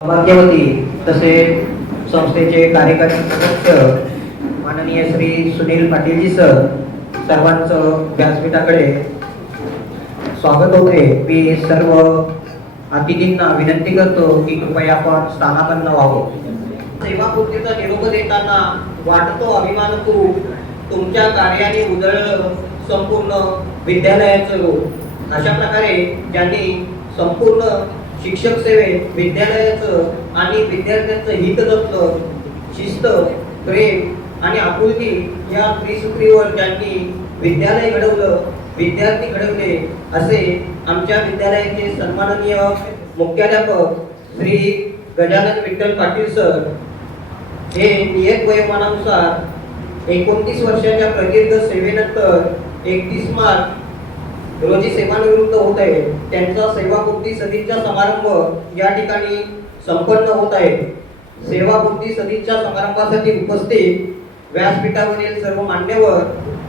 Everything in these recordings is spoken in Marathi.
भाग्यवती तसे संस्थेचे कार्यकारी सदस्य माननीय श्री सुनील पाटीलजी सर, सर्वांचं व्यासपीठाकडे स्वागत होते। मी सर्व अतिथींना विनंती करतो की कृपया आपण स्थानापन्न व्हावं। सेवापूर्तीचा निरोप देताना वाटतो अभिमान खूप, तुमच्या कार्याने उजळलं संपूर्ण विद्यालयाचं रूप। अशा प्रकारे ज्यांनी संपूर्ण शिक्षक सेवेत विद्यालयाचं आणि विद्यार्थ्यांचं हित जपलं, शिस्त, प्रेम आणि आपुलकी या त्रिसूत्रीवर ज्यांनी विद्यालय घडवलं, विद्यार्थी घडवले, असे आमच्या विद्यालयाचे सन्माननीय मुख्याध्यापक श्री गजानन विठ्ठल पाटील सर हे नियत वयोमानानुसार 29 वर्षाच्या प्रदीर्घ सेवेनंतर 31 मार्च रोजी सेवानिवृत्त होत आहे। त्यांचा सेवापूर्ती सदिच्छा समारंभ या ठिकाणी संपन्न होत आहे। सेवापूर्ती सदिच्छा समारंभासाठी उपस्थित व्यासपीठावरील सर्व मान्यवर,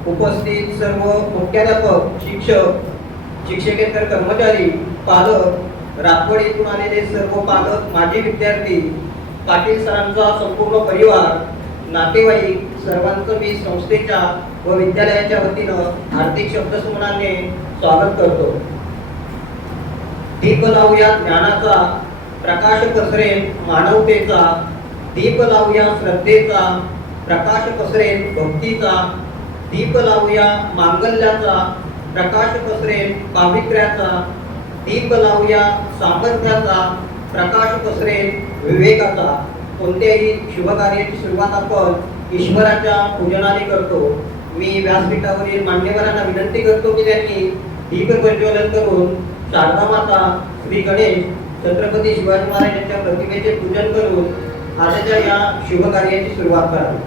उपस्थित सर्व मुख्याध्यापक, शिक्षक, शिक्षकेतर कर्मचारी, पालक, रातवड येथून आलेले सर्व पालक, माजी विद्यार्थी, पाटील सरांचा संपूर्ण परिवार, नातेवाईक सर्वांचं मी संस्थेच्या व विद्यालयाच्या वतीनं हार्दिक शब्दसुमनाने स्वागत करतो। दीप लावूया ज्ञानाचा, प्रकाश पसरेल मानवतेचा, दीप लावूया श्रद्धेचा, प्रकाश पसरेल भक्तीचा, दीप लावूया मांगल्याचा, प्रकाश पसरेल पावित्र्याचा, दीप लावूया सामर्थ्याचा, प्रकाश पसरेल विवेकाचा। कोणत्याही शुभकार्याची सुरुवात आपण ईश्वराच्या पूजनाने करतो। मी व्यासपीठावरील मान्यवरांना विनंती करतो की त्यांनी दीप प्रज्वलन करून शारदा माता, श्री गणेश, छत्रपती शिवाजी महाराज यांच्या प्रतिमेचे पूजन करून आजच्या या शुभकार्याची सुरुवात करावी।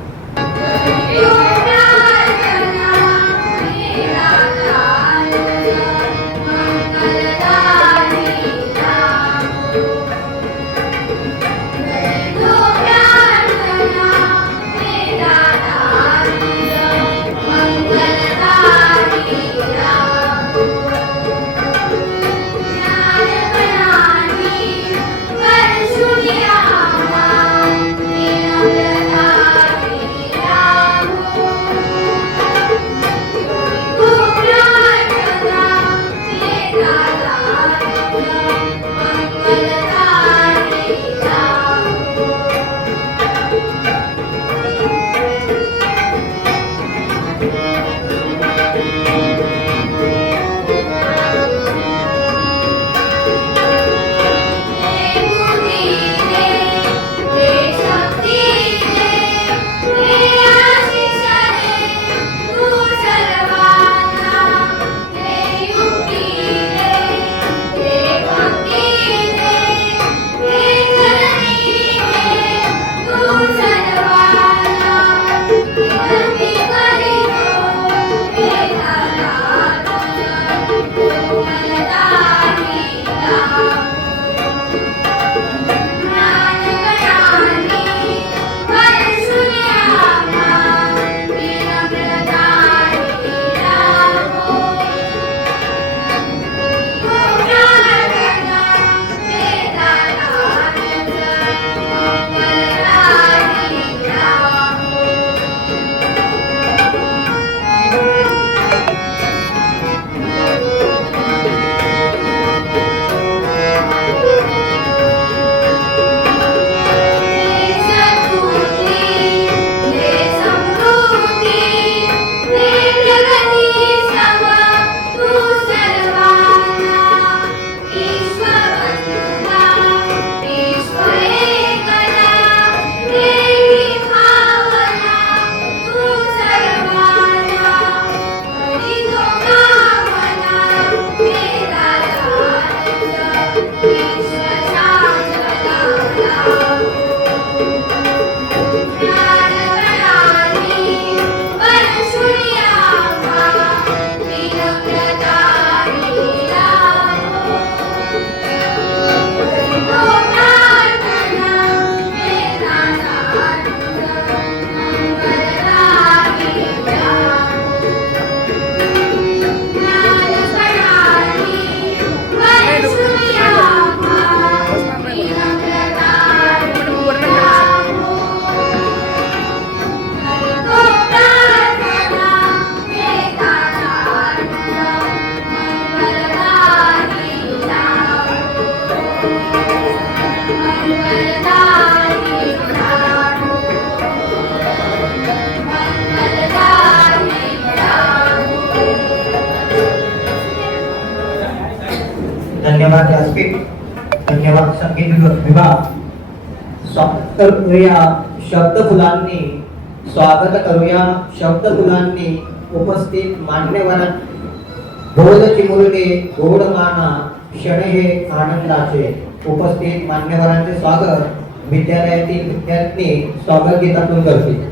विभाग स्वागत करूया शब्दफुलांनी, स्वागत करूया शब्दफुलांनी उपस्थित मान्यवरांनी. बोल चिमुरडे गोड माना क्षण हे आनंदाचे. उपस्थित मान्यवरांचे स्वागत विद्यालयातील विद्यार्थी स्वागत गीतातून करतील.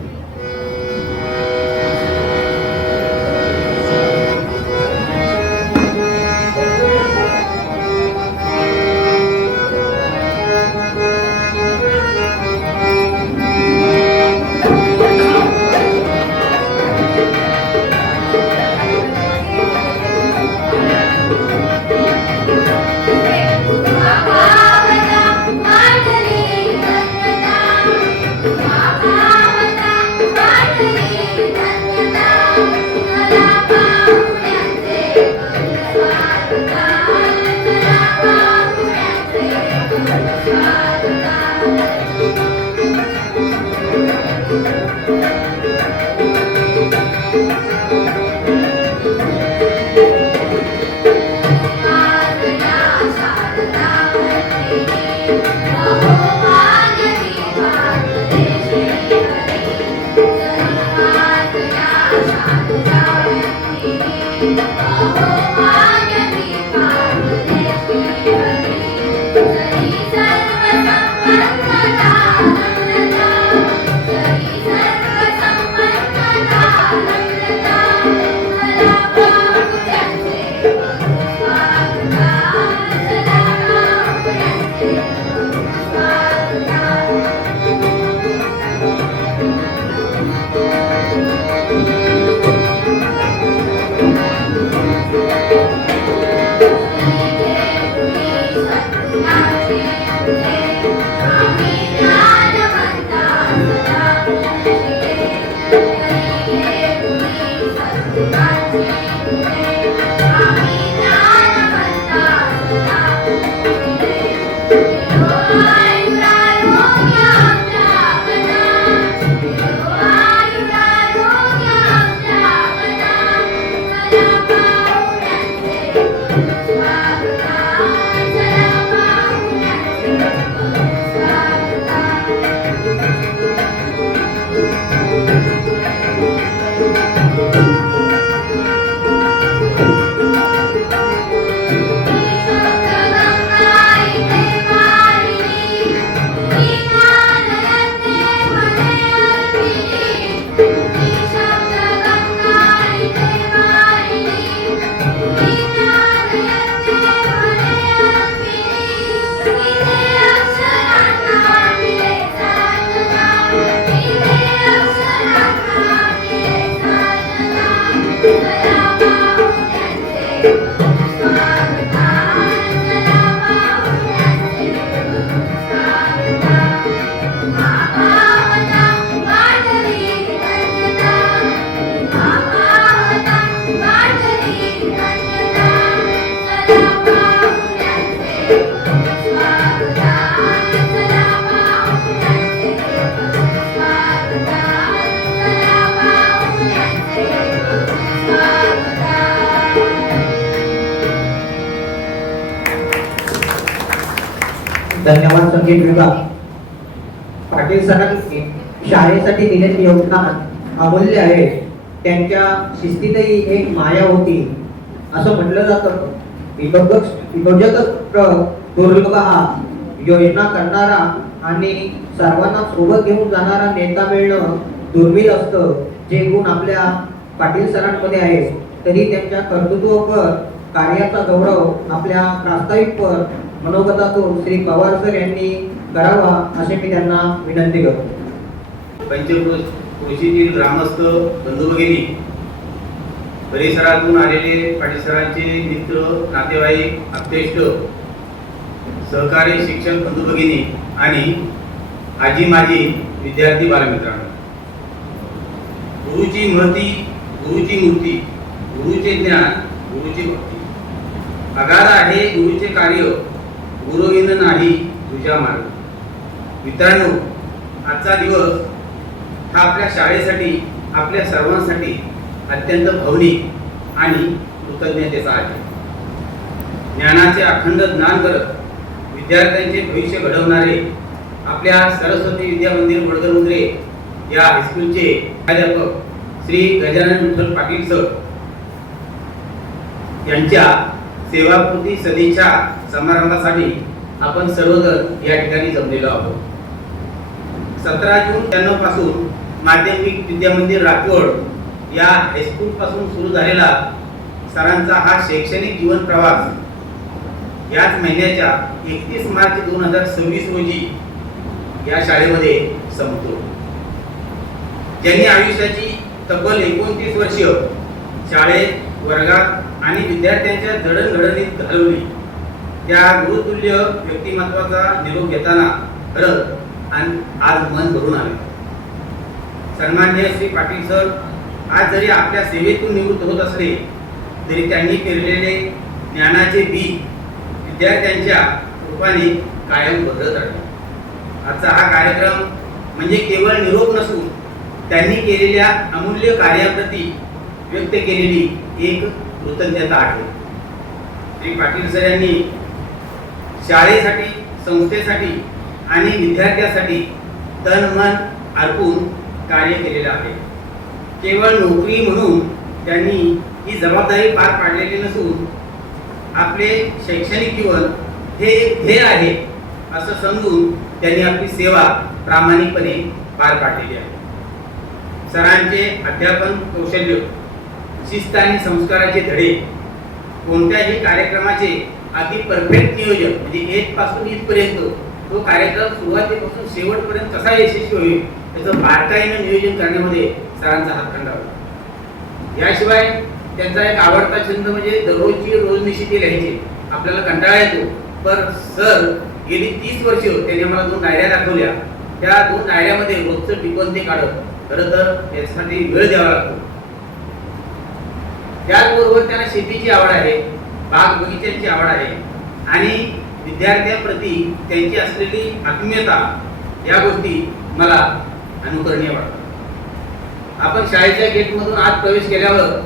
धन्यवाद. संगीत विभाग. पाटील सरांनी शाळेसाठी दिलेले योगदान अमूल्य आहे. त्यांच्या शिस्तीतही एक माया होती असं म्हटलं जातं. दुर्लभ हा योजना करणारा आणि सर्वांना सोबत घेऊन जाणारा नेता मिळणं दुर्मिळ असतं. जे गुण आपल्या पाटील सरांमध्ये आहे, तरी त्यांच्या कर्तृत्वपर कार्याचा गौरव आपल्या प्रास्ताविकपर मनोगतातून श्री पवार सर यांनी करावा असे मी त्यांना विनंती करतो. पंचक्रोशीतील ग्रामस्थ बंधू भगिनी, परिसरातून आलेले पाटील सरांचे मित्र, नातेवाईक, आप्तेष्ट, सहकारी शिक्षक बंधू भगिनी आणि आजी माजी विद्यार्थी बालमित्रांनो, गुरुची महती, गुरुची मूर्ती, गुरुचे ज्ञान, गुरुची भक्ती. अगाध आहे गुरुचे कार्य, गुरुविन नाही तुझ्या मार्ग. मित्रांनो, आजचा दिवस हा आपल्या शाळेसाठी, आपल्या सर्वांसाठी अत्यंत भावनिक आणि कृतज्ञतेचा आहे. ज्ञानाचे अखंड ज्ञान करत विद्यार्थ्यांचे भविष्य घडवणारे आपल्या सरस्वती विद्या मंदिर वडगरमुद्रे या हायस्कूलचे प्राध्यापक श्री गजानन विठ्ठल पाटील सर यांच्या सेवापूर्ती सदिच्छा समारंभासाठी आपण सर्वजण या ठिकाणी जमलेलो आहोत. 17 जून 1993 पासून माध्यमिक विद्या मंदिर राठोड या हायस्कूल पासून सुरू झालेला सरांचा हा शैक्षणिक जीवन प्रवास याच महिन्याच्या 31 मार्च 2026 रोजी या शाळेमध्ये संपतो. ज्यांनी आयुष्याची तब्बल 29 वर्ष शाळेत, वर्गात आणि विद्यार्थ्यांच्या जडणघडणीत घालवली, त्या गुरुतुल्य व्यक्तिमत्वाचा निरोप घेताना खरंच आज मन भरून आले. सन्माननीय श्री पाटील सर आज जरी आपल्या सेवेतून निवृत्त होत असले तरी त्यांनी पेरलेले ज्ञानाचे बी विद्यार्थ्यांच्या रूपाने कायम बदलत राहिले. आजचा हा कार्यक्रम म्हणजे केवळ निरोप नसून त्यांनी केलेल्या अमूल्य कार्याप्रती व्यक्त केलेली एक कृतज्ञता आहे. श्री पाटील सर यांनी शाळेसाठी, संस्थेसाठी आणि विद्यार्थ्यांसाठी तन मन अर्पून कार्य केलेलं आहे. केवळ नोकरी म्हणून त्यांनी ही जबाबदारी पार पाडलेली नसून आपले शैक्षणिक जीवन हे एक ध्येय आहे असं समजून त्यांनी आपली सेवा प्रामाणिकपणे पार पाडलेली आहे. सरांचे अध्यापन कौशल्य, शिस्त आणि संस्काराचे धडे, कोणत्याही कार्यक्रमाचे अगदी परफेक्ट नियोजन म्हणजे एक पासून इथपर्यंत तो कार्यक्रम सुरुवातीपासून शेवटपर्यंत कसा यशस्वी होईल त्याचं बारकाईनं नियोजन करण्यामध्ये सरांचा हात खंडावला. याशिवाय त्यांचा एक आवडता छंद म्हणजे दररोजची रोजनिशीती लिहायची. आपल्याला कंटाळा येतो, पण सर गेली 30 वर्ष त्यांनी मला 2 डायऱ्या दाखवल्या. त्या 2 डायऱ्यामध्ये रोजचं टिपण ते काढत. खरं तर यासाठी वेळ द्यावा लागतो. त्याचबरोबर त्यांना शेतीची आवड आहे, बाग बगीच्यांची आवड आहे आणि विद्यार्थ्यांप्रती त्यांची असलेली आत्मीयता या गोष्टी मला अनुकरणीय वाटतात. आपण शाळेच्या गेटमधून आत प्रवेश केल्यावर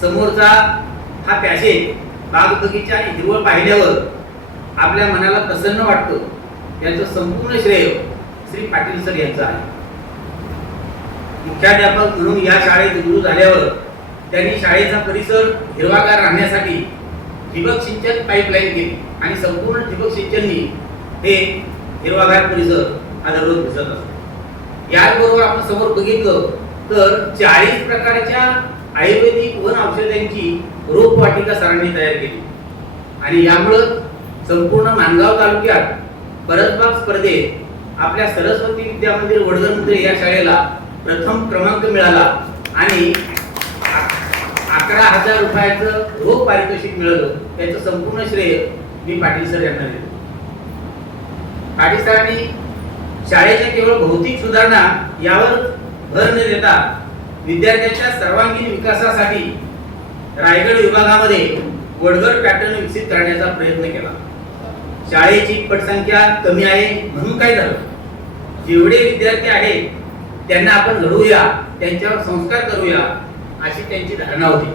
समोरचा हा पॅसेज, बाग बगीचा आणि हिरवळ पाहिल्यावर आपल्या मनाला प्रसन्न वाटतं. याचं संपूर्ण श्रेय श्री पाटील सर यांचं आहे. मुख्याध्यापक म्हणून या शाळेत रुजू झाल्यावर त्यांनी शाळेचा परिसर हिरवागार राहण्यासाठी ठिबक सिंचन पाईपलाईन केली आणि संपूर्ण ठिबक सिंचननी हे हिरवागार परिसर हा दररोज दिसत असतो. याचबरोबर आपण समोर बघितलं तर 40 प्रकारच्या आयुर्वेदिक वन औषधांची रोपवाटिका सरांनी तयार केली आणि यामुळं संपूर्ण माणगाव तालुक्यात परसबाग स्पर्धेत आपल्या सरस्वती विद्या मंदिर वडगरमुद्रे या शाळेला प्रथम क्रमांक मिळाला आणि 11,000 रुपयाचं रोख पारितोषिक मिळालं. याचं संपूर्ण श्रेय मी पाटील सर यांना देतो. पाटील सरांनी शाळेच्या केवळ भौतिक सुधारणा यावर भर न देता विद्यार्थ्यांच्या सर्वांगीण विकासासाठी रायगड विभागामध्ये वडगड पॅटर्न विकसित करण्याचा प्रयत्न केला. शाळेची पटसंख्या कमी आहे म्हणून काय झालं, जेवढे विद्यार्थी आहेत त्यांना आपण घडवूया, त्यांच्यावर संस्कार करूया अशी त्यांची धारणा होती.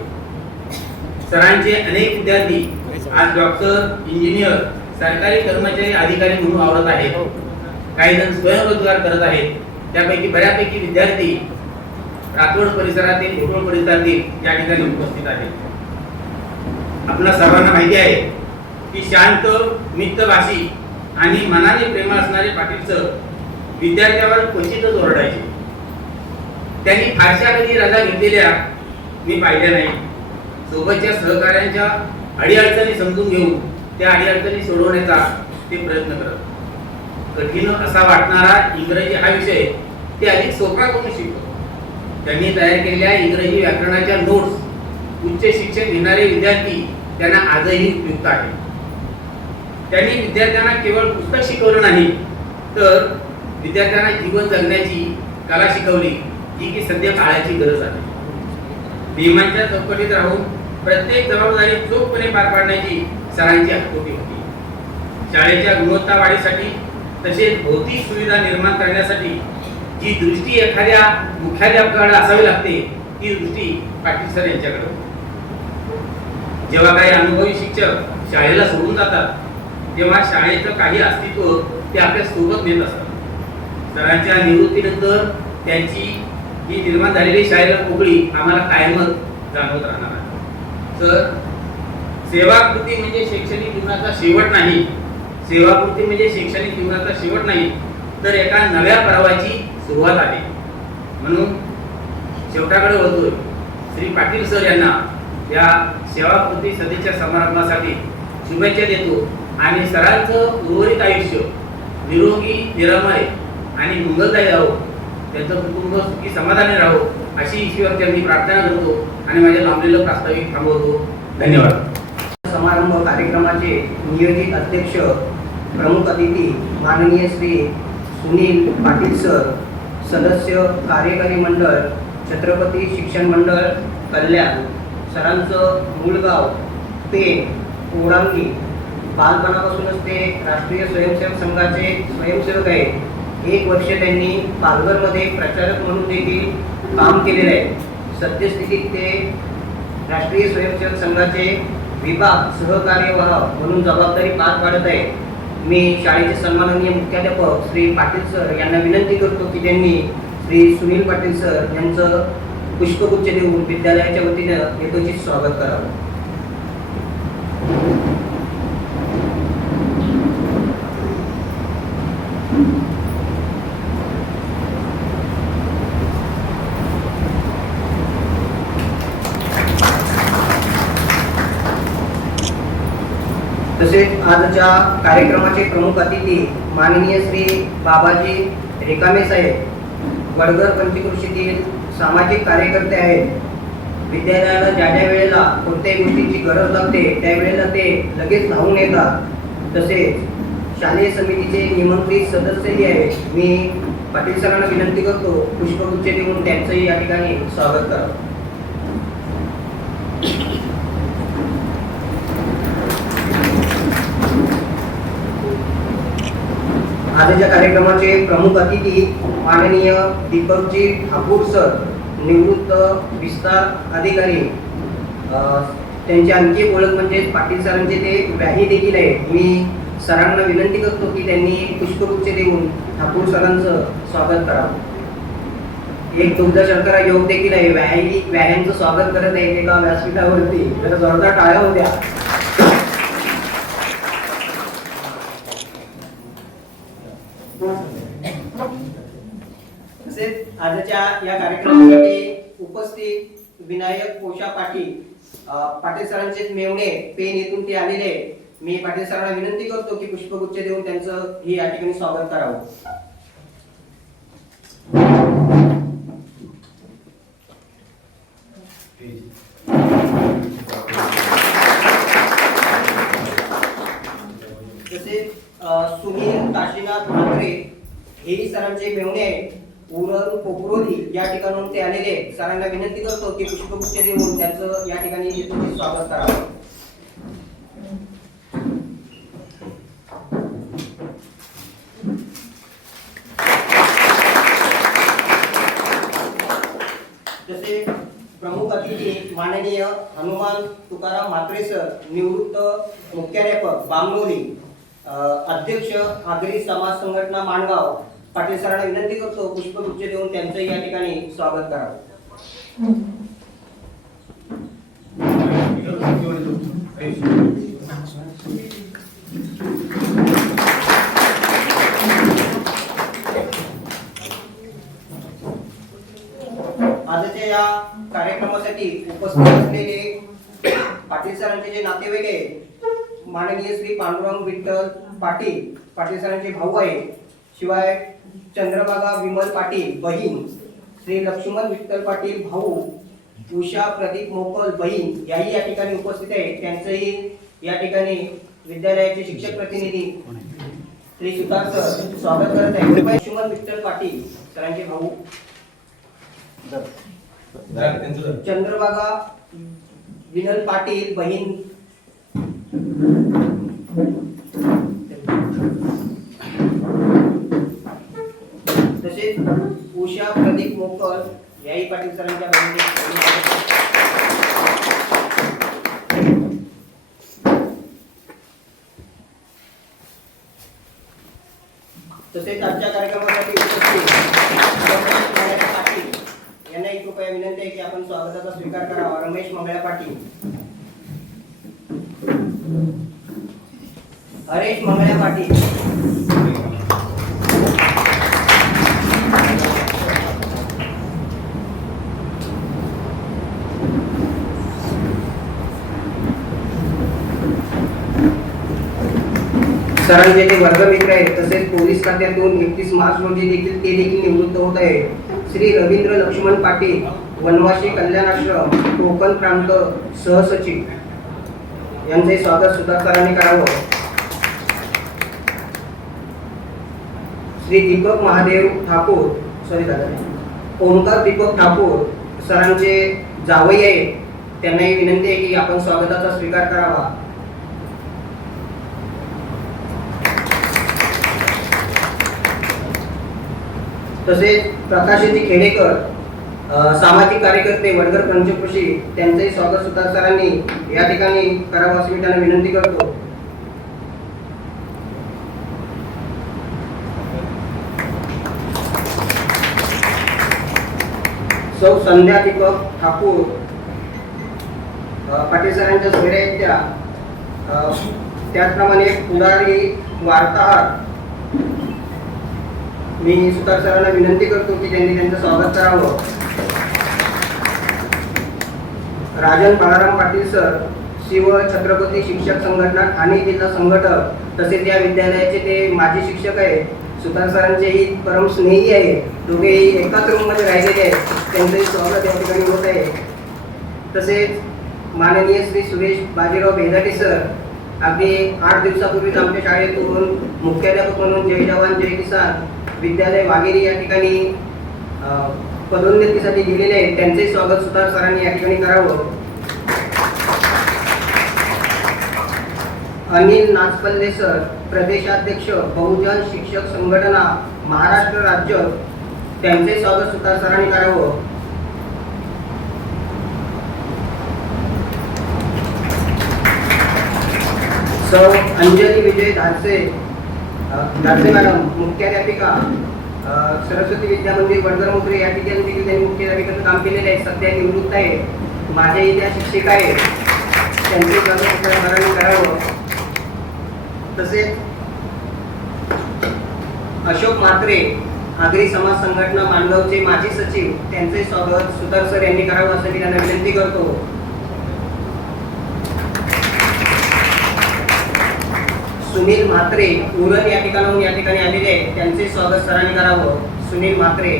सरांचे अनेक विद्यार्थी आज डॉक्टर, इंजिनियर, सरकारी कर्मचारी, अधिकारी म्हणून वावरत आहेत. काही जण स्वयंरोजगार करत आहेत. त्यापैकी बऱ्यापैकी विद्यार्थी राठोड परिसरातील, घोटोळ परिसरातील या ठिकाणी उपस्थित आहेत. आपल्या सर्वांना माहिती आहे की शांत, मितभाषी आणि मनाने प्रेम असणारे पाटील सर विद्यार्थ्यावर क्वचितच ओरडायचे. त्यांनी फारशा कधी रजा घेतलेल्या मी पाहिल्या नाही. सोबतच्या सहकार्यांच्या अडीअडचणी समजून घेऊन त्या अडीअडचणी सोडवण्याचा ते प्रयत्न करत. कठीण असा वाटणारा इंग्रजी हा विषय ते अधिक सोपा करून शिकवतो. त्यांनी तयार केलेल्या इंग्रजी व्याकरणाच्या नोट्स उच्च शिक्षण घेणारे विद्यार्थी त्यांना आजही उपयुक्त आहेत. त्यांनी विद्यार्थ्यांना केवळ पुस्तक शिकवलं नाही तर विद्यार्थ्यांना जीवन जगण्याची कला शिकवली, जी की सध्या काळाची गरज आहे. नियमांच्या चौकटीत राहून प्रत्येक जबाबदारी चोखपणे पार पाडण्याची सरांची हातोटी होती. शाळेच्या गुणवत्ता वाढीसाठी तसेच भौतिक सुविधा निर्माण करण्यासाठी जी दृष्टी एखाद्या मुख्याध्यापकाकडे असावी लागते ती दृष्टी पाटील सर यांच्याकडे होती. जेव्हा काही अनुभवी शिक्षक शाळेला सोडून जातात तेव्हा शाळेचं काही अस्तित्व ते आपल्या सोबत नेत असतात. सरांच्या निवृत्तीनंतर त्यांची ही निर्माण झालेली शाळेला पोकळी आम्हाला कायमच जाणवत राहणार आहे. तर सेवाकृती म्हणजे शैक्षणिक जीवनाचा शेवट नाही, सेवाकृती म्हणजे शैक्षणिक जीवनाचा शेवट नाही, तर एका नव्या पर्वाची सुरुवात आहे. म्हणून शेवटाकडे होतोय. श्री पाटील सर यांना या सेवाकृती सदिच्छा समारंभासाठी शुभेच्छा देतो आणि सरांचं उर्वरित आयुष्य निरोगी, निरामय आणि मंगलदायी राहो, त्यांचं कुटुंब सुखी समाधानी राहो अशी ईश्वरचरणी मी प्रार्थना करतो आणि माझ्या लांबलेलं प्रास्ताविक थांबवतो. धन्यवाद. समारंभ कार्यक्रमाचे नियोजित अध्यक्ष प्रमुख अतिथी माननीय श्री सुनील पाटील सर, सदस्य कार्यकारी मंडळ छत्रपती शिक्षण मंडळ कल्याण. सरांचं मूळ गाव पेण ओरांगी. बालपणापासूनच ते राष्ट्रीय स्वयंसेवक संघाचे स्वयंसेवक आहेत. 1 वर्ष त्यांनी पालघरमध्ये प्रचारक म्हणून देखील काम केलेले आहे. सद्यस्थितीत ते राष्ट्रीय स्वयंसेवक संघाचे विभाग सहकार्यवाह म्हणून जबाबदारी पार पाडत आहे. मी शाळेचे सन्माननीय मुख्याध्यापक श्री पाटील सर यांना विनंती करतो की त्यांनी श्री सुनील पाटील सर यांचं पुष्पगुच्छ देऊन विद्यालयाच्या वतीने यथोचित स्वागत करावं. तसेच आजच्या कार्यक्रमाचे प्रमुख अतिथी माननीय श्री बाबाजी रेकामे साहेब वडगर पंचकृषीतील सामाजिक कार्यकर्ते आहेत. विद्यालयाला ज्या ज्या वेळेला कोणत्याही गोष्टीची गरज लागते त्यावेळेला ते लगेच धावून येतात. तसेच शालेय समितीचे निमंत्रित सदस्यही आहेत. मी पाटील सरांना विनंती करतो पुष्पगुच्छ देऊन त्यांचंही या ठिकाणी स्वागत करावं. आजच्या कार्यक्रमाचे प्रमुख अतिथी माननीय दीपकजी ठाकूर सर, निवृत्त विस्तार अधिकारी. त्यांची आणखी ओळख म्हणजे पाटील सरांचे ते व्याही देखील आहेत. मी सरांना विनंती करतो की त्यांनी पुष्पगुच्छ देऊन ठाकूर सरांचं स्वागत करावं. एक दुग्ध शर्करा योग देखील आहे. व्याह्यांचं स्वागत करत आहे एका व्यासपीठावरती. तर जोरदार टाळ्या होत्या. तसेच आजच्या या कार्यक्रमासाठी उपस्थित विनायक पोषा पाटील, पाटील सरांचे मेवणे पेन येथून ते आलेले आहेत. मी पाटील सरांना विनंती करतो की पुष्पगुच्छ देऊन त्यांचं ही या ठिकाणी स्वागत करावं. तसेच सुनील काशीनाथ ठाकरे हेही सरांचे मेवणे आहेत. उरण कोपरोली या ठिकाणून ते आलेले आहेत. सरांना विनंती करतो की पुष्पगुच्छ देऊन त्यांचं या ठिकाणी स्वागत करावं. तसे प्रमुख अतिथी माननीय हनुमान तुकाराम म्हात्रे सर, निवृत्त मुख्याध्यापक बामणोली, अध्यक्ष आगरी समाज संघटना माणगाव. पाटील सरांना विनंती करतो पुष्पगुच्छ देऊन त्यांचंही या ठिकाणी स्वागत करावं. आजच्या या कार्यक्रमासाठी उपस्थित असलेले पाटील सरांचे जे नातेवाईक आहेत, माननीय श्री पांडुरंग विठ्ठल पाटील, पाटील सरांचे भाऊ आहेत. शिवाय चंद्रभागा विमल पाटील बहीण, श्री लक्ष्मण विठ्ठल पाटील भाऊ, उषा प्रदीप मोकल बहीण याही या ठिकाणी उपस्थित आहेत. त्यांचंही या ठिकाणी विद्यालयाचे शिक्षक प्रतिनिधी श्री सुतार सर स्वागत करत आहेत. लक्ष्मण विठ्ठल पाटील सरांचे भाऊ, चंद्रभागा विनल पाटील बहीण, तसेच उषा प्रदीप मोकल याही पाटील सरांच्या बहिणी. तसेच आजच्या कार्यक्रमासाठी उपस्थित रमेश मंगळ्या पाटील यांनाही कृपया विनंती आहे की आपण स्वागताचा स्वीकार करावा. रमेश मंगळ्या पाटील. हरेश मंगळ्या पाटील. सरांचे ते वर्गमित्र आहेत. तसेच पोलीस खात्यातून 31 मार्च रोजी देखील ते देखील निवृत्त होत आहे. श्री रवींद्र लक्ष्मण पाटील, वनवासी कल्याण आश्रम, कोकण प्रांत सहसचिव यांचे स्वागत सुद्धा सरांनी करावं. श्री दीपक महादेव ठाकूर, ओमकार दीपक ठाकूर सरांचे जावई आहेत. त्यांनाही विनंती आहे की आपण स्वागताचा स्वीकार करावा. तसेच प्रकाशजी खेडेकर, सामाजिक कार्यकर्ते, वडगर पंचकृषी, त्यांचेही स्वागत सुद्धा सरांनी या ठिकाणी करावं अशी मी त्यांना विनंती करतो. सौ संध्या दीपक ठाकूर पाटील सरांच्या सोयऱ्या आहेत त्या. त्याचप्रमाणे पुढारी वार्ताहर मी सुतार सरांना विनंती करतो की त्यांनी त्यांचं स्वागत करावं. राजन बाळाराम पाटील सर, शिव छत्रपती शिक्षक संघटना ठाणे जिल्हा संघटक, तसेच या विद्यालयाचे ते माजी शिक्षक आहेत. सुतार सरांचेही परम स्नेही आहे. दोघेही एकाच रूममध्ये राहिलेले आहेत. त्यांचंही स्वागत या ठिकाणी होत आहे. तसेच माननीय श्री सुरेश बाजीराव भेदाटे सर, अगदी 8 दिवसापूर्वीच आमच्या शाळेतून मुख्याध्यापक म्हणून जय जवान जय किसान विद्यालय वाघेरी या ठिकाणी पदोन्नतीसाठी गेलेले आहेत. त्यांचे स्वागत सुतार सरांनी या ठिकाणी करावं. अनिल नाचपल्ले सर, प्रदेशाध्यक्ष बहुजन शिक्षक संघटना महाराष्ट्र राज्य, त्यांचे स्वागत सुतार सरांनी करावं. सौ अंजली विजय धाडसे मॅडम, मुख्याध्यापिका, सरस्वती विद्या मंदिर वडगर मोकरे या ठिकाणी देखील त्यांनी मुख्याध्यापिकाचं काम केलेलं आहे. सध्या निवृत्त आहे. माझ्या इथे शिक्षिका आहेत. त्यांचे स्वागत सरांनी करावं. तसेच अशोक म्हात्रे, आगरी समाज संघटना माणगावचे माजी सचिव, त्यांचे स्वागत सुतार सर यांनी करावं असं मी त्यांना विनंती करतो. सुनील म्हात्रे, उरण या ठिकाणाहून या ठिकाणी आलेले आहेत. त्यांचे स्वागत सरांनी करावं. सुनील म्हात्रे.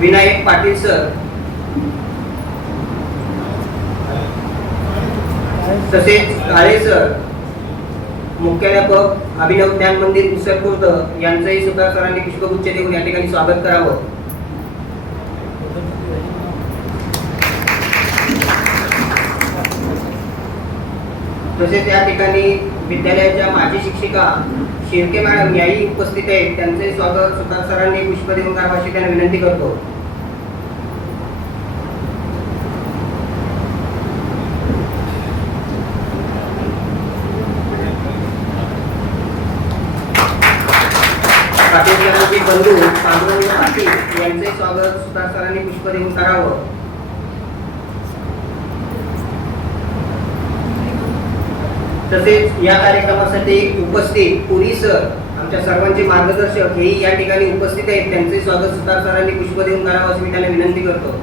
विनायक पाटील सर, तसेच काळे सर, मुख्याध्यापक अभिनव ज्ञान मंदिर उसरखुर्द, यांचंही सुद्धा सरांनी पुष्पगुच्छ देऊन या ठिकाणी स्वागत करावं. तसेच या ठिकाणी विद्यालयाच्या माजी शिक्षिका शिर्के मॅडम याही उपस्थित आहेत. त्यांचे स्वागत सुतार सरांनी पुष्प देऊन करावं अशी त्यांना विनंती करतो. पाटील सरांचे बंधू पांडुरंग पाटील यांचे स्वागत सुतार सरांनी पुष्प देऊन करावं. तसेच या कार्यक्रमासाठी उपस्थित पुरी सर, आमच्या सर्वांचे मार्गदर्शक, हेही या ठिकाणी उपस्थित आहेत. त्यांचे स्वागत सुतार सरांनी पुष्प देऊन करावं अशी मी त्यांना विनंती करतो.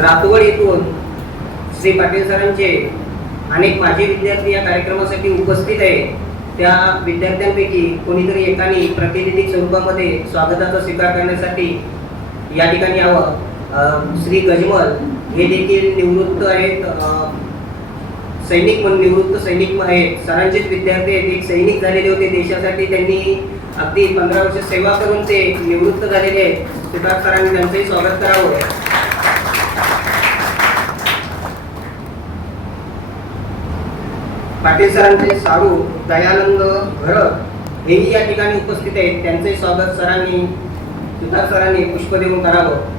रातवड येथून श्री पाटील सरांचे अनेक माजी विद्यार्थी या कार्यक्रमासाठी उपस्थित आहेत. त्या विद्यार्थ्यांपैकी कोणीतरी एकाने प्रातिनिधिक स्वरूपामध्ये स्वागताचा स्वीकार करण्यासाठी या ठिकाणी यावं. श्री गजमल हे देखील निवृत्त आहेत, सैनिक म्हणून निवृत्त सैनिक आहेत. सरांचेच विद्यार्थी आहेत. एक सैनिक झालेले होते देशासाठी. त्यांनी अगदी 15 वर्ष सेवा करून ते निवृत्त झालेले आहेत. सिद्धार्थ सरांनी त्यांचंही स्वागत करावं. पाटील सरांचे साडू दयानंद घरत हेही या ठिकाणी उपस्थित आहेत. त्यांचे स्वागत सरांनी सुधार सरांनी पुष्प देऊन करावं.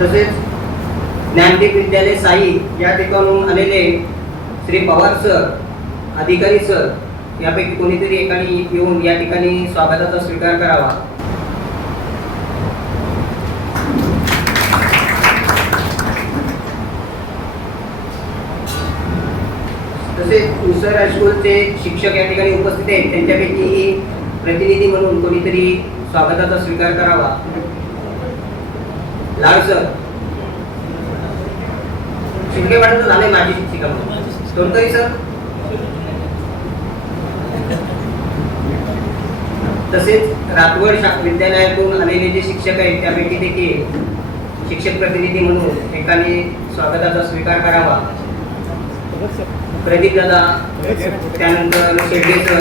तसेच ज्ञानदीप विद्यालय साई या ठिकाणून आलेले श्री पवार सर, अधिकारी सर यापैकी कोणीतरी एकाने येऊन या ठिकाणी स्वागताचा स्वीकार करावा. तसेच उसर हायस्कूलचे शिक्षक या ठिकाणी उपस्थित आहेत. त्यांच्यापैकी प्रतिनिधी म्हणून कोणीतरी स्वागताचा स्वीकार करावा. लाड सर, शिंदे मॅडम तर झाले माझी शिक्षिका म्हणून. तोडकरी सर, तसेच रातवड विद्यालयातून आलेले जे शिक्षक आहेत त्यापैकी देखील शिक्षक प्रतिनिधी म्हणून एकाने स्वागताचा स्वीकार करावा. प्रदीप दादा, त्यानंतर शेडगे सर,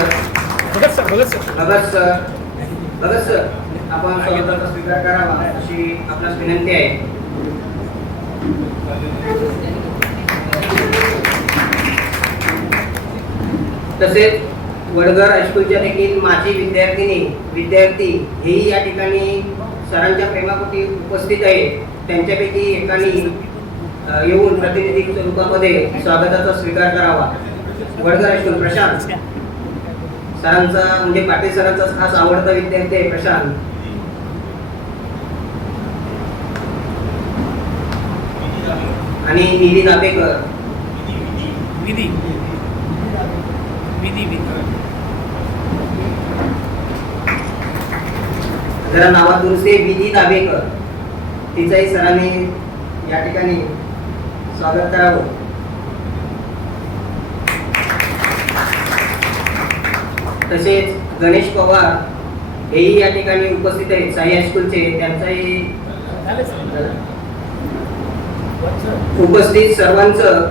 भगत सर आपण स्वागताचा स्वीकार करावा अशी आपणास विनंती आहे. तसेच वडगर हायस्कूलच्या देखील माजी विद्यार्थी हेही या ठिकाणी सरांच्या प्रेमापोटी उपस्थित आहेत. त्यांच्यापैकी एकाने येऊन प्रतिनिधी स्वरूपामध्ये स्वागताचा स्वीकार करावा. वडगर हायस्कूल प्रशांत सरांचा म्हणजे पाटील सरांचा खास आवडता विद्यार्थी आहे प्रशांत. आणि निधी नापेकर, जरा नावात दुरुस्ती, विधी दाबेकर, तिचाही सरांनी या ठिकाणी स्वागत करावं. तसेच गणेश पवार हेही या ठिकाणी उपस्थित आहेत साई हायस्कूलचे. त्यांचाही उपस्थित सर्वांचं,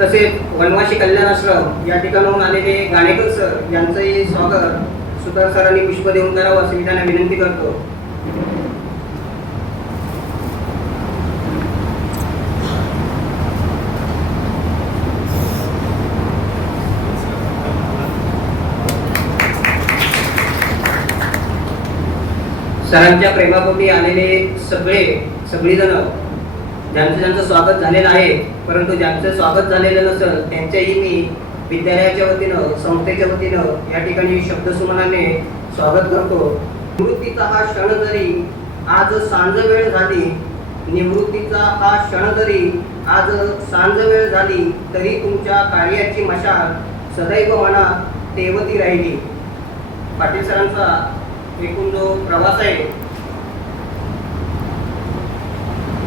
तसेच वनवासी कल्याण आश्रम या ठिकाणाहून आलेले गाणेकर सर यांचंही स्वागत सुधार सरांनी पुष्प देऊन करावं अशी मी त्यांना विनंती करतो. सरांच्या प्रेमापोटी आलेले सगळीजण ज्यांचं स्वागत झालेलं आहे, परंतु ज्यांचं स्वागत झालेलं नसेल त्यांच्याही मी विद्यालयाच्या वतीनं, संस्थेच्या वतीनं या ठिकाणी शब्दसुमनाने स्वागत करतो. निवृत्तीचा हा क्षण जरी आज सांज वेळ झाली, निवृत्तीचा हा क्षण जरी आज सांज वेळ झाली, तरी तुमच्या कार्याची मशाल सदैव मनात तेवती राहिली. पाटील सरांचा एकूण जो प्रवास आहे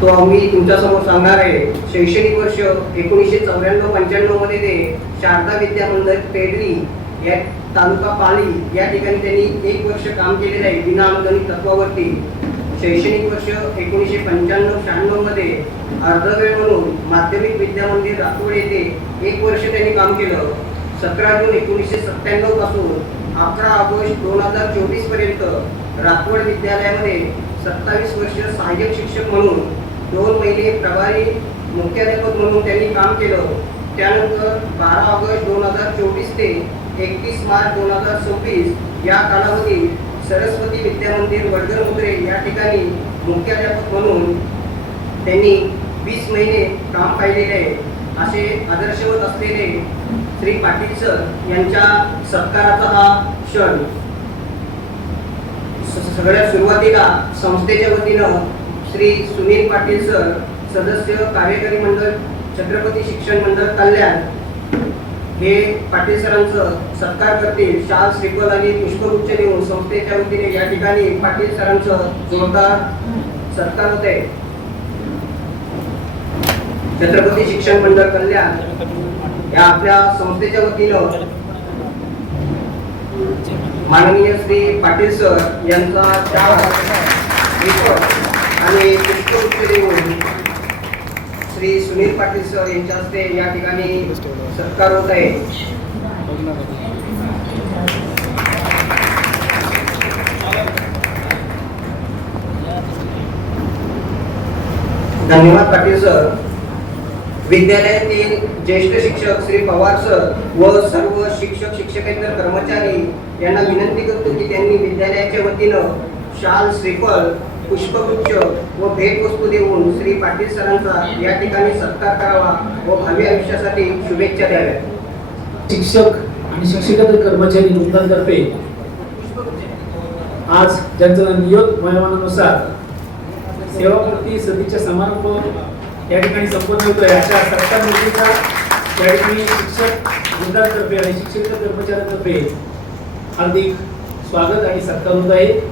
तो आम्ही तुमच्यासमोर सांगणार आहे. शैक्षणिक वर्ष 1994-95 मध्ये ते शारदा विद्या मंदिर पेडली या तालुका पाली या ठिकाणी त्यांनी 1 वर्ष काम केलेलं आहे विना अनुदानित तत्वावरती. शैक्षणिक वर्ष 1995-96 मध्ये अर्धवेळ म्हणून माध्यमिक विद्या मंदिर रातवड येथे 1 वर्ष त्यांनी काम केलं. 17 जून 1997 पासून 11 ऑगस्ट 2024 पर्यंत रातवड विद्यालयामध्ये 27 वर्ष सहाय्यक शिक्षक म्हणून, 2 महिने प्रभारी मुख्याध्यापक म्हणून त्यांनी काम केलं. त्यानंतर 12 ऑगस्ट 2024 ते 31 मार्च 2026 या कालावधीत सरस्वती विद्या मंदिर वडगर मुद्रे या ठिकाणी मुख्याध्यापक म्हणून त्यांनी 20 महिने काम पाहिलेले आहे. असे आदर्शवत असलेले श्री पाटील सर यांच्या सत्काराचा हा क्षण. सगळ्यात सुरुवातीला संस्थेच्या वतीनं श्री सुनील पाटील सर, सदस्य कार्यकारी मंडळ छत्रपती शिक्षण मंडळ कल्याण, हे पाटील सरांचं सत्कार करतील. शाल, श्रीफल आणि पुष्पगुच्छ देऊन संस्थेच्या वतीने या ठिकाणी पाटील सरांचं जोरदार सत्कार होत आहे. छत्रपती शिक्षण मंडळ कल्याण या आपल्या संस्थेच्या वतीनं माननीय श्री पाटील सर यांचा दीपक आणि पुष्पगुच्छ देऊन श्री सुनील पाटील सर यांच्या हस्ते या ठिकाणी सत्कार होत आहे. धन्यवाद पाटील सर. विद्यालयातील ज्येष्ठ शिक्षक श्री पवार सर व सर्व शिक्षक शिक्षकेतर कर्मचारी यांना विनंती करतो की त्यांनी विद्यालयाच्या वतीनं शाल, श्रीफळ, पुष्पगुच्छ व भेटवस्तू देऊन श्री पाटील सरांचा या ठिकाणी सत्कार करावा व भावी आयुष्यासाठी शुभेच्छा द्याव्यात. शिक्षक आणि शिक्षकेतर कर्मचारी वृंदातर्फे आज ज्यांचं नियत वयोमानानुसार सेवापूर्ती सदीचा समारंभ या ठिकाणी संपन्न होतोय, अशा सत्कार मोठीचा या ठिकाणी शिक्षक वृंदातर्फे आणि शिक्षकेतर कर्मचाऱ्यांतर्फे हार्दिक स्वागत आणि सत्कार होत आहे.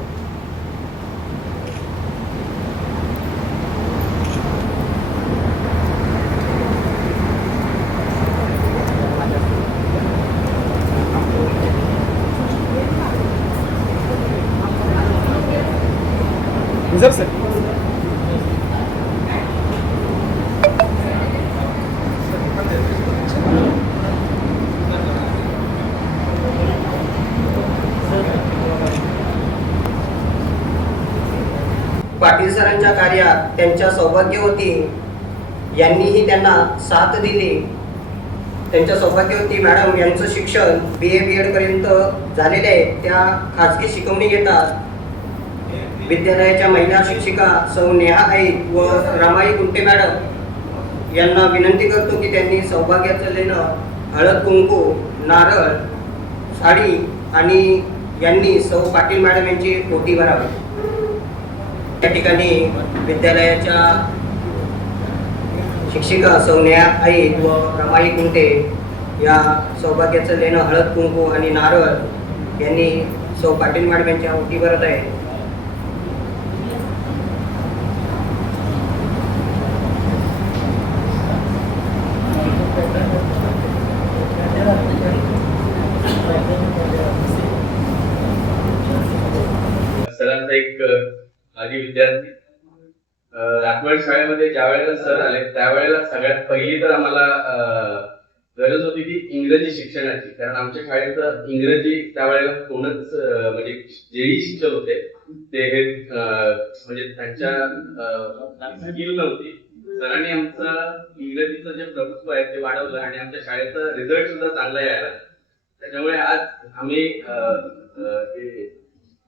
पाटील सरांच्या कार्यात त्यांच्या सौभाग्यवती यांनीही त्यांना साथ दिली. त्यांच्या सौभाग्यवती मॅडम यांचं शिक्षण BA BEd पर्यंत झालेले आहे. त्या खाजगी शिकवणी घेतात. विद्यालयाच्या महिला शिक्षिका सौ नेहा आई व रमाई गुंटे मॅडम यांना विनंती करतो की त्यांनी सौभाग्याचं लेणं, हळद कुंकू, नारळ, साडी आणि यांनी सौ पाटील मॅडम यांची ओटी भरावी. या ठिकाणी विद्यालयाच्या शिक्षिका सौ नेहा आई व रमाई कुंटे या सौभाग्याचं लेणं, हळद कुंकू आणि नारळ यांनी सौ पाटील मॅडम यांच्या ओटी भरत आहे. सरांचा एक माजी विद्यार्थी राठवड शाळेमध्ये ज्या वेळेला सर आले त्यावेळेला सगळ्यात पहिली तर आम्हाला गरज होती ती इंग्रजी शिक्षणाची, कारण आमच्या शाळेत इंग्रजी त्यावेळेला कोणच म्हणजे जेही शिक्षक होते ते हे म्हणजे त्यांच्या स्किल नव्हती. सरांनी आमचं इंग्रजीचं जे प्रभुत्व आहे ते वाढवलं आणि आमच्या शाळेचा रिझल्ट सुद्धा चांगला यायला. त्याच्यामुळे आज आम्ही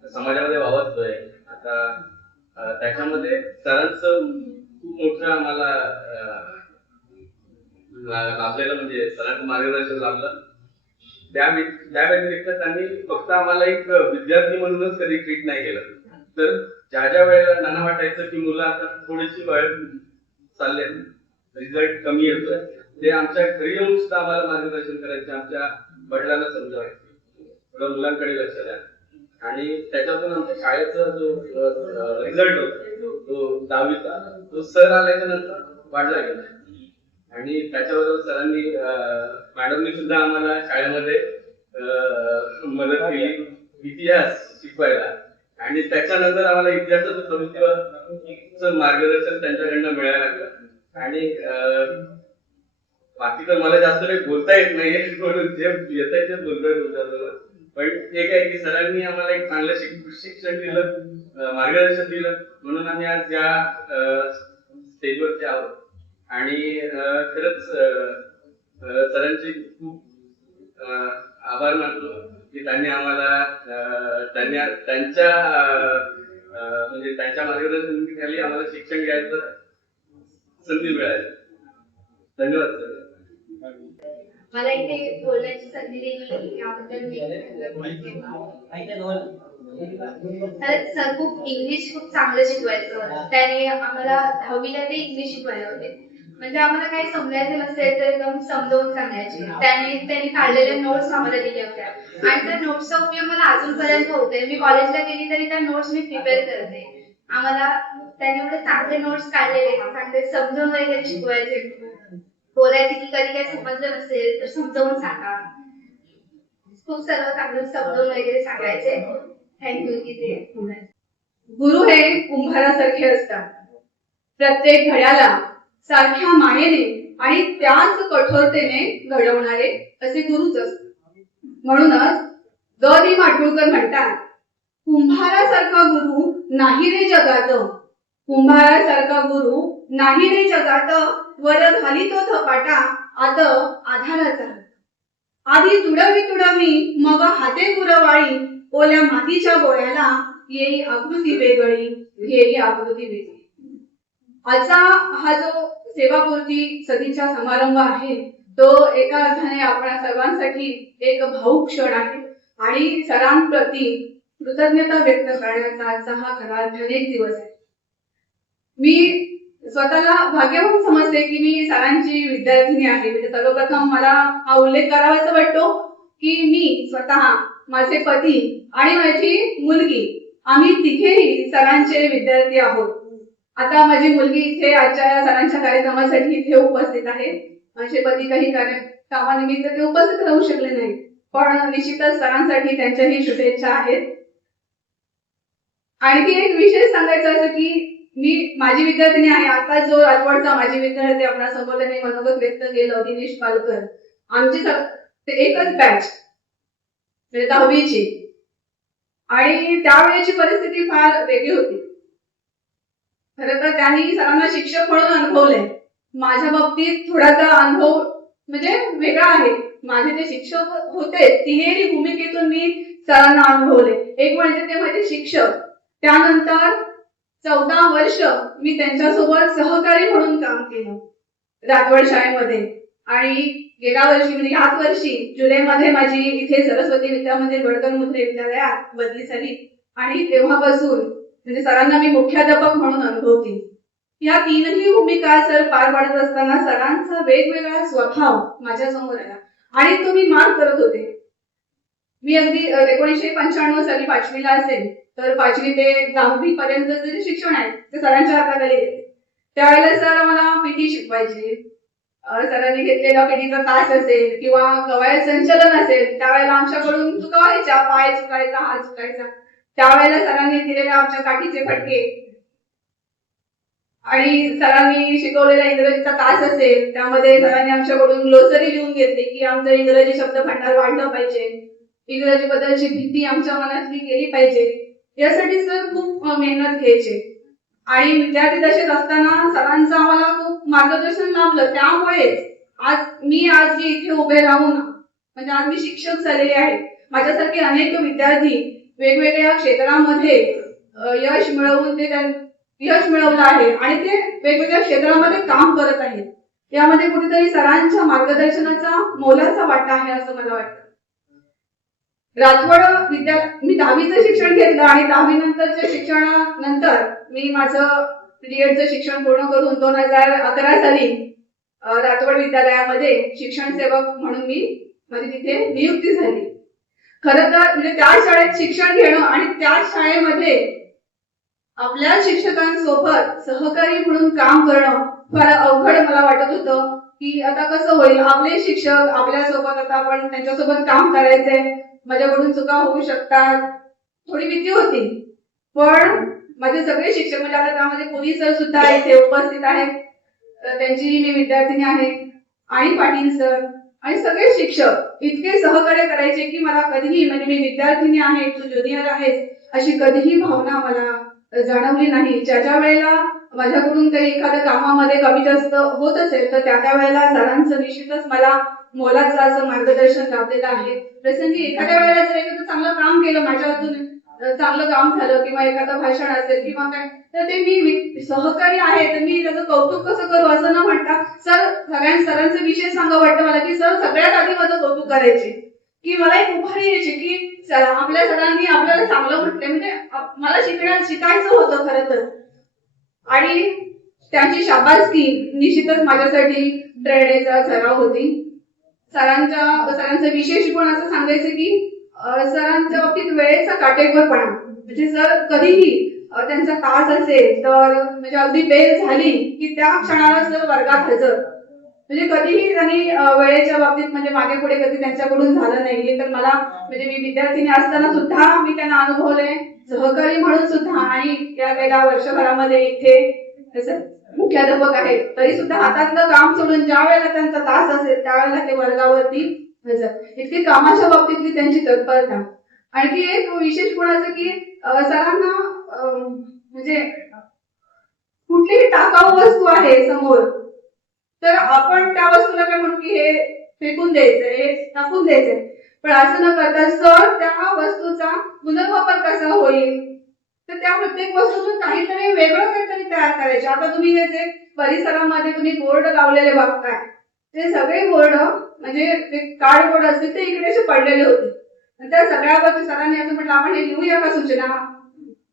समाजामध्ये वावरतोय. आता त्याच्यामध्ये सरांचं खूप मोठं आम्हाला लाभलेलं म्हणजे सरांचं मार्गदर्शन लाभलं. त्या व्यतिरिक्त त्यांनी फक्त आम्हाला एक विद्यार्थी म्हणूनच कधी ट्रीट नाही केलं, तर ज्या ज्या वेळेला त्यांना वाटायचं की मुलं आता थोडीशी वळ चालले, रिझल्ट कमी येतोय, ते आमच्या घरी येऊन सुद्धा आम्हाला मार्गदर्शन करायचे, आमच्या वडिलांना समजावायचे, थोडं मुलांकडे लक्ष द्या. आणि त्याच्यातून आमच्या शाळेचा जो रिझल्ट होता तो 10वीचा तो सर आल्याच्या नंतर वाढला गेला. आणि त्याच्याबरोबर सरांनी मॅडमनी सुद्धा आम्हाला शाळेमध्ये मदत केली इतिहास शिकवायला. आणि त्याच्यानंतर आम्हाला इतिहासाचं प्रवृत्तीचं मार्गदर्शन त्यांच्याकडनं मिळायला लागलं. आणि बाकी तर मला जास्त काही बोलता येत नाही, म्हणून जे येत आहे ते बोलतोय तुमच्याजवळ. पण एक आहे की सरांनी आम्हाला एक चांगलं शिक्षण दिलं, मार्गदर्शन दिलं, म्हणून आम्ही आज या स्टेजवरती आहोत. आणि खरंच सरांचे खूप आभार मानतो की त्यांनी आम्हाला त्यांच्या म्हणजे त्यांच्या मार्गदर्शनाखाली आम्हाला शिक्षण घ्यायचं संधी मिळाली. धन्यवाद सर. मला इथे बोलण्याची संधी दिली याबद्दल मी सर खूप इंग्लिश खूप चांगलं शिकवायचं. त्याने आम्हाला 10वीला ते इंग्लिश शिकवायला होते. म्हणजे आम्हाला काही समजायचं नसेल तर एकदम समजावून सांगायचे. त्यांनी काढलेल्या नोट्स आम्हाला दिल्या होत्या आणि त्या नोट्सचा उपयोग मला अजूनपर्यंत होतोय. मी कॉलेजला गेली तरी त्या नोट्स मी प्रिपेअर करते. आम्हाला त्याने एवढे चांगले नोट्स काढलेले, चांगले समजून वगैरे शिकवायचे. बोलायचे की कधी काही समजलं नसेल तर समजावून सांगा. खूप सर्व चांगलं समजावून वगैरे सांगायचे. थँक्यू की ते गुरु हे कुंभारासारखे असतात. प्रत्येक घड्याला सारख्या मायेने आणि त्याच कठोरतेने घडवणारे असे गुरुच असतात. म्हणूनच ग दी माडगुळकर म्हणतात, कुंभारासारखा गुरु नाही रे जगात, कुंभारासारखा गुरु नाही रे जगात, वर घाली तो धपाटा आत आधाराचा. आधी तुडवी मग हाते गुरवाळी, ओल्या मातीच्या गोळ्याला येई आकृती वेगळी, येई आकृती वेगळी. आजचा हा जो सेवापूर्ती सदीचा समारंभ आहे तो एका अर्थाने आपल्या सर्वांसाठी एक भावूक क्षण आहे आणि सरांप्रती कृतज्ञता व्यक्त करण्याचा आजचा हा खरा अर्थाने एक दिवस आहे. मी स्वतःला भाग्यवान समजते की मी सरांची विद्यार्थिनी आहे. म्हणजे सर्वप्रथम मला हा उल्लेख करावासा वाटतो की मी स्वतः, माझे पती आणि माझी मुलगी आम्ही तिघेही सरांचे विद्यार्थी आहोत. आता माझी मुलगी इथे आजच्या सरांच्या कार्यक्रमासाठी इथे उपस्थित आहे. माझे पती काही कामानिमित्त ते उपस्थित राहू शकले नाही, पण निश्चितच सरांसाठी त्यांच्याही शुभेच्छा आहेत. आणखी एक विशेष सांगायचं असं की मी माझी विद्यार्थिनी आहे. आता जो राजवाडचा माझी विद्यार्थी आपल्यासमोर त्यांनी मनोगत व्यक्त केलं, दिनेश पालकर, आमची एकच बॅच म्हणजे 10वीची, आणि त्यावेळेची परिस्थिती फार वेगळी होती. खरं तर त्यांनी सरांना शिक्षक म्हणून अनुभवलंय. माझ्या बाबतीत थोडासा अनुभव म्हणजे वेगळा आहे. माझे जे शिक्षक होते तिहेरी भूमिकेतून मी सरांना अनुभवले. एक म्हणजे ते माझे शिक्षक, त्यानंतर 14 वर्ष मी त्यांच्यासोबत सहकारी म्हणून काम केलं रातवड शाळेमध्ये. आणि गेल्या वर्षी म्हणजे याच वर्षी जुलैमध्ये माझी इथे सरस्वती विद्यामंदिर वडकर मुद्रे विद्यालयात बदली झाली आणि तेव्हापासून म्हणजे सरांना मी मुख्याध्यापक म्हणून अनुभवते. या तीनही भूमिका सर पार पाडत असताना सरांचा वेगवेगळा स्वभाव माझ्या समोर आला आणि तो मी मार्क करत होते. मी अगदी 1995 साली 5वीला असेल तर 5वी ते 10वी पर्यंत जे शिक्षण आहे ते सरांच्या हाताखाली घेतले. त्यावेळेला सर मला पीटी शिकवायचे. सरांनी घेतलेला पीटीचा तास असेल किंवा कवायत संचलन असेल त्यावेळेला आमच्याकडून चुका व्हायच्या, पाय चुकायचा, हात चुकायचा. त्यावेळेला सरांनी दिलेल्या आमच्या काठीचे फटके आणि सरांनी शिकवलेला इंग्रजीचा तास असेल त्यामध्ये सरांनी आमच्याकडून ग्लोसरी लिहून घेतली की आमचं इंग्रजी शब्द भांडार वाढलं पाहिजे, इंग्रजी बद्दलची भीती आमच्या मनातली गेली पाहिजे. यासाठी सर खूप मेहनत घ्यायचे आणि विद्यार्थी दशेत असताना सरांचं आम्हाला खूप मार्गदर्शन लाभलं. त्यामुळेच आज जी इथे उभे राहून म्हणजे आज मी शिक्षक झालेले आहे. माझ्यासारखे अनेक विद्यार्थी वेगवेगळ्या क्षेत्रामध्ये यश मिळवलं आहे आणि ते वेगवेगळ्या क्षेत्रामध्ये काम करत आहेत. यामध्ये कुठेतरी सरांच्या मार्गदर्शनाचा मोलाचा वाटा आहे असं मला वाटतं. राजवाड मी 10वीचं शिक्षण घेतलं आणि 10वी नंतरच्या शिक्षणानंतर मी माझं डीएडचं शिक्षण पूर्ण करून 2011 साली राजवाड विद्यालयामध्ये शिक्षण सेवक म्हणून माझी तिथे नियुक्ती झाली. खरं तर म्हणजे त्या शाळेत शिक्षण घेणं आणि त्या शाळेमध्ये आपल्या शिक्षकांसोबत सहकारी म्हणून काम करणं फार अवघड मला वाटत होतं की आता कसं होईल, आपले शिक्षक आपल्यासोबत आता आपण त्यांच्यासोबत काम करायचंय, माझ्याकडून चुका होऊ शकतात, थोडी भीती होती. पण माझे सगळे शिक्षक म्हणजे आता त्यामध्ये पोलीस सर सुद्धा इथे उपस्थित आहेत, त्यांची मी विद्यार्थिनी आहे, आणि पाटील सर आणि सगळे शिक्षक इतके सहकार्य करायचे की मला कधीही म्हणजे मी विद्यार्थिनी आहे, तू ज्युनियर आहेस अशी कधीही भावना मला जाणवली नाही. ज्या वेळेला माझ्याकडून काही एखाद्या कामामध्ये कमी जास्त होत असेल तर त्या वेळेला सरांचं निश्चितच मला मोलाचं असं मार्गदर्शन लाभलेलं आहे. प्रसंगी एखाद्या वेळेला जर एखादं चांगलं काम केलं, माझ्या हातून चांगलं काम झालं किंवा एखादं भाषण असेल किंवा काय, तर ते मी सहकारी आहे तर मी त्याचं कौतुक कसं करू असं न म्हणता सरांचं विशेष सांगा वाटतं मला की सर सगळ्यात आधी माझं कौतुक करायचे की मला एक उभारी यायची की आपल्या सरांनी आपल्याला चांगलं म्हटलंय, म्हणजे मला शिकायचं होतं खरं तर. आणि त्यांची शाबासकी निश्चितच माझ्यासाठी प्रेरणेचा सराव होती. सरांचं विशेष गुण असं सांगायचं की सरांच्या बाबतीत वेळेचा काटेकोरपणा, म्हणजे सर कधीही त्यांचा तास असेल तर म्हणजे अगदी बेल झाली की त्या क्षणाला सर वर्गात हजर, म्हणजे कधीही त्यांनी वेळेच्या बाबतीत म्हणजे मागे पुढे कधी त्यांच्याकडून झालं नाही. तर मला म्हणजे मी विद्यार्थिनी असताना सुद्धा मी त्यांना अनुभवले. सहकारी म्हणून सुद्धा आणि या गेल्या वर्षभरामध्ये इथे जसं मुख्याध्यापक आहेत तरी सुद्धा हातातलं काम सोडून ज्या वेळेला त्यांचा तास असेल त्यावेळेला ते वर्गावरती हजर. इतकी कामाच्या बाबतीतली त्यांची तत्परता. आणखी एक विशेष गुण असं की सरांना म्हणजे कुठलीही टाकाऊ वस्तू आहे समोर तर आपण त्या वस्तूला काय म्हणू की हे फेकून द्यायचंय, हे टाकून द्यायचंय, पण असं न करता सर त्या वस्तूचा पुनर्वापर कसा होईल तर त्या प्रत्येक वस्तूतून काहीतरी वेगळं काहीतरी तयार करायचे. आता तुम्ही हे जे परिसरामध्ये तुम्ही बोर्ड लावलेले बघताय ते सगळे बोर्ड म्हणजे ते कार्डबोर्ड असतील ते इकडे असे पडलेले होते. त्या सगळ्यावरती सरांनी असं म्हटलं आपण हे लिहूया का सूचना.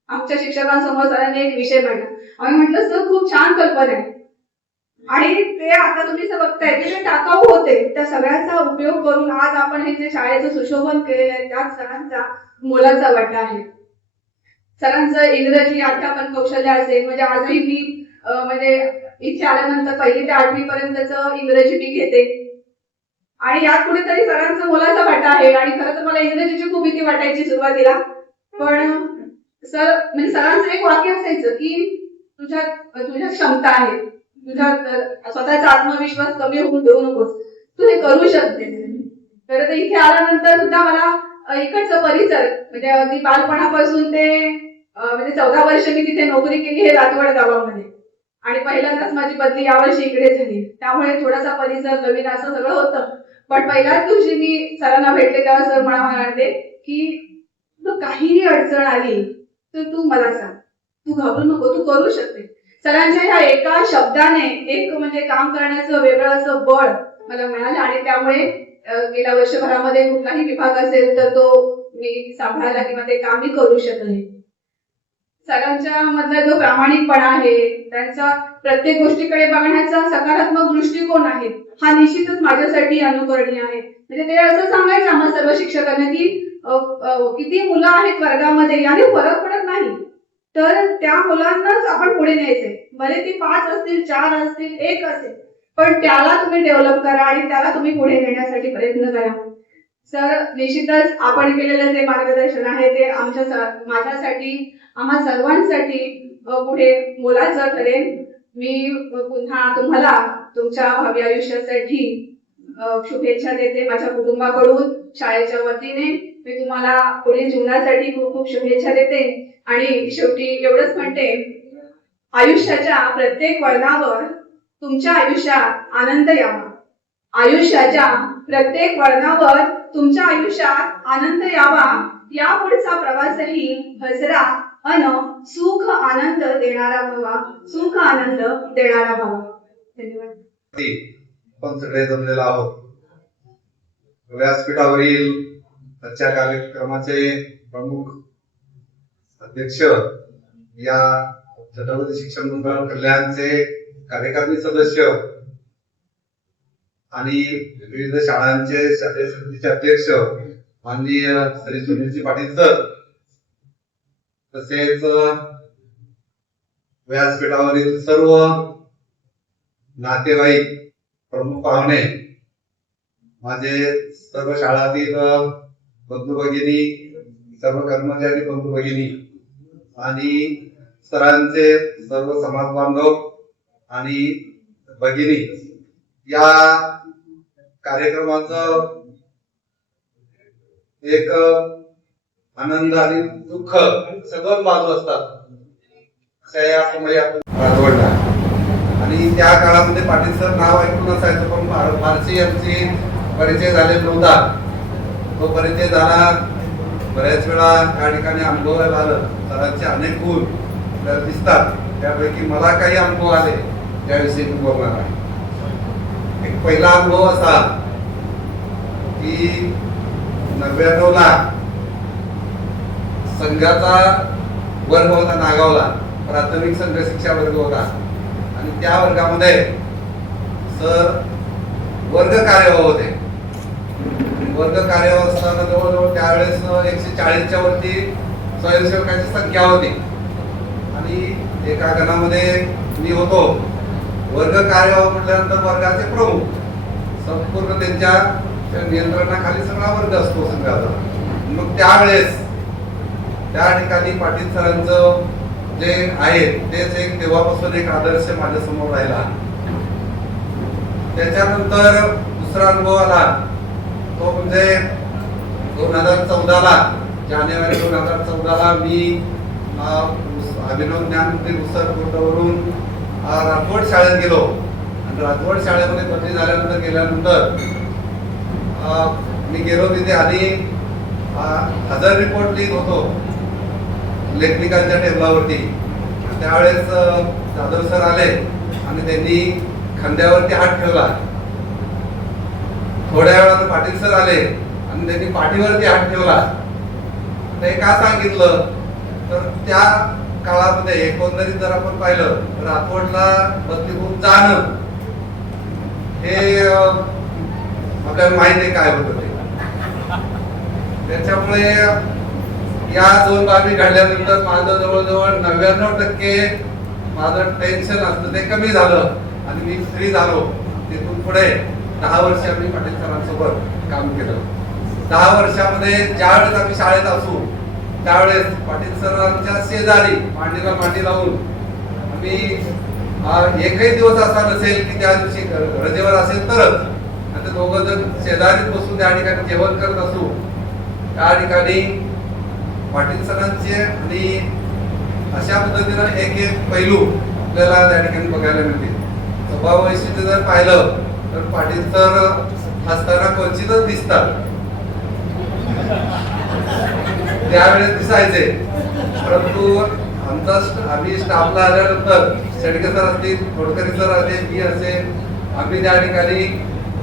आमच्या शिक्षकांसमोर सरांनी एक विषय मांडला. आम्ही म्हटलं सर खूप छान कल्पना आहे आणि ते आता तुम्ही बघताय ते जे टाकाऊ होते त्या सगळ्यांचा उपयोग करून आज आपण हे जे शाळेचं सुशोभन केलेलं आहे त्यात सरांचा मोलाचा वाटा आहे. सरांचं इंग्रजी अध्यापन कौशल्य असेल म्हणजे आजही मी म्हणजे इथे आल्यानंतर 1ली ते 8वी पर्यंतचं इंग्रजी मी घेते आणि यात कुठेतरी सरांचा मोलाचा वाटा आहे. आणि खरं तर मला इंग्रजीची खूप भीती वाटायची सुरुवातीला, पण सर म्हणजे सरांचं एक वाक्य असायचं की तुझ्या क्षमता आहे, तुझ्या स्वतःचा आत्मविश्वास कमी होऊन देऊ नकोस, तू हे करू शकते. खरं तर इथे आल्यानंतर सुद्धा मला इकडचं परिसर म्हणजे अगदी बालपणापासून ते म्हणजे 14 वर्ष मी तिथे नोकरी केली हे रातवड गावामध्ये आणि पहिल्यांदाच माझी बदली यावर्षी इकडे झाली. त्यामुळे थोडासा परिसर नवीन असं सगळं होतं. पण पहिल्याच दिवशी मी सरांना भेटले तेव्हा सर मला म्हणाले की तू काहीही अडचण आली तर तू मला सांग, तू घाबरू नको, तू करू शकते. सरांच्या ह्या एका शब्दाने एक म्हणजे काम करण्याचं वेगळं असं बळ मला मिळालं आणि त्यामुळे गेल्या वर्षभरामध्ये कुठलाही विभाग असेल तर तो मी सांभाळायला किंवा ते काम मी करू शकले. सरांच्या मधला जो प्रामाणिकपणा आहे, त्यांचा प्रत्येक गोष्टीकडे बघण्याचा सकारात्मक दृष्टिकोन आहे, हा निश्चितच माझ्यासाठी अनुकरणीय आहे. म्हणजे ते असं सांगायचं आम्हा सर्व शिक्षकांना की किती मुलं आहेत वर्गामध्ये याने फरक पडत नाही, तर त्या मुलांनाच आपण पुढे न्यायचंय. भले ती 5 असतील, 4 असतील, 1 असेल, पण त्याला तुम्ही डेव्हलप करा आणि त्याला तुम्ही पुढे नेण्यासाठी प्रयत्न करा. सर निश्चितच आपण केलेलं जे मार्गदर्शन आहे ते माझ्यासाठी आम्हा सर्वांसाठी पुढे मोलाचं ठरेल. मी पुन्हा तुम्हाला तुमच्या भावी आयुष्यासाठी शुभेच्छा देते. माझ्या कुटुंबाकडून शाळेच्या वतीने मी तुम्हाला पुढील जीवनासाठी खूप खूप शुभेच्छा देते आणि शेवटी एवढंच म्हणते, आयुष्याच्या प्रत्येक वळणावर तुमच्या आयुष्यात आनंद यावा. आयुष्याच्या प्रत्येक वळणावर तुमच्या आयुष्यात आनंद यावा. या पुढचा प्रवासही हसरा अन सुख आनंद देणारा व्हावा, सुख आनंद देणारा व्हावा. धन्यवाद. आपण सगळे जमलेलो आहोत. व्यासपीठावरील आजच्या कार्यक्रमाचे प्रमुख अध्यक्ष, या छत्रपती शिक्षण मंडळ कल्याणचे कार्यकारी सदस्य आणि विविध शाळांचे शालेय समितीचे अध्यक्ष माननीय श्री सुनीलजी पाटील सर, तसेच व्यासपीठावरील सर्व नातेवाईक, प्रमुख पाहुणे, माझे सर्व शाळातील बंधू भगिनी, सर्व कर्मचारी बंधू भगिनी आणि सरांचे सर्व समाज बांधव आणि भगिनी, या कार्यक्रमाचं एक आनंद आणि दुःख सगळं बाजू असतात राजवडला. आणि त्या काळामध्ये पाटील सर नाव ऐकून असायचं, पण फारसी यांची परिचय झाले नव्हता. तो परिचय झाला बऱ्याच वेळा त्या ठिकाणी अनुभवायला आलं. सरांचे अनेक गुण आपल्याला दिसतात, त्यापैकी मला काही अनुभव आले त्याविषयी मी बोलणार आहे. एक पहिला अनुभव असा की 99ला संघाचा वर्ग होता नागावला, प्राथमिक संघ शिक्षा वर्ग होता आणि त्या वर्गामध्ये सर वर्ग कार्यवाह होते. वर्ग कार्यवाह असताना जवळजवळ त्यावेळेस 140च्या वरती स्वयंसेवकांची संख्या होती आणि एका गणामध्ये मी होतो. वर्ग कार्यवाह म्हटल्यानंतर वर्गाचे प्रमुख, संपूर्ण त्यांच्या नियंत्रणाखाली सगळा वर्ग असतो संघाचा. मग त्यावेळेस त्या ठिकाणी पाटील सरांचं जे आहे तेच एक तेव्हापासून एक आदर्श माझ्या समोर राहिला. त्याच्यानंतर दुसरा अनुभव आला तो म्हणजे 2014ला जानेवारी 2014ला मी अभिनव ज्ञान मंदिर उत्सववरून राजवड शाळेत गेलो आणि राजवड शाळेमध्ये बदली झाल्यानंतर गेल्यानंतर मी गेलो तिथे आणि हजर रिपोर्ट लिहित होतो लेखनिकांच्या टेबलावरती. त्यावेळेस जाधव सर आले आणि त्यांनी खांद्यावरती हात ठेवला. थोड्या वेळानं पाटील सर आले आणि त्यांनी पाठीवरती हात ठेवला. ते का सांगितलं तर त्या काळामध्ये एकंदरीत जर आपण पाहिलं तर राजवडला बदली होऊन जाणं हे आपल्याला माहिती आहे काय होतं ते. त्याच्यामुळे या 2 बाबी घडल्यानंतर माझं जवळजवळ 99% माझं टेन्शन असतं ते कमी झालं आणि मी फ्री झालो. तिथून पुढे 10 वर्ष मी पाटील सरांसोबत काम केलं. 10 वर्षामध्ये ज्यावेळेस आम्ही शाळेत असू त्यावेळेस पाटील सरांच्या शेजारी मांडीला मांडी लावून आम्ही एकही दिवस असा नसेल की त्या दिवशी रजेवर असेल तरच आता दोघं जण शेजारीच बसून त्या ठिकाणी जेवण करत असू. त्या ठिकाणी पाटील सरांचे आणि अशा पद्धतीनं एक पैलू आपल्याला त्या ठिकाणी बघायला मिळते. स्वभाव वैशिष्ट्य जर पाहिलं तर पाटील सर हसताना क्वचितच दिसतात. त्यावेळेस दिसायचे परंतु आम्ही स्टाफला आल्यानंतर शेडके सर असतील, खोडकरी सर असतील, मी असेल, आम्ही त्या ठिकाणी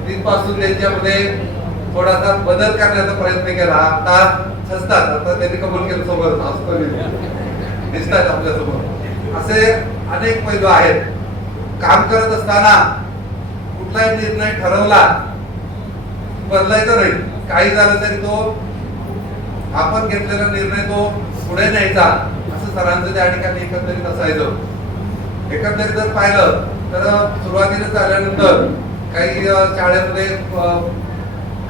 तिथपासून त्यांच्यामध्ये थोडासा बदल करण्याचा प्रयत्न केला. आता हसतात, आता त्यांनी कबूल केलं सोबत हसतो दिसतात आपल्यासमोर. असे अनेक पैलू आहेत. काम करत असताना कुठलाही निर्णय ठरवला बदलायचा नाही. काही झालं तरी तो आपण घेतलेला निर्णय तो पुढे न्यायचा असं सरांचं त्या ठिकाणी एकंदरीत असायचं. एकंदरीत जर पाहिलं तर सुरुवातीला झाल्यानंतर काही शाळेमध्ये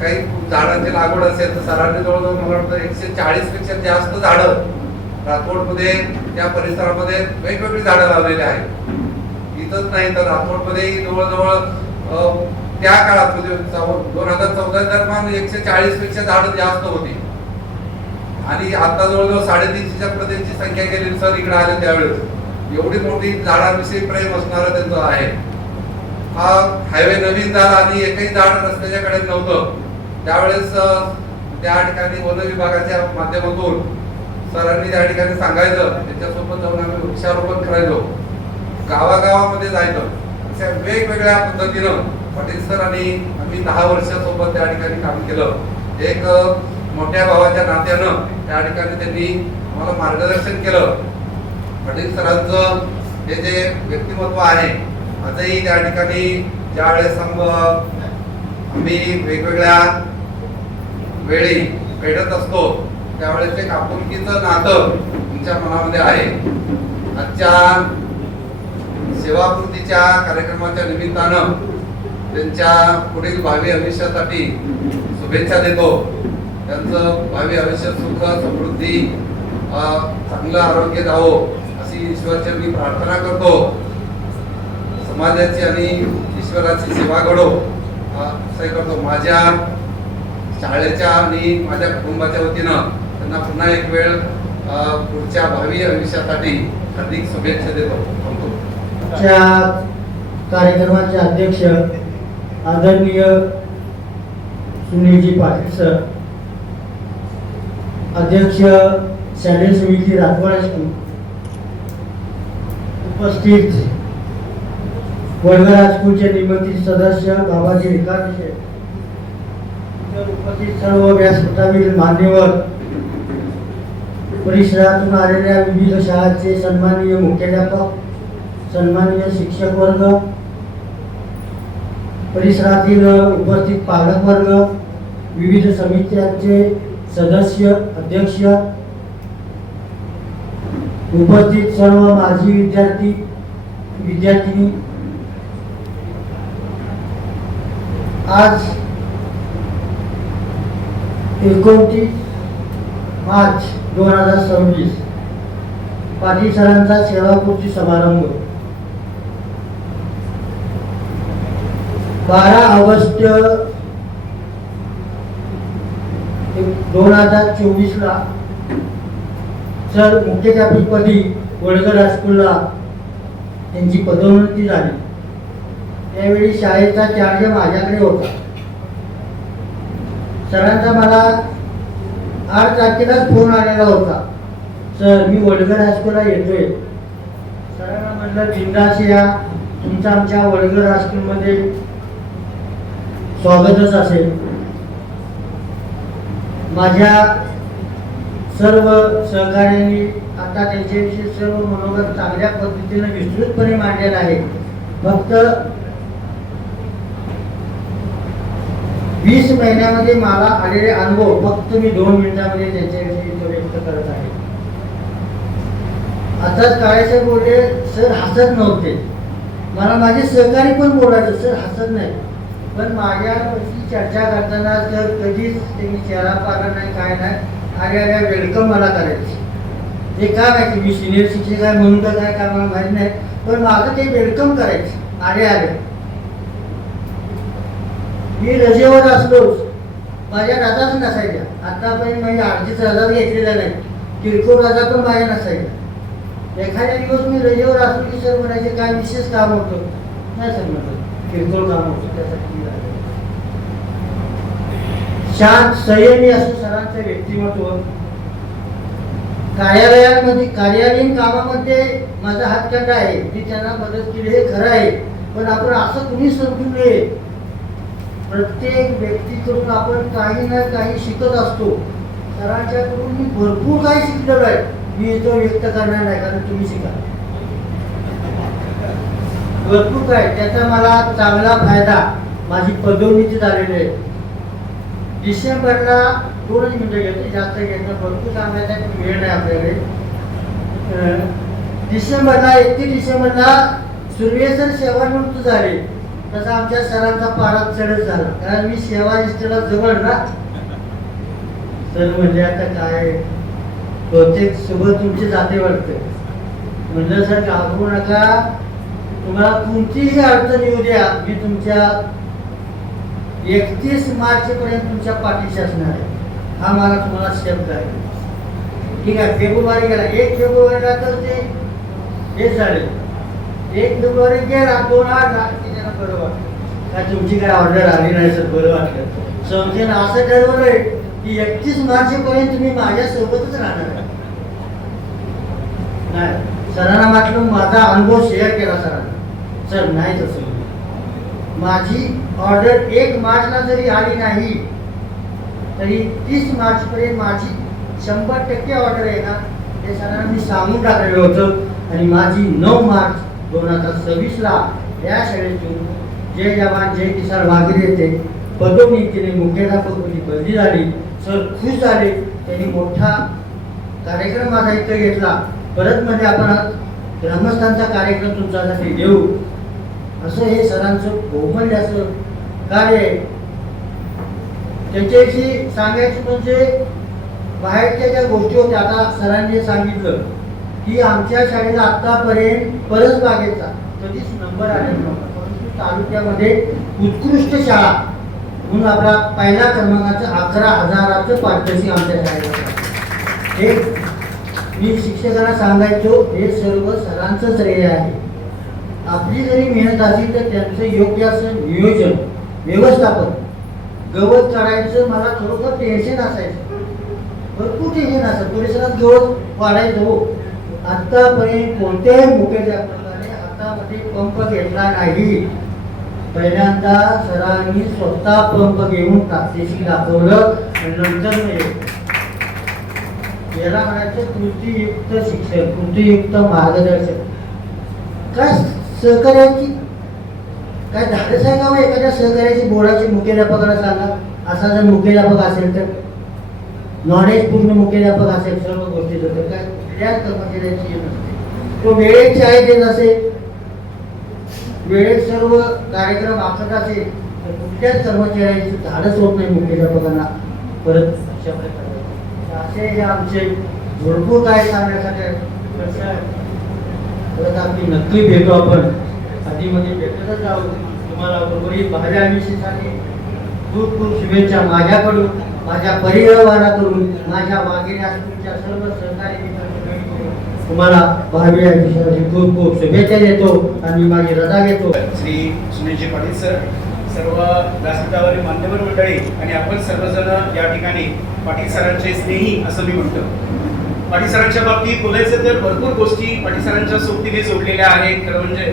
काही झाडांची लागवड असेल तर सरांनी जवळजवळ मला वाटतं 140 पेक्षा जास्त झाडं राजकोटमध्ये त्या परिसरामध्ये वेगवेगळी झाडं लावलेली आहेत. इथंच नाही तर राजकोटमध्ये जवळजवळ त्या काळात म्हणजे 2014 दरम्यान 140 पेक्षा झाडं जास्त होती आणि आता जवळजवळ 350च्या प्रदेशची संख्या गेली. सर इकडे आले त्यावेळेस एवढी मोठी झाडांविषयी प्रेम असणारं त्यांचं आहे. हा हायवे नवीन झाला आणि एकही झाड रस्त्याच्या कडे नव्हतं. त्यावेळेस त्या ठिकाणी वन विभागाच्या माध्यमातून सरांनी त्या ठिकाणी सांगायचं, त्याच्यासोबत जाऊन आम्ही वृक्षारोपण करायचो, गावागावामध्ये जायचं. अशा वेगवेगळ्या पद्धतीनं पाटील सर आणि आम्ही 10 वर्षासोबत त्या ठिकाणी काम केलं. एक मोठ्या भावाच्या नात्यानं त्या ठिकाणी त्यांनी आम्हाला मार्गदर्शन केलं. पाटील सरांचं हे जे व्यक्तिमत्व आहे आजही त्या ठिकाणी ज्यावेळेस आम्ही वेगवेगळ्या वेळी भेटत असतो त्यावेळेस एक आपुलकीचं नातं तुमच्या मनामध्ये आहे. आजच्या सेवाकृतीच्या कार्यक्रमाच्या निमित्तानं त्यांच्या पुढील भावी आयुष्यासाठी शुभेच्छा देतो. त्यांचं भावी आयुष्य सुख समृद्धी चांगलं आरोग्य जावो अशी ईश्वरचरणी प्रार्थना करतो. समाजाची आणि ईश्वराची सेवा घडो असं करतो. माझ्या शाळेच्या आणि माझ्या कुटुंबाच्या वतीनं त्यांना पुन्हा एक वेळ पुढच्या भावी आयुष्यासाठी हार्दिक शुभेच्छा देतो. कार्यक्रमाचे अध्यक्ष आदरणीय सुनीलजी पाटील सर, अध्यक्ष शालेय समिती राजवाड हायस्कूल, उपस्थित वडगाव हायस्कूलचे निमंत्रित सदस्य बाबाजी विकास, उपस्थित सर्व व्यासपीठावरील मान्यवर, परिसरातून आलेल्या विविध शाळांचे सन्माननीय मुख्याध्यापक, सन्माननीय शिक्षक वर्ग, परिसरातील उपस्थित पालक वर्ग, विविध समित्यांचे सदस्य अध्यक्ष, उपस्थित सर्व माजी विद्यार्थी विद्यार्थिनी, आज 29 मार्च 2026 पाटील सरांचा सेवापूर्ती समारंभ. 12 ऑगस्ट 2024 ला सर मुख्याध्यापकपदी वडगर हायस्कूलला त्यांची पदोन्नती झाली. त्यावेळी शाळेचा चार्ज माझ्याकडे होता. सरांचा मला 8 तारखेलाच फोन आलेला होता, सर मी वडगर हायस्कूलला येतोय. सरांना म्हटलं बिनधास्त या, तुमचं आमच्या वडगर हायस्कूलमध्ये स्वागतच असेल. माझ्या सर्व सहकार्यांनी आता त्यांच्याविषयी सर्व मनोगत चांगल्या पद्धतीने विस्तृतपणे मांडलेलं आहे. फक्त 20 महिन्यामध्ये मला आलेले अनुभव फक्त मी 2 मिनिटांमध्ये त्यांच्याविषयी व्यक्त करत आहे. आताच काळेसाहेब बोलले, सर हसत नव्हते. मला माझे सहकारी पण बोलायचे, सर हसत नाही. पण माझ्याशी चर्चा करताना सर कधीच त्यांनी चेहरा पाहिला नाही, काय नाही. अरे वेलकम मला करायचे. ते काय माहिती मी सिनियर शिक्षक आहे म्हणून तर काय काय मला माहिती नाही, पण माझं ते वेलकम करायचे. आले मी रजेवर असलोच माझ्या रजाच नसायच्या. आतापर्यंत माझी अर्धीच रजा घेतलेल्या नाही, किरकोळ रजा पण माझ्या नसायच्या. एखाद्या दिवस मी रजेवर असलो की सर म्हणायचे काय विशेष काम होतं, नाही सर म्हटलं किरकोळ काम होतं त्यासाठी. शांत संयमी असं सरांचं व्यक्तिमत्व. कार्यालयीन कामामध्ये माझा हातखंडा आहे, मी त्यांना मदत केली हे खरं आहे. पण आपण असं कुणी समजू नये, प्रत्येक व्यक्तीकडून आपण काही ना काही शिकत असतो. सरांच्याकडून मी भरपूर काही शिकलेलो आहे. मी तो व्यक्त करणार नाही, कारण तुम्ही शिका भरपूर काय. त्याचा मला चांगला फायदा माझी पदोन्नती झालेली आहे. डिसेंबरला 2 मिनिटं घेतो, जास्त घेतलं, भरपूर सांगायचं आहे पण वेळ नाही आपल्याकडे. डिसेंबरला 31 डिसेंबरला सुर्वेसर सेवानिवृत्त झाले. तसा आमच्या सरांचा पारा चढच झाला, कारण मी सेवा इष्टला जवळ ना. सर म्हणजे आता काय बहुतेक सोबत तुमचे जाते वाटते. म्हणलं सर घाबरू नका, तुम्हाला कोणतीही अडचण येऊ द्या, मी तुमच्या 31 मार्च पर्यंत तुमच्या पाठीशी असणार आहे. हा मला तुम्हाला शब्द आहे. ठीक आहे. फेब्रुवारी गेला, 1 फेब्रुवारीला तर ते हे झाले. 1 फेब्रुवारी गेला, 2-8 त्यांना बरं वाटलं. काय तुमची काय ऑर्डर आली नाही सर, बरं वाटलं. समजेन असं ठरवलंय की 31 मार्च पर्यंत तुम्ही माझ्या सोबतच राहणार आहे. नाही सरांना म्हटलं, माझा अनुभव शेअर केला सरांना. सर नाही तसं, माझी ऑर्डर 1 मार्चला जरी आली नाही तरी 30 मार्च पर्यंत माझी 100% ऑर्डर आहे ना, हे सरांना मी सांगून टाकलेलं होतं. आणि माझी 9 मार्च 2026 ला या शाळेतून जय जवान जय किसान वाघेरे येथे पदोन्नतीने मुख्याध्यापकपदी बदली झाली. सर खुश झाले. त्यांनी मोठा कार्यक्रम माझा इथं घेतला. परत मध्ये आपण ग्रामस्थांचा कार्यक्रम तुमच्यासाठी घेऊ, असं हे सरांचं बहुमूल्य असं कार्य आहे. त्याच्याविषयी सांगायचं म्हणजे बाहेरच्या ज्या गोष्टी होत्या, आता सरांनी सांगितलं की आमच्या शाळेला आतापर्यंत परसबागेचा कधीच नंबर आलेला नव्हता, परंतु तालुक्यामध्ये उत्कृष्ट शाळा म्हणून आपला पहिला क्रमांकाचं 11,000चं पारितोषिक आमच्या शाळेला. हे मी शिक्षकांना सांगायचो, हे सर्व सरांचं श्रेय आहे. आपली जरी मेहनत असेल तर त्यांचं योग्य असं नियोजन व्यवस्थापन. गवत काढायचं मला खरोखर टेन्शन असायचं, भरपूर टेन्शन असायचं. परिसरात गवत वाढायचं हो. आतापर्यंत कोणत्याही मुख्याध्यापकाने हातामध्ये पंप घेतला नाही. पहिल्यांदा सरांनी स्वतः पंप घेऊन प्रात्यक्षिक दाखवलं आणि नंतर याला म्हणायचं कृतीयुक्त शिक्षण, कृतीयुक्त मार्गदर्शन. काय सहकार्याची काय धाडस आहे का एखाद्या सहकार्याची बोर्डाची मुख्याध्यापकाला सांगा. असा जर मुख्याध्यापक असेल तर, नॉलेज पूर्ण मुख्याध्यापक असेल सर्व गोष्टीचं, तर काय त्याच कर्मचाऱ्याची नसते. तो वेळेची आहे देत असेल, वेळेत सर्व कार्यक्रम आखत असेल तर कुठल्याच कर्मचाऱ्याची धाडस होत नाही मुख्याध्यापकांना परत अशा प्रकारे. असे हे आमचे भरपूर काय सांगण्यासाठी प्रश्न आहे. परत आम्ही नक्की भेटू, आपण आधीमध्ये भेटतच आहोत. तुम्हाला उर्वरित भाज्या विषयीसाठी खूप खूप शुभेच्छा माझ्याकडून, माझ्या परिवाराकडून, माझ्या मागे तुमच्या सर्व सहकारी मित्रांकडून तुम्हाला भावी आयुष्यासाठी खूप खूप शुभेच्छा देतो आणि माझी रजा घेतो. श्री सुनीलजी पाटील सर, सर्व व्यासपीठावरील मान्यवर मंडळी आणि आपण सर्वजण या ठिकाणी पाटील सरांचे स्नेही असं मी म्हणतो. पाटील सरांच्या बाबतीत बोलायचं तर भरपूर गोष्टी पाटील सरांच्या सोबतीने जोडलेल्या आहेत. खरं म्हणजे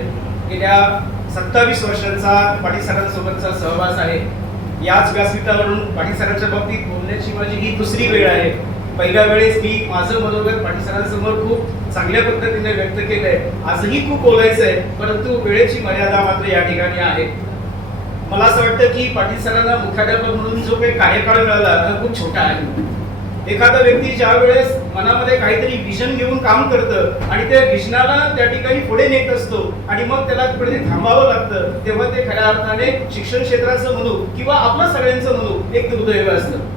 गेल्या 27 वर्षांचा पाटील सरांसोबतचा सहवास आहे. याच व्यासपीठावरून पाटील सरांच्या बाबतीत बोलण्याची माझी ही दुसरी वेळ आहे. पहिल्या वेळेस मी माझं मनोगत पाटील सरांसमोर खूप चांगल्या पद्धतीने व्यक्त केलंय. आजही खूप बोलायचं आहे, परंतु वेळेची मर्यादा मात्र या ठिकाणी आहे. मला असं वाटतं की पाटील सरांना मुख्याध्यापक म्हणून जो काही कार्यकाळ मिळाला हा खूप छोटा आहे. एखादा व्यक्ती ज्या वेळेस मनामध्ये काहीतरी विजन घेऊन काम करतं आणि त्या विजनाला त्या ठिकाणी पुढे नेत असतो आणि मग त्याला कुठे थांबावं लागतं, तेव्हा ते खऱ्या अर्थाने शिक्षण क्षेत्राचं म्हणू किंवा आपलं सगळ्यांचं म्हणू एक दुर्दैव असतं.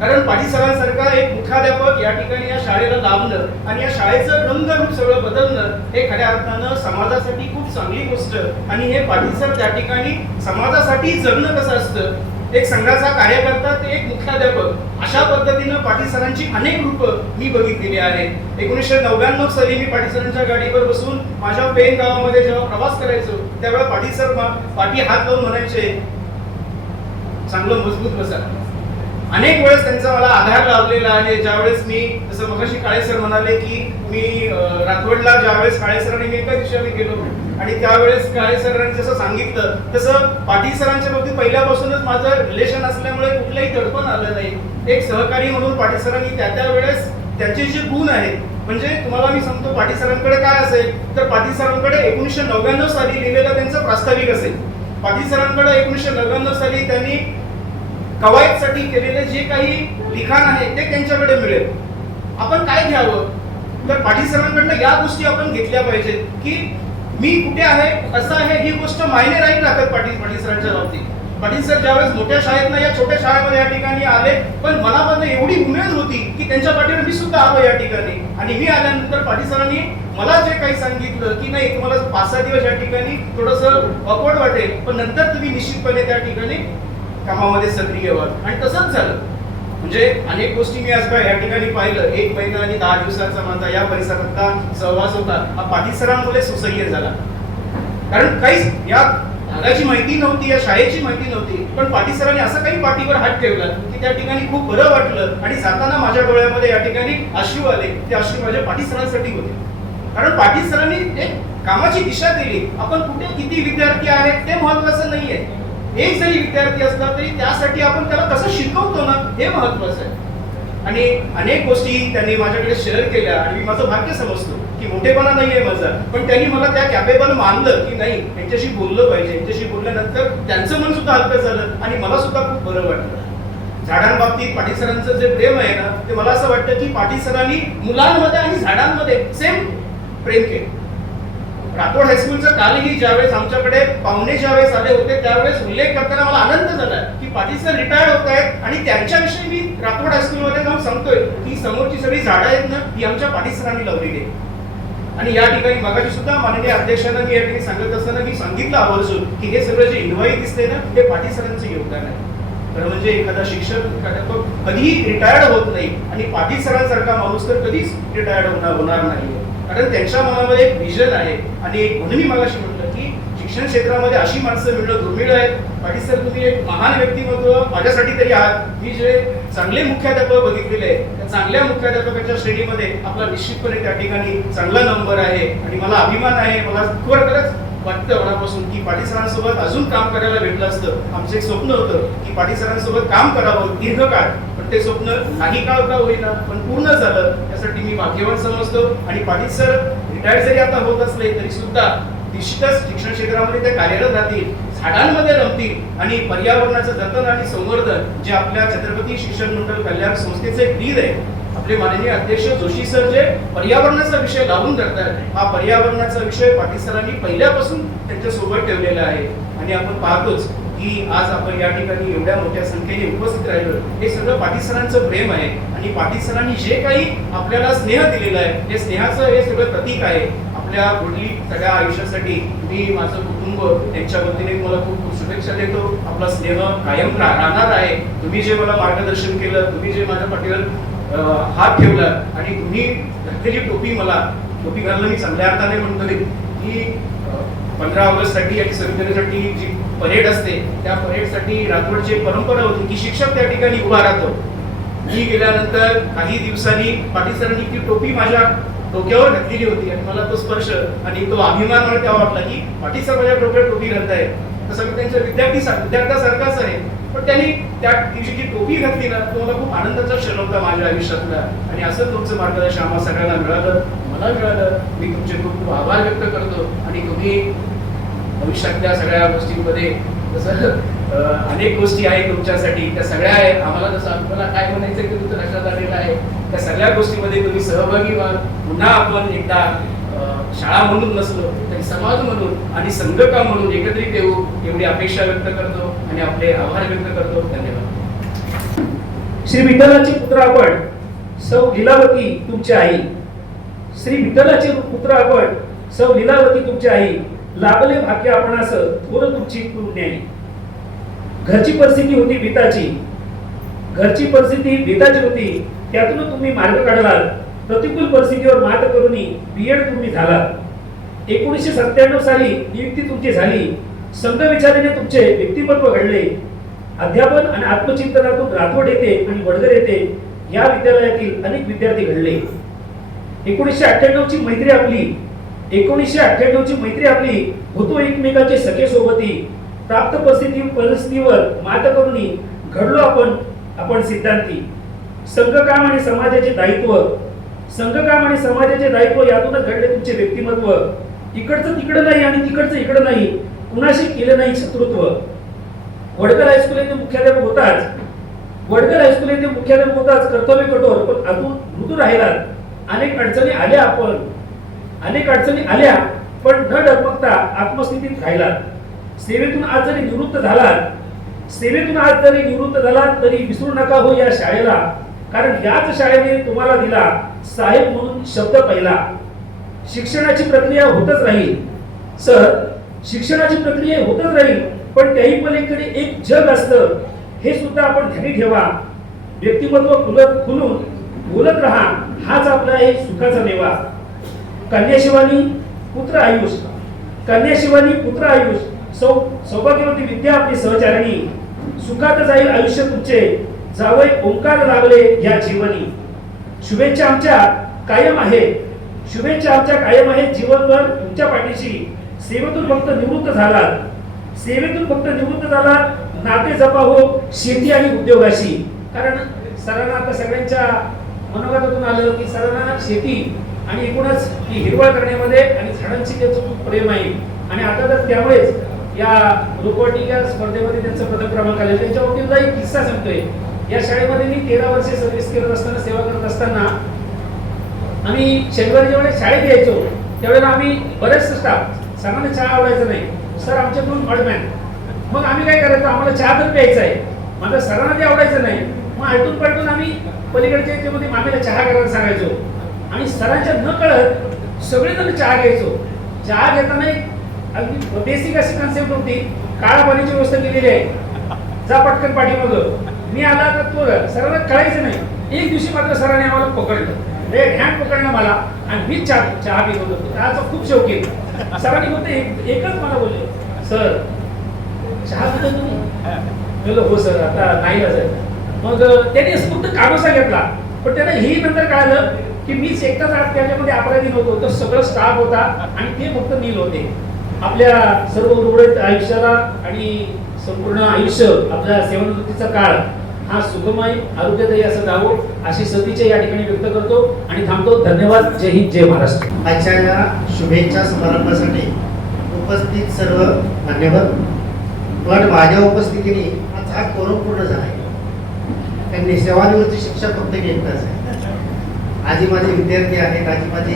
कारण पाटील सरांसारखा एक मुख्याध्यापक या ठिकाणी या शाळेला लाभणं आणि या शाळेचं रंगरूप सगळं बदलणं हे खऱ्या अर्थानं समाजासाठी खूप चांगली गोष्ट. आणि हे पाटील सर त्या ठिकाणी समाजासाठी जगणं कसं असतं, एक संघाचा कार्यकर्ता ते एक मुख्याध्यापक, अशा पद्धतीनं पाटील सरांची अनेक रूपं मी बघितलेली आहेत. 1999 साली मी पाटील सरांच्या गाडीवर बसून माझ्या पेन गावामध्ये जेव्हा प्रवास करायचो त्यावेळेला पाटील सर पाठी हात लावून म्हणायचे, चांगलं मजबूत बसा. अनेक वेळेस त्यांचा मला आधार लाभलेला आहे. ज्यावेळेस मी जसं मगाशी काळे सर म्हणाले की मी राठवडला ज्यावेळेस काळे सरांनी मी एका दिवशी आम्ही गेलो आणि त्यावेळेस काळे सरांनी जसं सांगितलं तसं पाटील सरांच्या बाबतीत पहिल्यापासूनच माझं रिलेशन असल्यामुळे कुठलंही दडपण आलं नाही. एक सहकारी म्हणून पाटील सरांनी त्या वेळेस त्यांचे जे गुण आहेत, म्हणजे तुम्हाला मी सांगतो पाटील सरांकडे काय असेल तर पाटील सरांकडे 1999 साली लिहिलेलं त्यांचं प्रास्ताविक असेल. पाटील सरांकडे 1999 साली त्यांनी कवायतसाठी केलेले जे काही लिखाण आहे ते त्यांच्याकडे मिळेल. आपण काय घ्यावं तर पाटील सरांकडनं या गोष्टी आपण घेतल्या पाहिजेत की मी कुठे आहे, कसं आहे, ही गोष्ट मायने राहील राहतात पाटील सरांच्या बाबतीत. पाटील सर ज्यावेळेस मोठ्या शाळेतनं या छोट्या शाळेमध्ये या ठिकाणी आले, पण मनामध्ये एवढी उमेद होती की त्यांच्या पाठीवर मी सुद्धा आलो या ठिकाणी. आणि मी आल्यानंतर पाटील सरांनी मला जे काही सांगितलं की नाही तुम्हाला 5-6 दिवस या ठिकाणी थोडंसं ऑकवर्ड वाटेल, पण नंतर तुम्ही निश्चितपणे त्या ठिकाणी कामामध्ये सक्रिय व्हा. आणि तसंच झालं. म्हणजे अनेक गोष्टी मी आज या ठिकाणी पाहिलं. 1 महिना आणि 10 दिवसाचा माझा या परिसरातला सहवास होता, हा पाटील सरांमुळे सुसह्य झाला. कारण काहीच या भागाची माहिती नव्हती, या शाळेची माहिती नव्हती, पण पाटील सरांनी असं काही पाठीवर हात ठेवला की त्या ठिकाणी खूप बरं वाटलं. आणि जाताना माझ्या डोळ्यामध्ये या ठिकाणी अश्रू आले. ते अश्रू माझ्या पाटील सरांसाठी होते. कारण पाटील सरांनी एक कामाची दिशा दिली. आपण कुठे किती विद्यार्थी आहेत ते महत्वाचं नाहीये. एक जरी विद्यार्थी असला तरी त्यासाठी आपण त्याला कसं शिकवतो ना हे महत्वाचं आहे. आणि अनेक गोष्टी त्यांनी माझ्याकडे शेअर केल्या आणि मी माझं भाग्य समजतो की मोठेपणा नाहीये माझा, पण त्यांनी मला त्या कॅपेबल मानलं की नाही यांच्याशी बोललं पाहिजे. यांच्याशी बोलल्यानंतर त्यांचं मन सुद्धा हलकं झालं आणि मला सुद्धा खूप बरं वाटलं. झाडांबाबतीत पाटील सरांचं जे प्रेम आहे ना ते मला असं वाटतं की पाटील सरांनी मुलांमध्ये आणि झाडांमध्ये सेम प्रेम केलं. राठोड हायस्कूलचं कालही ज्यावेळेस आमच्याकडे पाहुणे ज्यावेळेस आले होते त्यावेळेस उल्लेख करताना मला आनंद झाला की पाटील सर रिटायर्ड होत आहेत आणि त्यांच्याविषयी मी राठोड हायस्कूलमध्ये जाऊन सांगतोय की समोरची सगळी झाडं आहेत ना ही आमच्या पाटील सरांनी लावलेली आहे. आणि या ठिकाणी मगाशी सुद्धा माननीय अध्यक्षांना मी या ठिकाणी सांगत असताना मी सांगितलं आवर्जून की हे सगळं जे इन्व्हाईट दिसते ना ते पाटील सरांचं योगदान आहे. तर म्हणजे एखादा शिक्षक मुख्याध्यापक कधीही रिटायर्ड होत नाही आणि पाटील सरांसारखा माणूस तर कधीच रिटायर्ड होणार नाही. कारण त्यांच्या मनामध्ये एक विजन आहे. आणि म्हणून मी मगाशी म्हटलं की शिक्षण क्षेत्रामध्ये अशी माणसं मिळणं दुर्मिळ आहेत. पाटील सर तुम्ही एक महान व्यक्तिमत्व माझ्यासाठी तरी आहात. मी जे चांगले मुख्याध्यापक बघितलेले आहेत त्या चांगल्या मुख्याध्यापकाच्या श्रेणीमध्ये आपला निश्चितपणे त्या ठिकाणी चांगला नंबर आहे. आणि मला अभिमान आहे. मला खरंच वाटतं मनापासून की पाटील सरांसोबत अजून काम करायला भेटलं असतं. आमचं एक स्वप्न होतं की पाटील सरांसोबत काम करावं दीर्घकाळ, पण ते स्वप्न काही काळ का होईना पण पूर्ण झालं. त्यासाठी मी भाग्यवान समजतो. आणि पाटील सर रिटायर्ड जरी आता होत असले तरी सुद्धा निश्चितच शिक्षण क्षेत्रामध्ये ते कार्यरत राहतील, झाडांमध्ये रमतील आणि पर्यावरणाचं जतन आणि संवर्धन जे आपल्या छत्रपती शिक्षण मंडळ कल्याण संस्थेचे एक लीड आहे आपले माननीय अध्यक्ष जोशी सर जे पर्यावरणाचा विषय लावून धरतात. हा पर्यावरणाचा विषय पाटील सरांनी पहिल्यापासून त्यांच्या सोबत ठेवलेला आहे. आणि आपण पाहतोच की आज आपण या ठिकाणी एवढ्या मोठ्या संख्येने उपस्थित राहिलो, हे सगळं पाटील सरांचं प्रेम आहे. आणि पाटील सरांनी जे काही आपल्याला स्नेह दिलेला आहे, ते स्नेहाचं हे सगळं प्रतीक आहे. आपल्या पुढली सगळ्या आयुष्यासाठी मी, माझं कुटुंब यांच्या वतीने मला खूप खूप शुभेच्छा देतो. आपला स्नेह कायम राहणार आहे. तुम्ही जे मला मार्गदर्शन केलं, तुम्ही जे माझ्या पाठीवर हात ठेवला आणि तुम्ही घातलेली टोपी, मला टोपी घालणं मी चांगल्या अर्थाने म्हणतो की 15 ऑगस्टसाठी आणि संविधानासाठी जी परेड असते, त्या परेडसाठी राजवडची परंपरा होती की शिक्षक त्या ठिकाणी उभा राहतो. मी गेल्यानंतर काही दिवसांनी पाटील सरांनी ती टोपी माझ्या डोक्यावर घातलेली होती आणि मला तो स्पर्श आणि तो अभिमान मला तेव्हा वाटला की पाटील सर माझ्या डोक्यावर टोपी घालताय. तसं मी त्यांच्या विद्यार्थ्यासारखाच आहे, पण त्यांनी त्या दिवशी जी टोपी घातली ना, तो मला खूप आनंदाचा क्षण होता माझ्या आयुष्यातला. आणि असं तुमचं मार्गदर्शन आम्हा सगळ्यांना मिळालं, मला मिळालं. मी तुमचे खूप खूप आभार व्यक्त करतो. आणि तुम्ही भविष्यातल्या सगळ्या गोष्टींमध्ये जसं अनेक गोष्टी आहेत तुमच्यासाठी, त्या सगळ्या आहेत. आम्हाला जसं आपल्याला काय म्हणायचं की तुमचं लक्षात आलेलं आहे, त्या सगळ्या गोष्टीमध्ये तुम्ही सहभागी व्हा. पुन्हा आपण एकदा शाळा म्हणून नसलो तरी समाज म्हणून आणि संघटना म्हणून एकत्रित येऊ, एवढी अपेक्षा व्यक्त करतो आणि आपले आभार व्यक्त करतो. धन्यवाद. श्री विठ्ठलाचे पुत्र आपण सौ लीलावती तुमची आई. श्री विठ्ठलाचे पुत्र आपण सौ लीलावती तुमची आई. लागले भाग्य आपणास थोर तुमची पुण्याई. घरची परिस्थिती होती बेताची, घरची परिस्थिती बेताची होती, त्यातून तुम्ही मार्ग काढलात. प्रतिकूल परिस्थितीवर मात करून बीएड तुम्ही झालात. 1997 साली नियुक्ती तुमची झाली. संघ विचाराने तुमचे व्यक्तिमत्व घडले. अध्यापन आणि आत्मचिंतनातून राठोड येथे आणि वडगर येथे या विद्यालयातील अनेक विद्यार्थी घडले. 1998 ची मैत्री आपली, 1998 ची मैत्री आपली होतो एकमेकाचे सखे सोबती. प्राप्त परिस्थितीवर मात करून घडलो आपण सिद्धांती. संघकाम आणि समाजाचे दायित्व, संघकाम आणि समाजाचे दायित्व यातूनच घडले तुमचे व्यक्तिमत्व. इकडचं तिकडं नाही आणि तिकडचं इकडं नाही, कुणाशी केलं नाही शत्रुत्व. वडकर हायस्कूल येथे मुख्याध्यापक होताच, वडकर हायस्कूल येथे मुख्याध्यापक होताच कर्तव्य कठोर पण अजून मृदू राहिलात. अनेक अडचणी आल्या पण न डगमगता आत्मस्थितीत राहिलात. सेवेतून आज जरी निवृत्त झालात तरी विसरू नका हो या शाळेला, कारण याच शाळेने तुम्हाला दिला साहेब म्हणून शब्द पहिला. शिक्षणाची प्रक्रिया होतच राहील सर, शिक्षणाची प्रक्रिया होतच राहील, पण त्याही पलीकडे एक जग असतं हे सुद्धा आपण ध्यानी ठेवा. व्यक्तिमत्व खुलून बोलत राहा, हाच आपला आहे सुखाचा मेवा. कन्याशिवानी पुत्र आयुष, कन्याशिवानी पुत्र आयुष. सौभाग्यवती विद्या आपली सहचारिणी. सुखात जाईल आयुष्य तुमचे, जावई ओंकार लागले या जीवनी. शुभेच्छा आमच्या कायम आहेत, शुभेच्छा आमच्या कायम आहेत जीवनभर तुमच्या पाठीशी. सेवेतून फक्त निवृत्त झालात, नाते जपा हो शेती आणि उद्योगाशी. कारण सरांना आता सगळ्यांच्या मनोगतातून आलं की सरांना शेती आणि एकूणच ही हिरवळ करण्यामध्ये आणि झाडांची त्यांचं खूप प्रेम आहे. आणि आता तर त्यामुळेच या रोपवाटिका या स्पर्धेमध्ये त्यांचा प्रथम क्रमांक आला. त्यांच्या बाबतीतला एक किस्सा सांगतोय. या शाळेमध्ये मी 13 वर्षे सर्व्हिस करत असताना, सेवा करत असताना आम्ही शनिवारी जेव्हा शाळेत यायचो त्यावेळेला आम्ही बरेच स्टाफ, सर्वांना चहा आवडायचा नाही. सर आमच्याकडून ऑडमॅन, मग आम्ही काय करायचो, आम्हाला चहा तर प्यायचा आहे, माझं सरांना ते आवडायचं नाही. मग आलटून पलटून आम्ही पलीकडच्या याच्यामध्ये मामीला चहा करायला सांगायचो आणि सरांच्या न कळत सगळेजण चहा घ्यायचो. चहा घेताना अगदी बेसिक अशी कन्सेप्ट होती, काळा पाण्याची व्यवस्था केलेली आहे, जा पटकन पाठीमागं. मी आला तर तो सरांना कळायचं नाही. एक दिवशी मात्र सरांनी आम्हाला पकडलं, हँड पकडलं मला आणि मीच चहा पित होतो. चहाचा खूप शौकीन. सरांनी फक्त एकच मला बोलले, सर चहा पितो तुम्ही? बोललो हो सर, आता नाही आहे. मग त्याने फक्त कानोसा घेतला, पण त्याला ही नंतर कळालं की मीच एकटाच आज त्याच्यामध्ये अपराधी नव्हतो, तो सगळं स्टाफ होता आणि ते फक्त नील होते. आपल्या सर्व उर्वरित आयुष्याला आणि संपूर्ण आयुष्य आपल्या सेवानिवृत्तीचा काळ हा सुखमय आरोग्यदायी असं जावं अशी सदिच्छा या ठिकाणी व्यक्त करतो आणि थांबतो. धन्यवाद. जय हिंद, जय महाराष्ट्र. आजच्या या शुभेच्छा समारंभासाठी उपस्थित सर्व मान्यवर, पण माझ्या उपस्थितीने आज हा कोरम पूर्ण झाला आहे. त्यांनी सेवानिवृत्ती शिक्षा फक्त घेतलाच आहे. आजी माझे विद्यार्थी आहेत, आजी माझे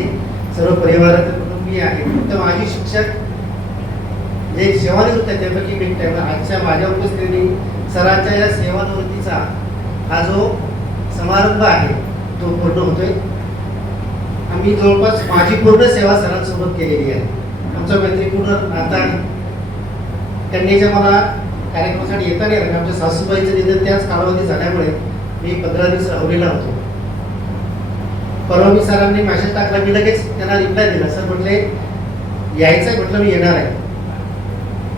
सर्व परिवाराचे कुटुंबीय आहेत. फक्त माझे शिक्षक जे सेवानिवृत्त आहेत त्यापैकी मी एक आहे. आजच्या माझ्या उपस्थितीने सरांच्या या सेवानिवृत्तीचा हा जो समारंभ आहे तो पूर्ण होतोय. आम्ही जवळपास माझी पूर्ण सेवा सरांसोबत केलेली आहे. आमचा मैत्रीपूर्ण नाता आहे. त्यांनी जे मला कार्यक्रमासाठी येता नाही आलं, आमच्या सासूबाईचं निधन त्याच कालावधी झाल्यामुळे मी 15 दिवस राहुरीला होतो. परवा मी सरांनी मेसेज टाकला, मी लगेच त्यांना रिप्लाय दिला. सर म्हटले यायचं आहे, म्हटलं मी येणार आहे.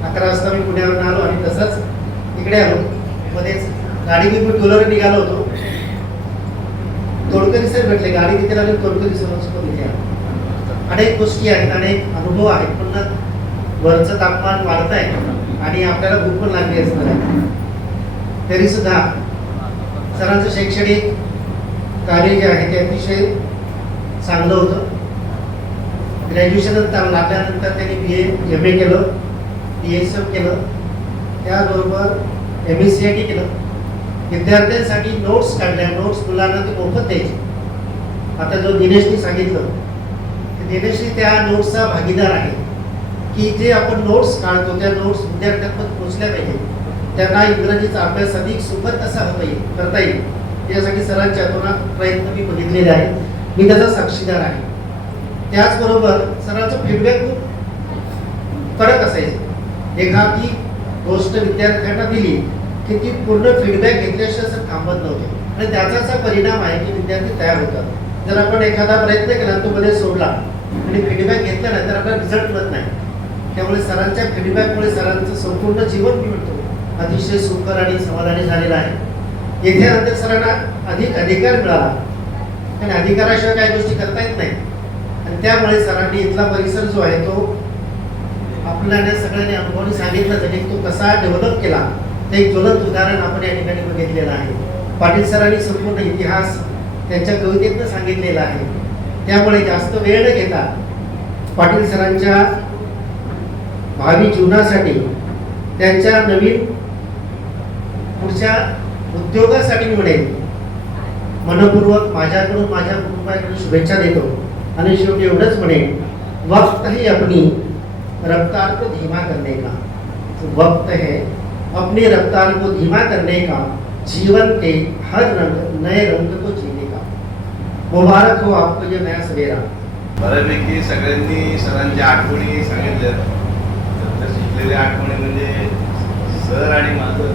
11 वाजता मी पुण्यावरून आलो आणि तसंच इकडे आलो. मध्येच गाडी मी टू व्हीलर निघालो होतो. तोडकरी सर भेटले, गाडी तिथे लागली, तोडकरी सरांसोबत इथे आलो. अनेक गोष्टी आहेत, अनेक अनुभव आहेत. पण वरचं तापमान वाढत आहे आणि आपल्याला भूक पण लागली असणार आहे. तरी सुद्धा सरांचं शैक्षणिक कार्य जे आहे ते अतिशय चांगलं होतं. ग्रॅज्युएशन लागल्यानंतर त्यांनी BA MA केलं, DSM केलं, त्याचबरोबर MSCIT केलं. विद्यार्थ्यांसाठी नोट्स काढल्या, नोट्स मुलांना ते मोफत द्यायचे. आता जो दिनेशनी सांगितलं ते दिनेशनी त्या नोट्सचा भागीदार आहे की जे आपण नोट्स काढतो त्या नोट्स विद्यार्थ्यांपर्यंत पोहोचल्या पाहिजे. त्यांना इंग्रजीचा अभ्यास अधिक सुकर कसा करता येईल यासाठी सरांच्या हातून प्रयत्न मी बघितलेले आहेत. मी त्याचा साक्षीदार आहे. त्याचबरोबर सरांचं फीडबॅक खूप कडक असायचं. एखादी गोष्ट विद्यार्थ्यांना दिली की ती पूर्ण फीडबॅक घेतल्याशिवाय सर थांबत नव्हते आणि त्याचा परिणाम आहे की विद्यार्थी तयार होतात. जर आपण एखादा प्रयत्न केला तो मध्ये सोडला आणि फीडबॅक घेतला नाही तर आपला रिझल्ट मिळत नाही. त्यामुळे सरांच्या फीडबॅकमुळे सरांचं संपूर्ण जीवन मी म्हणतो अतिशय सुखकर आणि समाधानी झालेलं आहे. येथे नंतर सरांना अधिक अधिकार मिळाला आणि अधिकाराशिवाय काही गोष्टी करता येत नाही आणि त्यामुळे सरांनी इथला परिसर जो आहे तो आपल्याला सगळ्यांनी अनुभवाने सांगितलं तरी तो कसा डेव्हलप केला ते एक ज्वलंत उदाहरण आपण या ठिकाणी बघितलेलं आहे. पाटील सरांनी संपूर्ण इतिहास त्यांच्या कवितेतनं सांगितलेला आहे. त्यामुळे जास्त वेळ न घेता पाटील सरांच्या भावी जीवनासाठी त्यांच्या नवीन पुढच्या उद्योगासाठी मी म्हणेन मनपूर्वक माझ्याकडून माझ्या कुटुंबाकडून शुभेच्छा देतो आणि शेवटी एवढंच म्हणेन वक्त ही अपनी रफ्तार को धीमा करने का, वक्त है अपनी रफ्तार को धीमा करने का, जीवन के हर रंग नए रंग को जीने का. मुबारक हो आपको ये नया सवेरा. बऱ्यापैकी सगळ्यांनी सरांच्या आठवणी सांगितल्या. तर शिकलेल्या आठवणी म्हणजे सर आणि माझं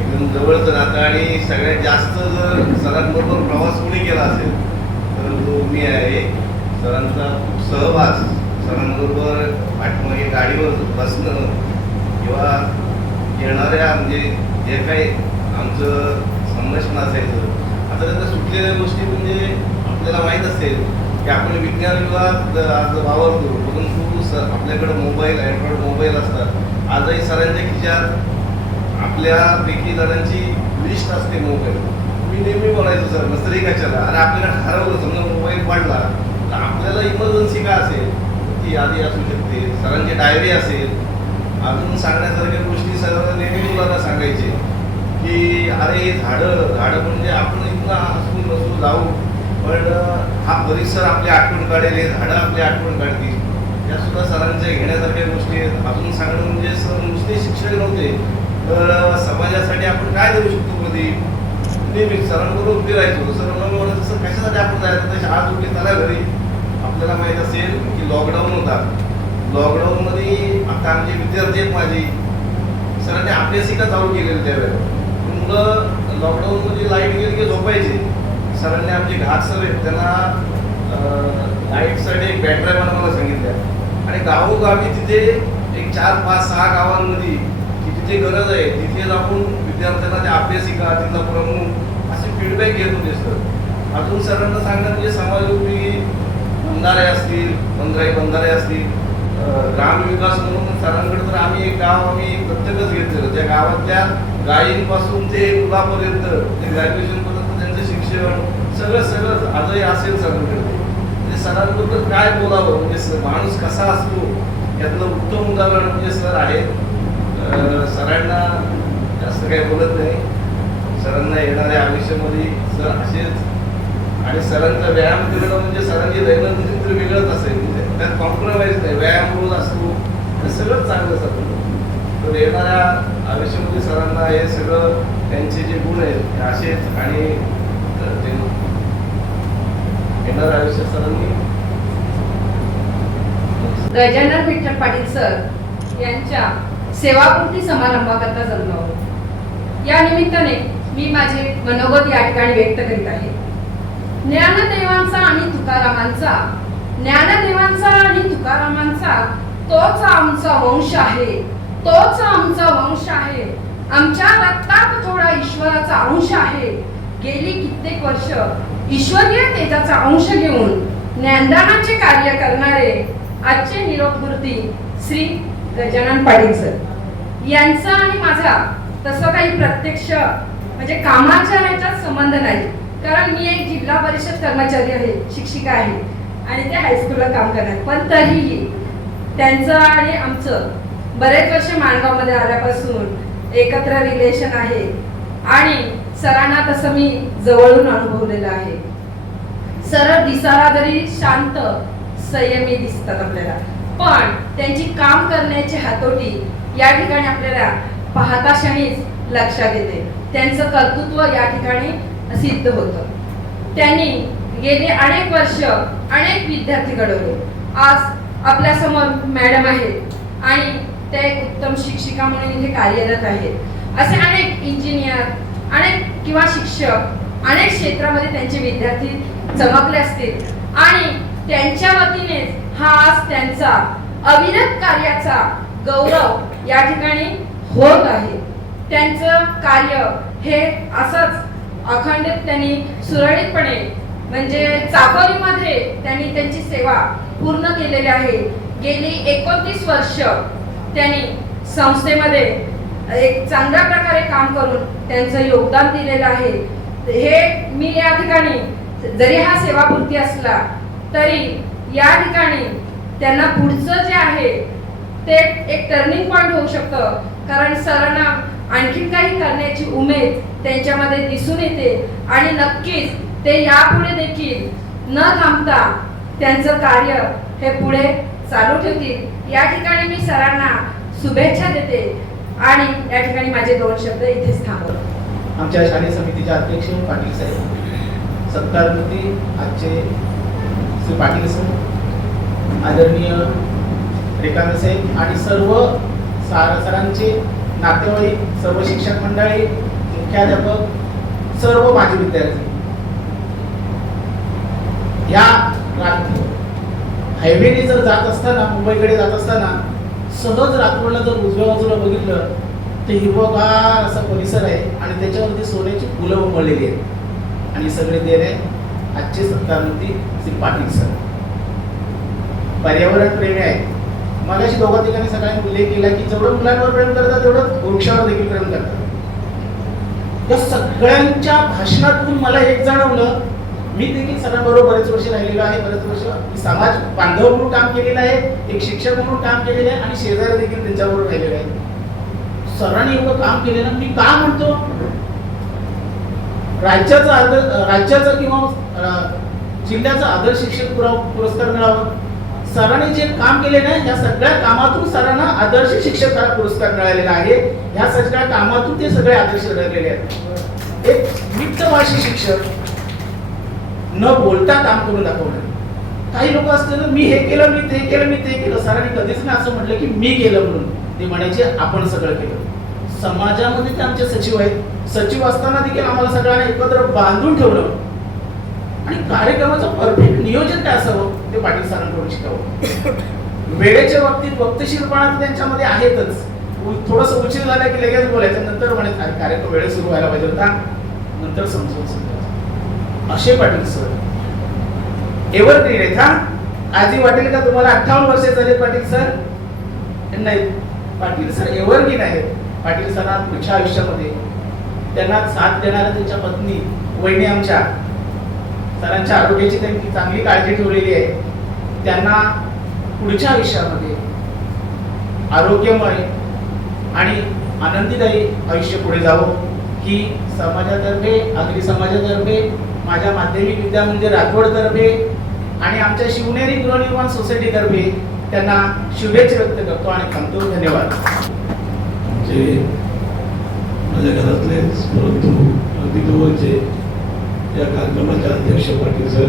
एकदम जवळचं नातं आणि सगळ्यात जास्त जर सरांबरोबर प्रवास कोणी केला असेल तर तो मी आहे. सरांचा खूप सहवास, सरांबरोबर आठवणी गाडीवर बसणं किंवा येणाऱ्या म्हणजे जे काही आमचं संभाषण असायचं. आता त्याच्या सुटलेल्या गोष्टी म्हणजे आपल्याला माहीत असेल की आपण विज्ञान युगात आज वावरतो परंतु आपल्याकडे मोबाईल, अँड्रॉइड मोबाईल असतात. आजही सरांच्या खिशात आपल्यापैकी जणांची लिस्ट असते मोबाईल. मी नेहमी बोलायचो सर नसतरी कशाला, अरे आपल्याला ठरवलं समजा मोबाईल पडला तर आपल्याला इमर्जन्सी काय असेल ती यादी असू शकते, सरांची डायरी असेल. अजून सांगण्यासारख्या गोष्टी सरांना नेहमी मुलांना सांगायचे की अरे झाडं म्हणजे आपण इथं हसून बसून जाऊ पण हा परिसर आपली आठवण काढेल, हे झाडं आपली आठवण काढतील. या सुद्धा सरांच्या घेण्यासारख्या गोष्टी आहेत. अजून सांगणं म्हणजे सर नुसते शिक्षक नव्हते तर समाजासाठी आपण काय देऊ शकतो कधी नेहमी सरांबरोबर फिरायचो. सर म्हणून सर कशासाठी आपण जायचं तसे आज उठले त्याला घरी. आपल्याला माहीत असेल की लॉकडाऊन होता. लॉकडाऊनमध्ये आता आमचे विद्यार्थी आहेत माझी सरांनी अभ्यासिका चालू केलेली त्यावेळेला. मुलं लॉकडाऊनमध्ये लाईट गेली की झोपायचे. सरांनी आमचे घाट सर आहेत त्यांना लाईटसाठी एक बॅटऱ्या बनवायला सांगितल्या आणि गावोगावी तिथे एक 4, 5, 6 गावांमध्ये की तिथे गरज आहे तिथे जाऊन विद्यार्थ्यांना त्या अभ्यासिका तिथला प्रमुख असे फीडबॅक घेत होते सर. अजून सरांना सांगणं म्हणजे समाजोपयोगी बंधारे असतील, बंधारे असतील, ग्रामविकास म्हणून सरांकडे तर आम्ही एक गाव दत्तकच घेतलेलं. त्या गावातल्या गायींपासून ते मुलापर्यंत ते ग्रॅज्युएशनपर्यंत त्यांचं शिक्षण सगळं आजही असेल सरांकडे. म्हणजे सरांबद्दल काय बोलावं म्हणजे माणूस कसा असतो यातलं उत्तम उदाहरण म्हणजे सर आहेत. सरांना जास्त काही बोलत नाही. सरांना येणाऱ्या आयुष्यामध्ये सर असेच आणि सरांचा व्यायाम करणं म्हणजे सरांची दैनंदिन तर वेगळंच असेल. त्यात कॉम्प्रोमाइज नाही. व्यायाम रोज असतो. आणि सगळं चांगलं चाललं. तर येणाऱ्या आयुष्यामध्ये सरांना हे सगळं त्यांचे जे गुण आहेत हे असेच आणि ते येणाऱ्या आयुष्यात सरांनी गजानन विठ्ठल पाटील सर यांच्या सेवापूर्ती समारंभाकरता जमलो आहोत. या निमित्ताने मी माझे मनोगत या ठिकाणी व्यक्त करीत आहे. ज्ञानदेवांचा आणि तुकारामांचा, ज्ञानदेवांचा आणि तुकारामांचा तोच आमचा वंश आहे, तोच आमचा वंश आहे. आमच्या रक्तात थोडा ईश्वराचा अंश आहे. गेली कित्येक वर्ष ईश्वरीय तेजाचा अंश घेऊन ज्ञानदानाचे कार्य करणारे आजचे निरोपमूर्ती श्री गजानन पाटील सर यांचा आणि माझा तसं काही प्रत्यक्ष म्हणजे कामाच्या याच्यात संबंध नाही, कारण मी एक जिल्हा परिषद कर्मचारी आहे, शिक्षिका आहे आणि ते हायस्कूलला काम करणार. पण तरीही त्यांचं आणि आमचं बरेच वर्ष माणगावमध्ये आल्यापासून एकत्र रिलेशन आहे आणि सरांना तसं मी जवळून अनुभवलेलं आहे. सरळ दिसायला जरी शांत संयमी दिसतात आपल्याला, पण त्यांची काम करण्याची हातोटी या ठिकाणी आपल्याला पाहता क्षणीच लक्षात येते. त्यांचं कर्तृत्व या ठिकाणी सिद्ध होतं. त्यांनी गेले अनेक वर्ष अनेक विद्यार्थी घडवले. आज आपल्या समोर मॅडम आहेत आणि त्या एक उत्तम शिक्षिका म्हणून इथे कार्यरत आहेत. असे अनेक इंजिनियर, अनेक किंवा शिक्षक अनेक क्षेत्रामध्ये त्यांचे विद्यार्थी चमकले असतील आणि त्यांच्या वतीने हा आज त्यांचा अविरत कार्याचा गौरव या ठिकाणी होत आहे. त्यांचं कार्य हे असंच अखंडित त्यांनी सुरळीतपणे म्हणजे चाकोरीमध्ये त्यांनी त्यांची सेवा पूर्ण केलेली आहे. गेली 29 वर्ष त्यांनी संस्थेमध्ये एक चांगल्या प्रकारे काम करून त्यांचं योगदान दिलेलं आहे. हे मी या ठिकाणी जरी हा सेवापूर्ती असला तरी या ठिकाणी त्यांना पुढचं जे आहे ते एक टर्निंग पॉइंट होऊ शकतं, कारण सरांना आणखीन काही करण्याची उमेद त्यांच्यामध्ये दिसून येते आणि नक्कीच ते यापुढे देखील न थांबता त्यांचं कार्य हे पुढे चालू ठेवतील. या ठिकाणी मी सरांना शुभेच्छा देते आणि या ठिकाणी माझे 2 शब्द इथेच थांबवतो. आमच्या शालेय समितीचे अध्यक्ष पाटील साहेब, सत्कारमूर्ती आजचे श्री पाटील सर, आदरणीय रेखांत साहेब आणि सर्व सरांचे नातेवाईक, सर्व शिक्षक मंडळी, मुख्याध्यापक, सर्व माजी विद्यार्थी. या हायवेने जर जात असताना, मुंबईकडे जात असताना सहज रात्रोळला जर उजव्या बाजूला बघितलं तर हिरवगार असा परिसर आहे आणि त्याच्यावरती सोन्याची फुलं उमळलेली आहेत आणि सगळे देणे आजचे सत्तामूर्ती श्री पाटील सर. पर्यावरण प्रेमी आहे. मगाशी दोघा ठिकाणी सगळ्यांनी उल्लेख केला की जेवढं मुलांवर प्रेम करतात तेवढं वृक्षावर देखील प्रेम करतात. या सगळ्यांच्या भाषणातून मला एक जाणवलं, मी देखील सरांबरोबर बरेच वर्ष राहिलेलो आहे. बरेच वर्ष समाज बांधव म्हणून काम केलेलं आहे, एक शिक्षक म्हणून काम केलेलं आहे आणि शेजारी देखील त्यांच्याबरोबर राहिलेलं आहे. सरांनी एवढं काम केलेलं मी का म्हणतो, राज्याचा किंवा जिल्ह्याचा आदर्श शिक्षक पुरस्कार मिळावा. सरांनी जे काम केले ना, या सगळ्या कामातून सरांना आदर्श शिक्षक पुरस्कार मिळालेला आहे. ह्या सगळ्या कामातून ते सगळे आदर्श ठरलेले आहेत. एक मितभाषी शिक्षक, न बोलता काम करून दाखवणार. काही लोक असतील मी हे केलं, मी ते केलं, मी ते केलं. सरांनी कधीच नाही असं म्हटलं की मी केलं म्हणून. ते म्हणायचे आपण सगळं केलं. समाजामध्ये ते आमचे सचिव आहेत. सचिव असताना देखील आम्हाला सगळ्यांना एकत्र बांधून ठेवलं आणि कार्यक्रमाचं परफेक्ट नियोजन काय असावं ते पाटील सरांकडून शिकावं. वेळेच्या बाबतीत वक्तशीरपणा त्यांच्यामध्ये आहेतच. थोडस उशीर झाला की लगेच बोलायचं, नंतर म्हणायचं कार्यक्रम वेळेत सुरू व्हायला पाहिजे होता, नंतर समजून समजायचं. असे पाटील सर एव्हरग्रीन आहेत. हा आजही वाटेल का तुम्हाला 58 वर्ष झाले पाटील सर? नाही, पाटील सर एव्हरग्रीन आहेत. पाटील सरांना पुढच्या आयुष्यामध्ये त्यांना साथ देणाऱ्या त्यांच्या पत्नी वहिनी आमच्या सरांच्या आरोग्याची त्यांनी चांगली काळजी ठेवलेली आहे. त्यांना पुढच्या आयुष्यामध्ये आरोग्यमय आणि आनंदीदायी आयुष्य पुढे जावं ही समाजातर्फे, आगरी समाजातर्फे, माझ्या माध्यमिक विद्यामंदिर राठोडतर्फे आणि आमच्या शिवनेरी गृहनिर्माण सोसायटीतर्फे त्यांना शुभेच्छा व्यक्त करतो आणि थांबतो. धन्यवाद. जे माझ्या घरातलेच परंतु अगदी जवळचे या कार्यक्रमाचे अध्यक्ष पाटील सर,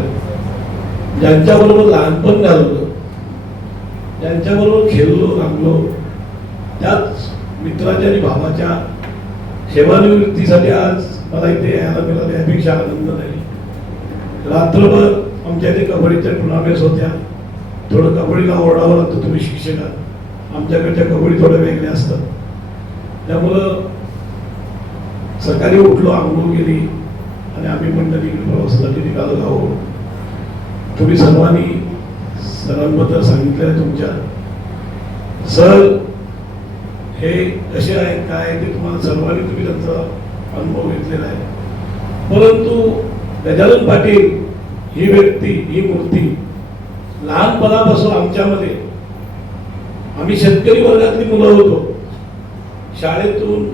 ज्यांच्याबरोबर लहानपण घालवलं, ज्यांच्याबरोबर खेळलो रंगलो, त्याच मित्राच्या आणि भावाच्या सेवानिवृत्तीसाठी आज मला इथे यायला मिळालं यापेक्षा आनंद नाही. रात्रभर आमच्या इथे कबड्डीच्या टुर्नामेंट्स होत्या. थोडं कबड्डीला ओरडावं लागतं, तुम्ही शिक्षक आहात, आमच्याकडच्या कबड्डी थोड्या वेगळ्या असतात. त्यामुळं सकाळी उठलो, आंघोळ केली आणि आम्ही मंडळी प्रवासासाठी निघालो गावावर. तुम्ही सर्वांनी सरांबद्दल सांगितलं आहे. तुमच्या सर हे कसे आहेत काय ते तुम्हाला सर्वांनी तुम्ही त्यांचा अनुभव घेतलेला आहे. परंतु गजानन पाटील ही व्यक्ती, ही मूर्ती लहानपणापासून आमच्यामध्ये, आम्ही शेतकरी वर्गातली मुलं होतो, शाळेतून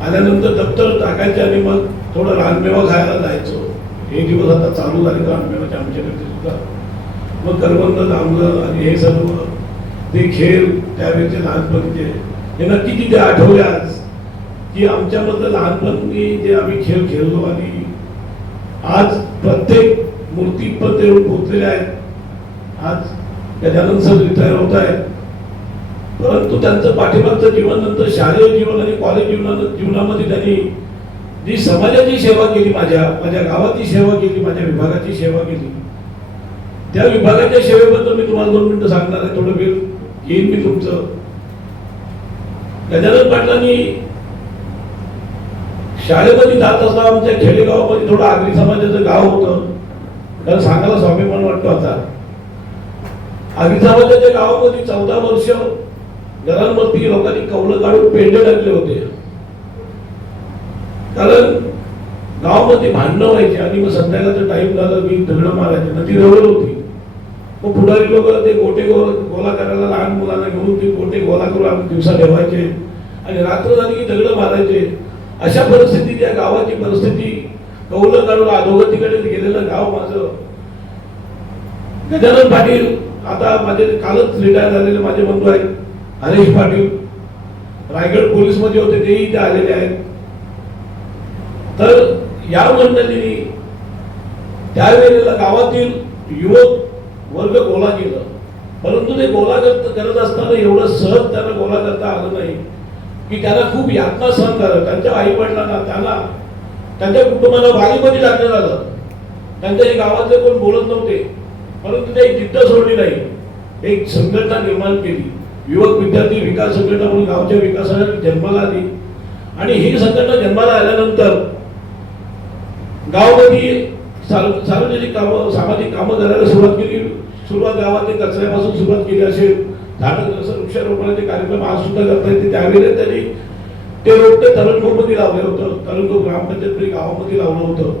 आल्यानंतर दप्तर टाकायचे आणि मग थोडं रानमेवा खायला जायचो. हे दिवस आता चालू झाले रानमेवाचे आमच्याकडे सुद्धा. मग करवंद, जांभळं आणि हे सर्व ते खेळ त्यावेळेचे लहानपणीचे हे नक्की तिथे आठवले आज की आमच्यामधलं लहानपणी जे आम्ही खेळ खेळलो आणि आज प्रत्येक मूर्तीपर्यंत येऊन पोहोचलेल्या आहेत. आज गजानन सर रिटायर होत आहेत, परंतु त्यांचं पाठीमागचं जीवन नंतर शालेय जीवन आणि कॉलेज जीवनामध्ये त्यांनी जी समाजाची सेवा केली, माझ्या गावाची सेवा केली, माझ्या विभागाची सेवा केली, त्या विभागाच्या सेवेबद्दल मी तुम्हाला 2 मिनिटं सांगणार आहे. थोडं वेळ घेईन मी तुमचं. गजानन पाटलांनी शाळेमध्ये जात असताना आमच्या खेडेगावामध्ये थोडं आगरी समाजाचं गाव होतं, कारण सांगायला स्वाभिमान वाटतो आता. आगरी समाजाच्या गावामध्ये 14 वर्ष घरांवरती लोकांनी कौलं काढून पेंडे टाकले होते, कारण गावामध्ये भांडणं व्हायची आणि मग संध्याकाळचा टाइम झाला की दगड मारायचे. नदी जवळ होती, मग पुढारी लोक ते गोटे गोला करायला लहान मुलांना घेऊन ते गोटे गोला करून दिवसा ठेवायचे आणि रात्र झाली की दगड मारायचे. अशा परिस्थितीत या गावाची परिस्थिती, कौलं काढून अधोगतीकडे गेलेलं गाव माझं. गजानन पाटील आता माझे कालच रिटायर झालेले माझे बंधू आहेत, हरीश पाटील रायगड पोलीस मध्ये होते, तेही इथे आलेले आहेत. तर या मंडळींनी त्यावेळेला गावातील युवक वर्ग गोळा केला, परंतु ते गोळा करत असताना एवढं सहज त्यांना गोळा करता आलं नाही की त्यांना खूप यातना सहन करावं. त्यांच्या आई वडिलांना, त्यांना त्यांच्या कुटुंबाला वारीमध्ये टाकण्यात आलं. त्यांच्या गावातले कोण बोलत नव्हते, परंतु ते जिद्द सोडली नाही. एक संघटना निर्माण केली, युवक विद्यार्थी विकास संघटना म्हणून गावच्या विकासासाठी जन्माला आली. आणि ही संघटना जन्माला आल्यानंतर गावामध्ये सार्वजनिक कामं, सामाजिक कामं करायला सुरुवात केली. सुरुवात गावातील कचऱ्यापासून सुरुवात केली असेल, झाडं वृक्षारोपणाचे कार्यक्रम आज सुद्धा करता येते. त्यावेळेला त्यांनी ते रोपटे तरणकोमध्ये लावले होतं, तरणकोप ग्रामपंचायत गावामध्ये लावलं होतं.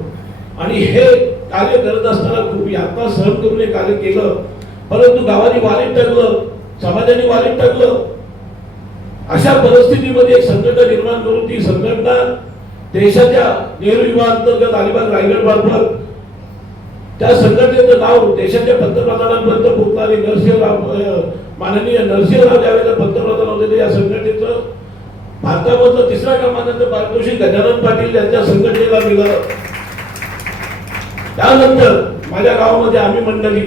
आणि हे कार्य करत असताना खूप यातना सहन करून हे कार्य केलं, परंतु गावाने वालीत टाकलं, समाजाने वालीत टाकलं. अशा परिस्थितीमध्ये एक संघटना निर्माण करून ती संघटना देशाच्या नेहरू युवा अंतर्गत अलिबाग रायगड मार्फत त्या संघटनेचं नाव देशाच्या पंतप्रधानांपर्यंत पोहोचणारे माननीय नरसिंहराव ज्यावेळेला पंतप्रधान होते, या संघटनेचं भारतामधलं 3ऱ्या क्रमांकाचं पारितोषिक गजानन पाटील यांच्या संघटनेला मिळालं. त्यानंतर माझ्या गावामध्ये आम्ही मंडळी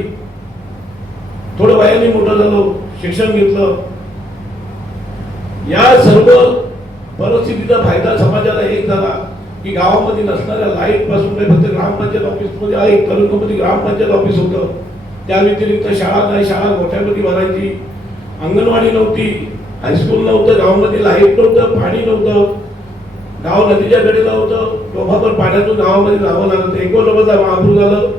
थोडं वयाने मोठं झालो, शिक्षण घेतलं. या सर्व परिस्थितीचा फायदा समाजाला एक झाला की गावामध्ये नसणाऱ्या लाईट पासून फक्त ग्रामपंचायत ऑफिसमध्ये एक तरुणमध्ये ग्रामपंचायत ऑफिस होतं, त्या व्यतिरिक्त शाळा नाही, शाळा गोठ्यामध्ये भरायची, अंगणवाडी नव्हती, हायस्कूल नव्हतं, गावामध्ये लाईट नव्हतं, पाणी नव्हतं, गाव नदीच्या कडेला होतं, डोभाभर पाण्यातून गावामध्ये जावं लागलं. एकोणनव्वदला महापूर झालं,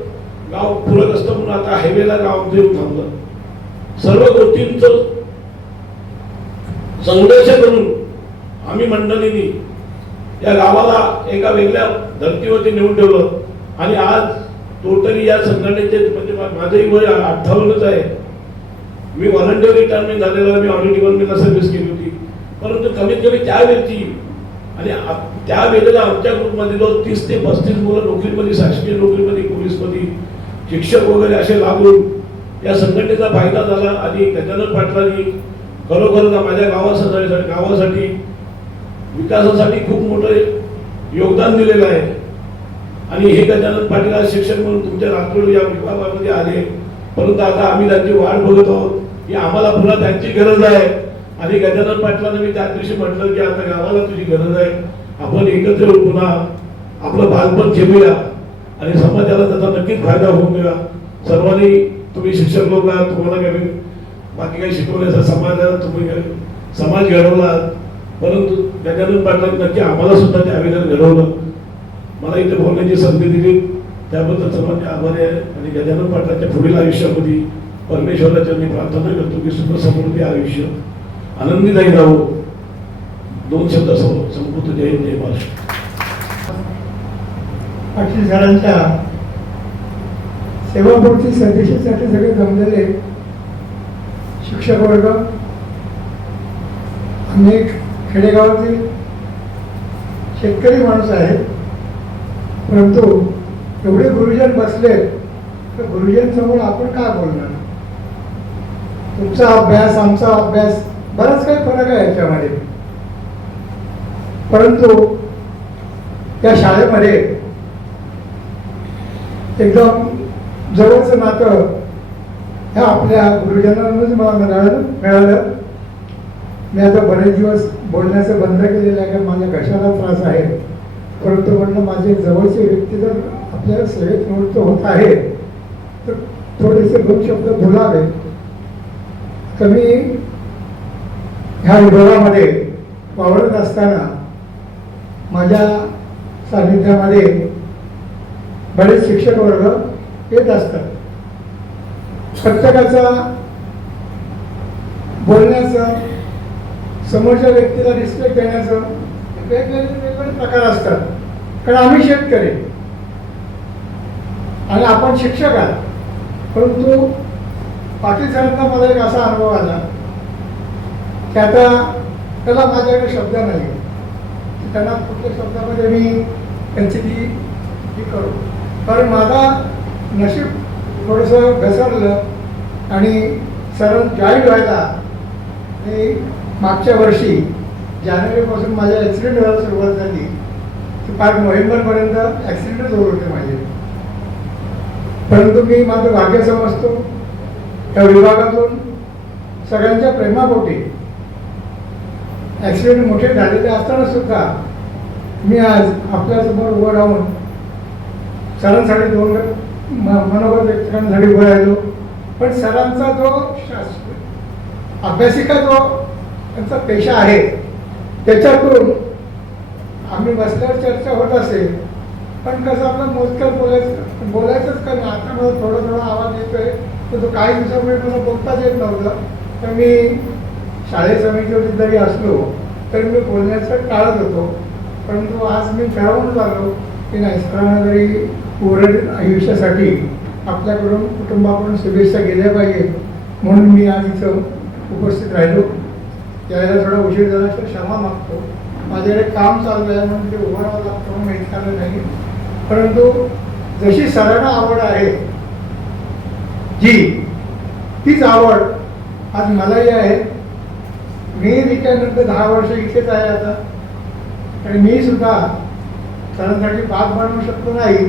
गाव पूरग्रस्त म्हणून आता हायवेला गाव येऊन थांबलं. सर्व गोष्टींचं संघर्ष करून आम्ही मंडळींनी या गावाला एका वेगळ्या धर्तीवरती नेऊन ठेवलं. आणि आज टोटली या संघटनेचे, म्हणजे माझंही वय 58च आहे, मी व्हॉलंटियर रिटायरमेंट झालेला, मी ऑडिट डिपार्टमेंटला सर्व्हिस केली होती, परंतु कमीत कमी त्यावेळची आणि त्यावेळेला आमच्या ग्रुपमध्ये जो 30 ते 35 मुलं नोकरीमध्ये, शासकीय नोकरीमध्ये, पोलीसमध्ये, शिक्षक वगैरे असे लागून या संघटनेचा फायदा झाला आणि गजानन पाटलांनी खरोखरच माझ्या गावासाठी विकासासाठी खूप मोठं योगदान दिलेलं आहे. आणि हे गजानन पाटील आज शिक्षक म्हणून तुमच्या रात्रोड या विभागामध्ये आले, परंतु आता आम्ही त्यांची वाट बघत आहोत की आम्हाला पुन्हा त्यांची गरज आहे. आणि गजानन पाटलांना मी त्या दिवशी म्हटलं की आता गावाला तुझी गरज आहे, आपण एकत्र येऊन पुन्हा आपलं बालपण खेळूया आणि समाजाला त्याचा नक्कीच फायदा होऊन देऊया. सर्वांनी तुम्ही शिक्षक लोक आहात, तुम्हाला काही बाकी काही शिकवण्याचा समाजाला तुम्ही समाज घडवला, परंतु गजानन पाटलांनी नक्की आम्हाला सुद्धा त्या विधान घडवलं. मला इथे बोलण्याची संधी दिली त्याबद्दल सर्वांचे आभारी आहे. आणि गजानन पाटलांच्या पुढील आयुष्यामध्ये परमेश्वराच्या मी प्रार्थना करतो की सुख समृद्धी आयुष्य आनंदीदायी राहो. 2 शब्द संपूर्ण. जय हिंद, जय महाराष्ट्र. पाटील सरांच्या सेवापूर्ती सदस्यासाठी सगळे जमलेले शिक्षक वर्ग, अनेक खेडेगावातील शेतकरी माणूस आहेत, परंतु एवढे गुरुजन बसले तर गुरुजनसमोर आपण काय बोलणार. तुमचा अभ्यास आमचा अभ्यास बराच काही फरक आहे याच्यामध्ये, परंतु त्या शाळेमध्ये एकदम जवळचं नातं ह्या आपल्या गुरुजनांनाच मला मिळालं. मी आता बरेच दिवस बोलण्याचं बंद केलेलं आहे कारण माझ्या घशाला त्रास आहे, परंतु म्हटलं माझे जवळचे व्यक्ती जर आपल्याला सेवेत निवृत्त होत आहे तर थोडेसे 2 शब्द बोलावे. तर मी ह्या विभागामध्ये वावरत असताना माझ्या सानिध्यामध्ये बरेच शिक्षक वर्ग येत असतात. प्रत्येकाचा बोलण्याचं, समोरच्या व्यक्तीला रिस्पेक्ट देण्याचं वेगवेगळे प्रकार असतात. कारण आम्ही शेतकरी आणि आपण शिक्षक आहात, परंतु पाटील सरांना मला एक असा अनुभव आला की आता त्याला माझ्याकडे शब्द नाही, त्यांना कुठल्या शब्दामध्ये मी त्यांची ती करू. कारण माझा नशीब थोडंसं घसरलं आणि सर जॉईन व्हायला मी मागच्या वर्षी जानेवारीपासून माझ्या ॲक्सिडेंट व्हायला सुरुवात झाली की 5 नोव्हेंबरपर्यंत ॲक्सिडेंटच होत होते माझे. परंतु मी माझं भाग्य समजतो त्या विभागातून सगळ्यांच्या प्रेमापोटी ॲक्सिडेंट मोठे झालेले असताना सुद्धा मी आज आपल्यासमोर उभं राहून सरांसाठी 2 मनोगत व्यक्तींसाठी उभं राहिलो. पण सरांचा जो अभ्यासिका जो त्यांचा पेशा आहे त्याच्यातून आम्ही बसल्यावर चर्चा होत असेल, पण कसं आपलं मोजकं बोलायचंच कमी. आता मला थोडा आवाज येतोय तर तो काही दिवसामुळे मला बोलताच येत नव्हतं, तर मी शाळेत समितीवरती जरी असलो तरी मी बोलण्याचं टाळत होतो. परंतु आज मी ठरवून आलो की नाही, सरांना जरी पूर्ण आयुष्यासाठी आपल्याकडून कुटुंबाकडून शुभेच्छा गेल्या पाहिजे, म्हणून मी आज इथं उपस्थित राहिलो. यायला थोडा उशीर झाला तर क्षमा मागतो. माझ्याकडे काम चालू आहे म्हणून ते उभं राहावं लागतं म्हणून इतकं नाही. परंतु जशी सरांना आवड आहे तीच आवड आज मलाही आहे. मी रिटायरनंतर 10 वर्ष इथेच आहे आता, आणि मी सुद्धा सरांसाठी बाग बनवू शकतो नाही,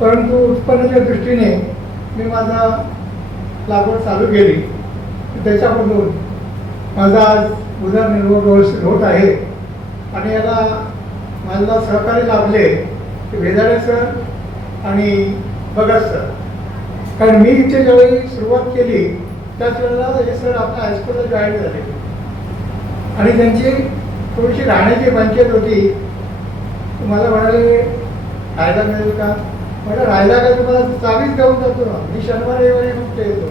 परंतु उत्पन्नाच्या दृष्टीने मी माझा लागवड चालू केली. त्याच्यामधून माझा आज उदरनिर्वाह व्यवस्थित होत आहे. आणि याला मला सहकारी लाभले ते भेदाडे सर आणि भगत सर. कारण मी इथे ज्यावेळी सुरुवात केली त्याच वेळेला हे सर आपल्या हायस्कूलला जॉईन झाले आणि त्यांची थोडीशी राहण्याची पंचायत होती. मला म्हणाले राहायला मिळेल का? म्हटलं राहायला काय, तुम्हाला चावीच देऊन जातो ना, मी शनिवार रविवारी मग येतो,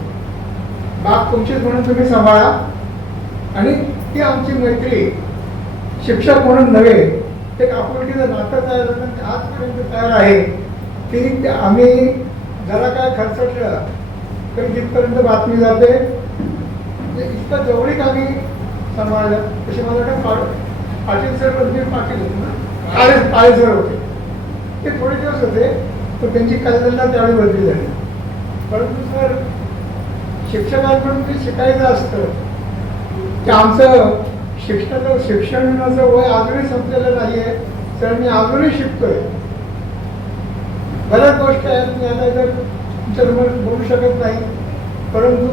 बाग तुमचीच म्हणून तुम्ही सांभाळा. आणि ती आमची मैत्री शिक्षक म्हणून नव्हे, एक आपुलकीचं नातं तयार झालं आजपर्यंत तयार आहे की आम्ही जरा काय खर्चटलं तरी तिथपर्यंत बातमी जाते. इतकं जवळीक आम्ही सांभाळलं. तसे मला काय पाटील सर पण पाटील होते ना, काळे सर होते, ते थोडे दिवस होते, तर त्यांची कल्याणला त्यावेळी बदली झाली. परंतु सर शिक्षकांकडून जे शिकायचं असतं ते आमचं शिक्षणाचं वय अजूनही संपलेलं नाही आहे, तर मी अजूनही शिकतोय. बऱ्याच गोष्टी आहेत, मी आता जर तुमच्यासमोर बोलू शकत नाही, परंतु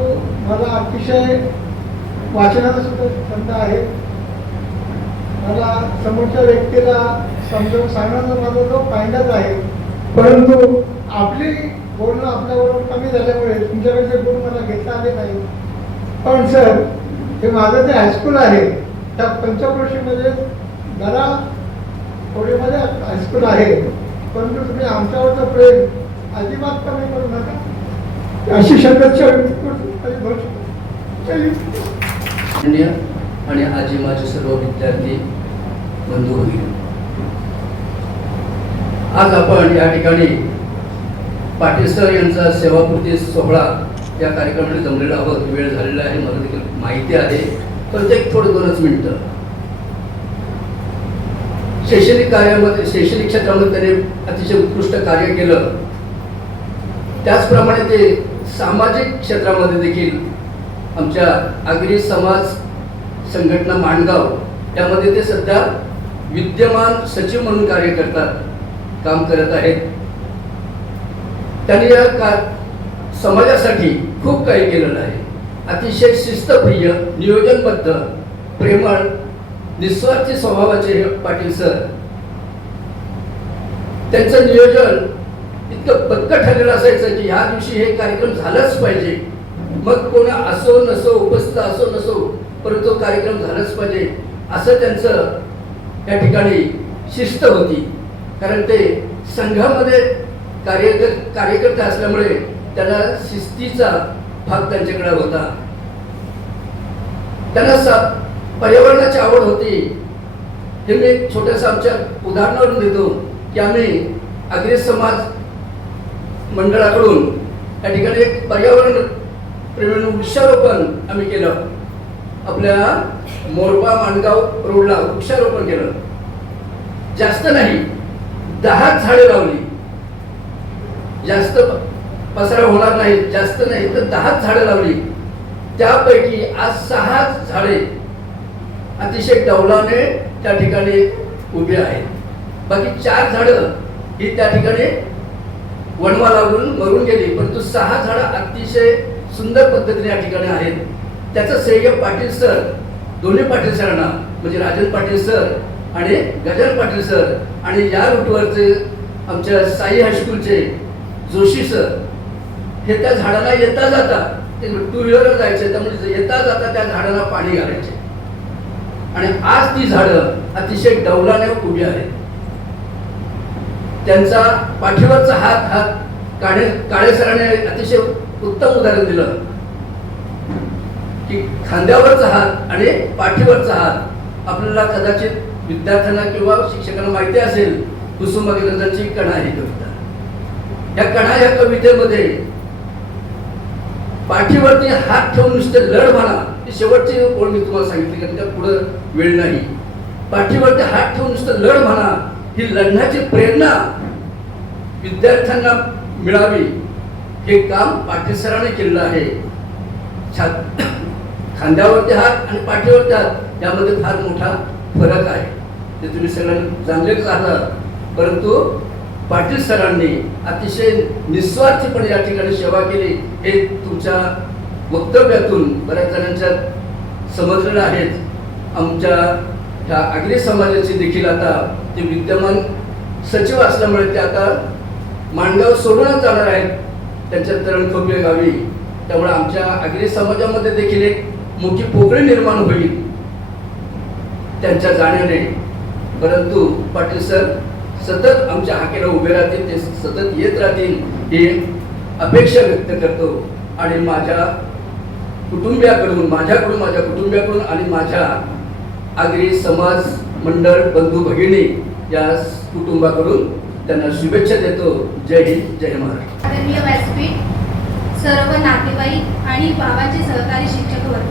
मला अतिशय वाचनाचा सुद्धा छंद आहे. मला समोरच्या व्यक्तीला समजावून सांगण्याचा माझा जो फायदाच आहे, परंतु आपली बोलणं आपल्याबरोबर कमी झाल्यामुळे तुमच्याकडचे गुण मला घेता आले नाही. पण सर, हे माझं जे हायस्कूल आहे त्या पंचक्रोशीमध्ये जरा थोडीमध्ये हायस्कूल आहे, परंतु तुम्ही आमच्यावरचं प्रेम अजिबात कमी करू नका, अशी सदस्य आणि आजी माझे सर्व विद्यार्थी बंधू भगिनी, आज आपण या ठिकाणी पाटील सर यांचा सेवापूर्ती सोहळा या कार्यक्रमाने जमलेला आहोत. वेळ झालेला आहे, मला देखील माहिती आहे, पण ते थोडं 2च मिनिटं. शैक्षणिक कार्यामध्ये, शैक्षणिक क्षेत्रामध्ये त्यांनी अतिशय उत्कृष्ट कार्य केलं. त्याचप्रमाणे ते सामाजिक क्षेत्रामध्ये देखील आमच्या आगरी समाज संघटना माणगाव यामध्ये ते सध्या विद्यमान सचिव म्हणून कार्य करतात, काम करत आहेत. त्यांनी या समाजासाठी खूप काही केलेलं आहे. अतिशय शिस्तप्रिय, नियोजनबद्ध, प्रेमळ, निस्वार्थी स्वभावाचे हे पाटील सर. त्यांचं नियोजन इतकं पक्कं ठरलेलं असायचं की ह्या दिवशी हे कार्यक्रम झालाच पाहिजे. मग कोणी असो नसो, उपस्थित असो नसो, परंतु कार्यक्रम झालाच पाहिजे असं त्यांचं या ठिकाणी शिस्त होती. कारण ते संघामध्ये कार्यकर्ते असल्यामुळे त्याला शिस्तीचा भाग त्यांच्याकडे होता. त्यांना पर्यावरणाची आवड होती. हे मी एक छोटंसं आमच्या उदाहरणावरून देतो की आम्ही आगरी समाज मंडळाकडून या ठिकाणी एक पर्यावरण प्रेमी वृक्षारोपण आम्ही केलं. आपल्या मोरबा माणगाव रोडला वृक्षारोपण केलं. जास्त नाही, 10 झाडे लावली. जास्त पसरा होणार नाही, जास्त नाही तर 10 झाडे लावली. त्यापैकी आज 6 झाडे अतिशय डौलाने त्या ठिकाणी उभी आहेत. बाकी 4 झाडं ही त्या ठिकाणी वणवा लागून मरून गेली, परंतु 6 झाडं अतिशय सुंदर पद्धतीने या ठिकाणी आहेत. त्याचं श्रेय पाटील सर, दोन्ही पाटील सरांना, म्हणजे राजन पाटील सर आणि गजानन पाटील सर, आणि या रूटवरचे आमच्या साई हायस्कूलचे जोशी सर, हे त्या झाडाला येता जाता, ते 2 व्हीलर जायचे, त्यामुळे येता जाता त्या झाडाला पाणी घालायचे. आणि आज ती झाडं अतिशय डौलाने उभी आहेत. त्यांचा पाठीवरचा हात काळे सरांनी अतिशय उत्तम उदाहरण दिलं की खांद्यावरचा हात आणि पाठीवरचा हात. आपल्याला कदाचित विद्यार्थ्यांना किंवा शिक्षकांना माहिती असेल, कुसुमाग्रजांची कणा ही कविता. या कणा या कवितेमध्ये पाठीवरती हात ठेवून नुसते लढ म्हणा, ही शेवटची ओळ मी तुम्हाला सांगितली, कारण त्या पुढं वेळ नाही. पाठीवरती हात ठेवून नुसतं लढ म्हणा, ही लढण्याची प्रेरणा विद्यार्थ्यांना मिळावी, हे काम पाटील सरांनी केलेलं आहे. खांद्यावरती हात आणि पाठीवरती हात यामध्ये फार मोठा फरक आहे, ते तुम्ही सगळ्यांना जाणलेच आहात. परंतु पाटील सरांनी अतिशय निस्वार्थीपणे या ठिकाणी सेवा केली, हे तुमच्या वक्तव्यातून बऱ्याच जणांच्या समजलेलं आहेत. आमच्या ह्या आगरी समाजाची देखील आता ते विद्यमान सचिव असल्यामुळे ते आता माणगाव सोडूनच जाणार आहेत त्यांच्या तरणखोपे गावी. त्यामुळे आमच्या आगरी समाजामध्ये देखील एक मोठी पोकळी निर्माण होईल त्यांच्या जाण्याने. परंतु पाटील सर सतत आमच्या हाकेला उभे राहतील, ते सतत येत राहतील ही अपेक्षा व्यक्त करतो. आणि माझ्या कुटुंबियाकडून, माझ्या कुटुंबियाकडून आणि माझ्या आगरी समाज मंडळ बंधू भगिनी या कुटुंबाकडून त्यांना शुभेच्छा देतो. जय हिंद, जय महाराष्ट्र. आदरणीय व्यासपीठ, सर्व नातेवाईक आणि बाबांचे सहकारी शिक्षक वर्ग,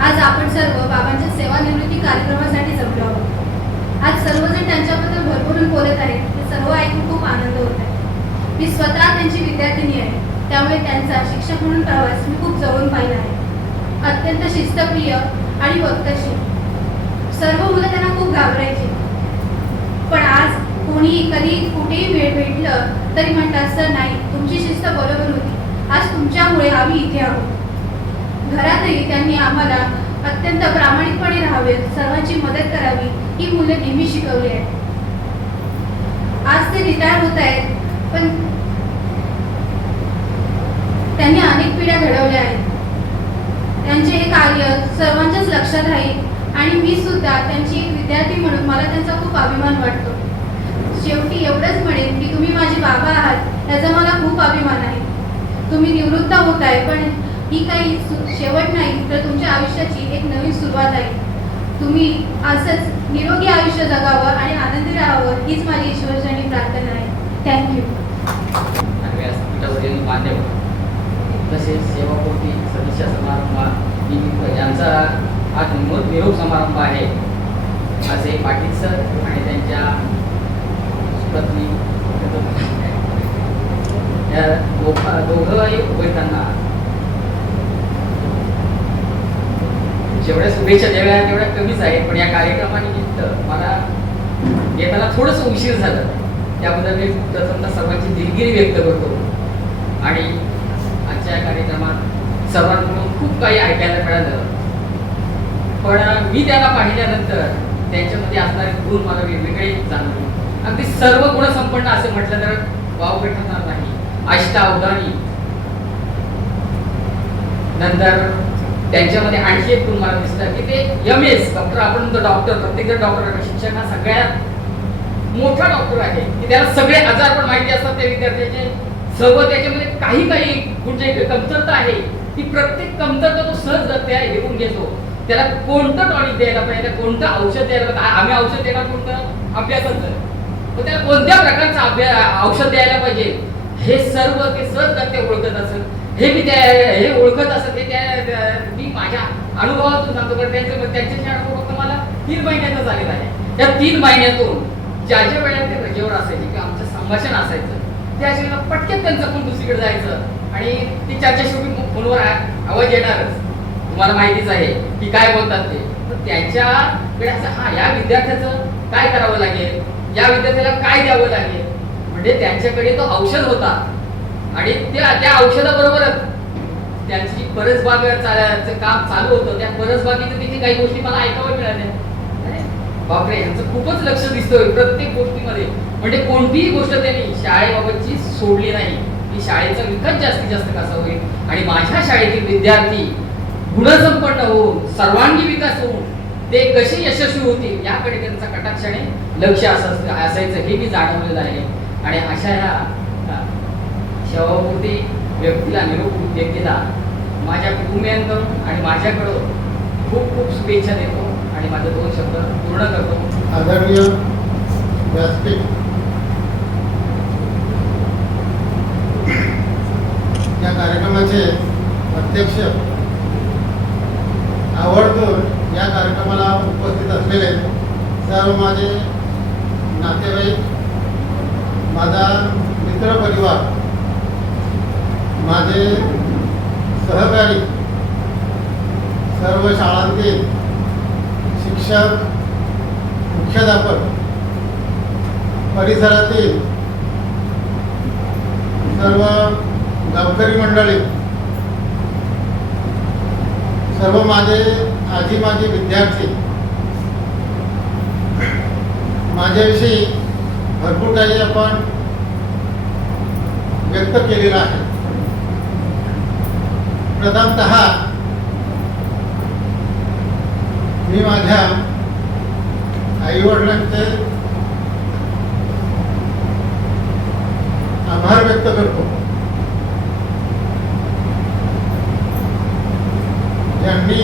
आज आपण सर्व बाबांच्या सेवानिवृत्ती कार्यक्रमासाठी जमलो आहोत. आज सर्वजण त्यांच्याबद्दल भरभरून बोलत आहेत, ते सर्व ऐकून खूप आनंद होत आहे. मी स्वतः त्यांची विद्यार्थिनी आहे. त्यामुळे त्यांचा शिक्षक म्हणून प्रवास मी खूप जवळून पाहिला आहे. अत्यंत शिस्तप्रिय आणि वक्तशीर. सर्व मुलं त्यांना खूप घाबरायची. पण आज कोणी कधी कुठेही भेटलं तरी म्हणतात, सर नाही, तुमची शिस्त बरोबर होती, आज तुमच्यामुळे आम्ही इथे आहोत. घरातही त्यांनी आम्हाला अत्यंत प्रामाणिकपणे राहावे, सर्वांची मदत करावी ही मुलं नेहमी शिकवली आहेत. आज ते रिटायर होत आहेत, पण त्यांनी अनेक पिढ्या घडवल्या आहेत. त्यांचे हे कार्य सर्वांच्याच लक्षात राहील आणि मी सुद्धा त्यांची एक विद्यार्थी म्हणून मला त्यांचा खूप अभिमान वाटतो. शेवटी एवढंच म्हणेन की तुम्ही माझे बाबा आहात याचा मला खूप अभिमान आहे. तुम्ही निवृत्त होत आहे, पण ही काही शेवट नाही, तर तुमच्या आयुष्याची एक नवीन सुरुवात आहे. तुम्ही असंच निरोगी आयुष्य जगावं आणि आनंदी राहावं हीच माझी ईश्वरचरणी प्रार्थना आहे. थँक्यू. व्यासपीठावरील मान्यवर तसेच सेवापूर्ती सदस्य समारंभ यांचा हा निरोप समारंभ आहे असे पाटील सर आणि त्यांच्या पत्नी या दोघंही उपस्थितांना जेवढ्या शुभेच्छा द्याव्या तेवढ्या कमीच आहेत. पण या कार्यक्रमानिमित्त मला येताना थोडंसं उशीर झालं, त्याबद्दल मी प्रथमतः सर्वांची दिलगिरी व्यक्त करतो. आणि आजच्या कार्यक्रमात सर्वांकडून खूप काही ऐकायला मिळालं, पण मी त्यांना पाहिल्यानंतर त्यांच्यामध्ये असणारे गुण मला वेगवेगळे जाणवले. अगदी सर्व गुणसंपन्न असं म्हटलं तर वाव ठरणार नाही. अष्टावधानी, नंतर त्यांच्यामध्ये आणखी एक गुण मला दिसला की ते MS डॉक्टर, आपण म्हणतो डॉक्टर, प्रत्येक जण डॉक्टर, शिक्षक हा सगळ्यात मोठा डॉक्टर आहे की त्याला सगळे आजार पण माहिती असतात त्या विद्यार्थ्याचे. सर्व त्याच्यामध्ये काही म्हणजे कमतरता आहे, ती प्रत्येक कमतरता तो सहजगत्या घेऊन घेतो. त्याला कोणतं टॉनिक द्यायला पाहिजे, कोणतं औषध द्यायला पाहिजे, आम्ही औषध देणार कोणतं अभ्यासाचं, तर त्याला कोणत्या प्रकारचं औषध द्यायला पाहिजे हे सर्व ते सहजगत्या ओळखत असत. हे ओळखत असत, हे मी माझ्या अनुभवातून सांगतो. कारण त्यांच्याशी अनुभव फक्त मला 3 महिन्यातच आलेला आहे. त्या 3 महिन्यातून ज्या वेळेला ते रजेवर असायचे किंवा आमचं संभाषण असायचं, त्याच वेळेला पटकन त्यांचं फोन दुसरीकडे जायचं आणि ती चर्चा शेवटी फोनवर आवाज येणारच. तुम्हाला माहितीच आहे की काय बोलतात ते. तर त्यांच्याकडे असं या विद्यार्थ्याचं काय करावं लागेल, या विद्यार्थ्याला काय द्यावं लागेल, म्हणजे त्यांच्याकडे तो औषध होता आणि त्या औषधाबरोबरच त्यांची जी परसबागेचं काम चालू होतं, त्या परसबागेचं तिथे काही गोष्टी मला ऐकाव्या मिळाल्या. बापरे, यांचं खूपच लक्ष दिसतोय प्रत्येक गोष्टीमध्ये. म्हणजे कोणतीही गोष्ट त्यांनी शाळेबाबतची सोडली नाही की शाळेचा विकास जास्तीत जास्त कसा होईल आणि माझ्या शाळेतील विद्यार्थी गुणसंपन्न होऊन सर्वांगी विकास होऊन ते कसे यशस्वी होतील याकडे त्यांचा कटाक्षाने लक्ष असायचं हे मी जाणवलेलं आहे. आणि अशा ह्या सेवापूर्ती व्यक्तीला, निरोप व्यक्तीला माझ्या कुटुंबियांकडून आणि माझ्याकडून खूप खूप शुभेच्छा देतो आणि माझे 2 शब्द पूर्ण करतो. आदरणीय व्यासपीठ, या कार्यक्रमाचे अध्यक्ष, आवर्जून या कार्यक्रमाला उपस्थित असलेले सर्व माझे नातेवाईक, माझा मित्रपरिवार, माझे सहकारी, सर्व शाळांतील शिक्षक, मुख्याध्यापक, परिसरातील सर्व गावकरी मंडळी, सर्व माझे आजी विद्यार्थी, माझ्याविषयी भरपूर काही आपण व्यक्त केलेलं आहे. प्रथमतः मी माझ्या आईवडिलांचे आभार व्यक्त करतो, ज्यांनी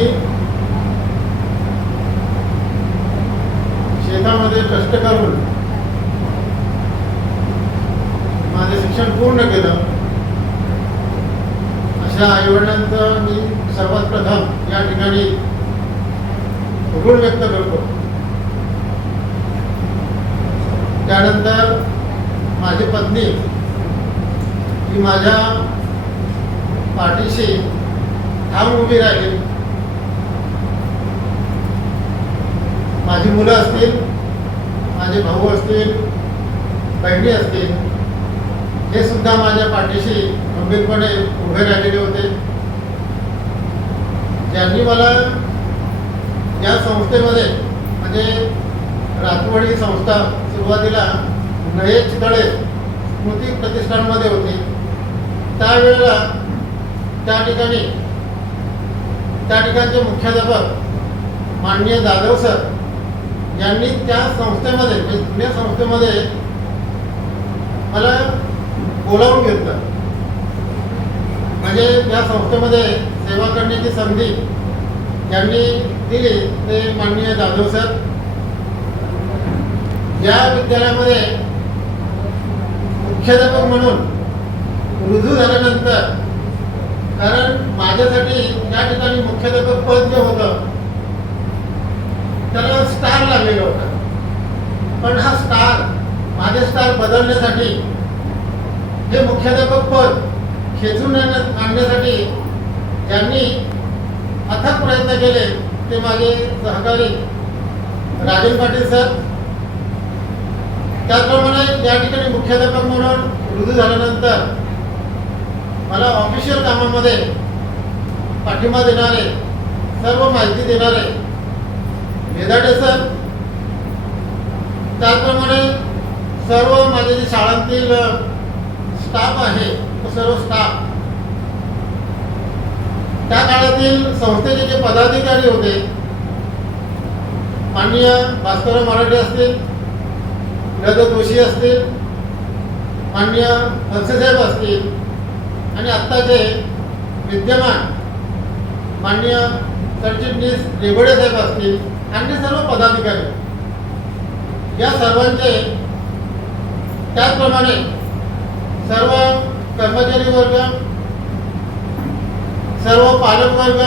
शेतामध्ये कष्ट करून माझे शिक्षण पूर्ण केलं. अशा आईवडिलांचं मी सर्वात प्रथम या ठिकाणी ऋण व्यक्त करतो. त्यानंतर माझी पत्नी ही माझ्या पाठीशी ठाम उभी राहिली. माझी मुलं असतील, माझे भाऊ असतील, बहिणी असतील, हे सुद्धा माझ्या पाठीशी गंभीरपणे उभे राहिलेले होते. ज्यांनी मला या संस्थेमध्ये म्हणजे रातवड ही संस्था सुरुवातीला नये चितळे स्मृती प्रतिष्ठानमध्ये होती, त्यावेळेला त्या ठिकाणचे मुख्याध्यापक माननीय जाधव सर यांनी त्या संस्थेमध्ये म्हणजे जुन्या संस्थेमध्ये मला बोलावून घेतलं. म्हणजे या संस्थेमध्ये सेवा करण्याची संधी ज्यांनी दिली ते माननीय जाधव सर. या विद्यालयामध्ये मुख्याध्यापक म्हणून रुजू झाल्यानंतर, कारण माझ्यासाठी या ठिकाणी मुख्याध्यापक पद जे होतं त्याला स्टार लागलेलं होतं, पण हा स्टार माझे स्टार बदलण्यासाठी हे मुख्याध्यापक पद खेचून आणण्यासाठी ज्यांनी अथक प्रयत्न केले ते माझे सहकारी राजन पाटील सर. त्याचप्रमाणे या ठिकाणी मुख्याध्यापक म्हणून रुजू झाल्यानंतर मला ऑफिशियल कामामध्ये पाठिंबा देणारे, सर्व माहिती देणारे मेधाटे सर, त्याचप्रमाणे सर्व माझे जे शाळांतील स्टाफ आहे तो सर्व स्टाफ, त्या काळातील संस्थेचे जे पदाधिकारी होते माननीय भास्करराव मराठे असतील, रद जोशी असतील, माननीय वत्सेसाहेब असतील आणि आत्ताचे विद्यमान माननीय सरचिटणीस रेबडे साहेब असतील, आणि सर्व पदाधिकारी, या सर्वांचे, त्याचप्रमाणे सर्व कर्मचारी वर्ग, सर्व पालक वर्ग,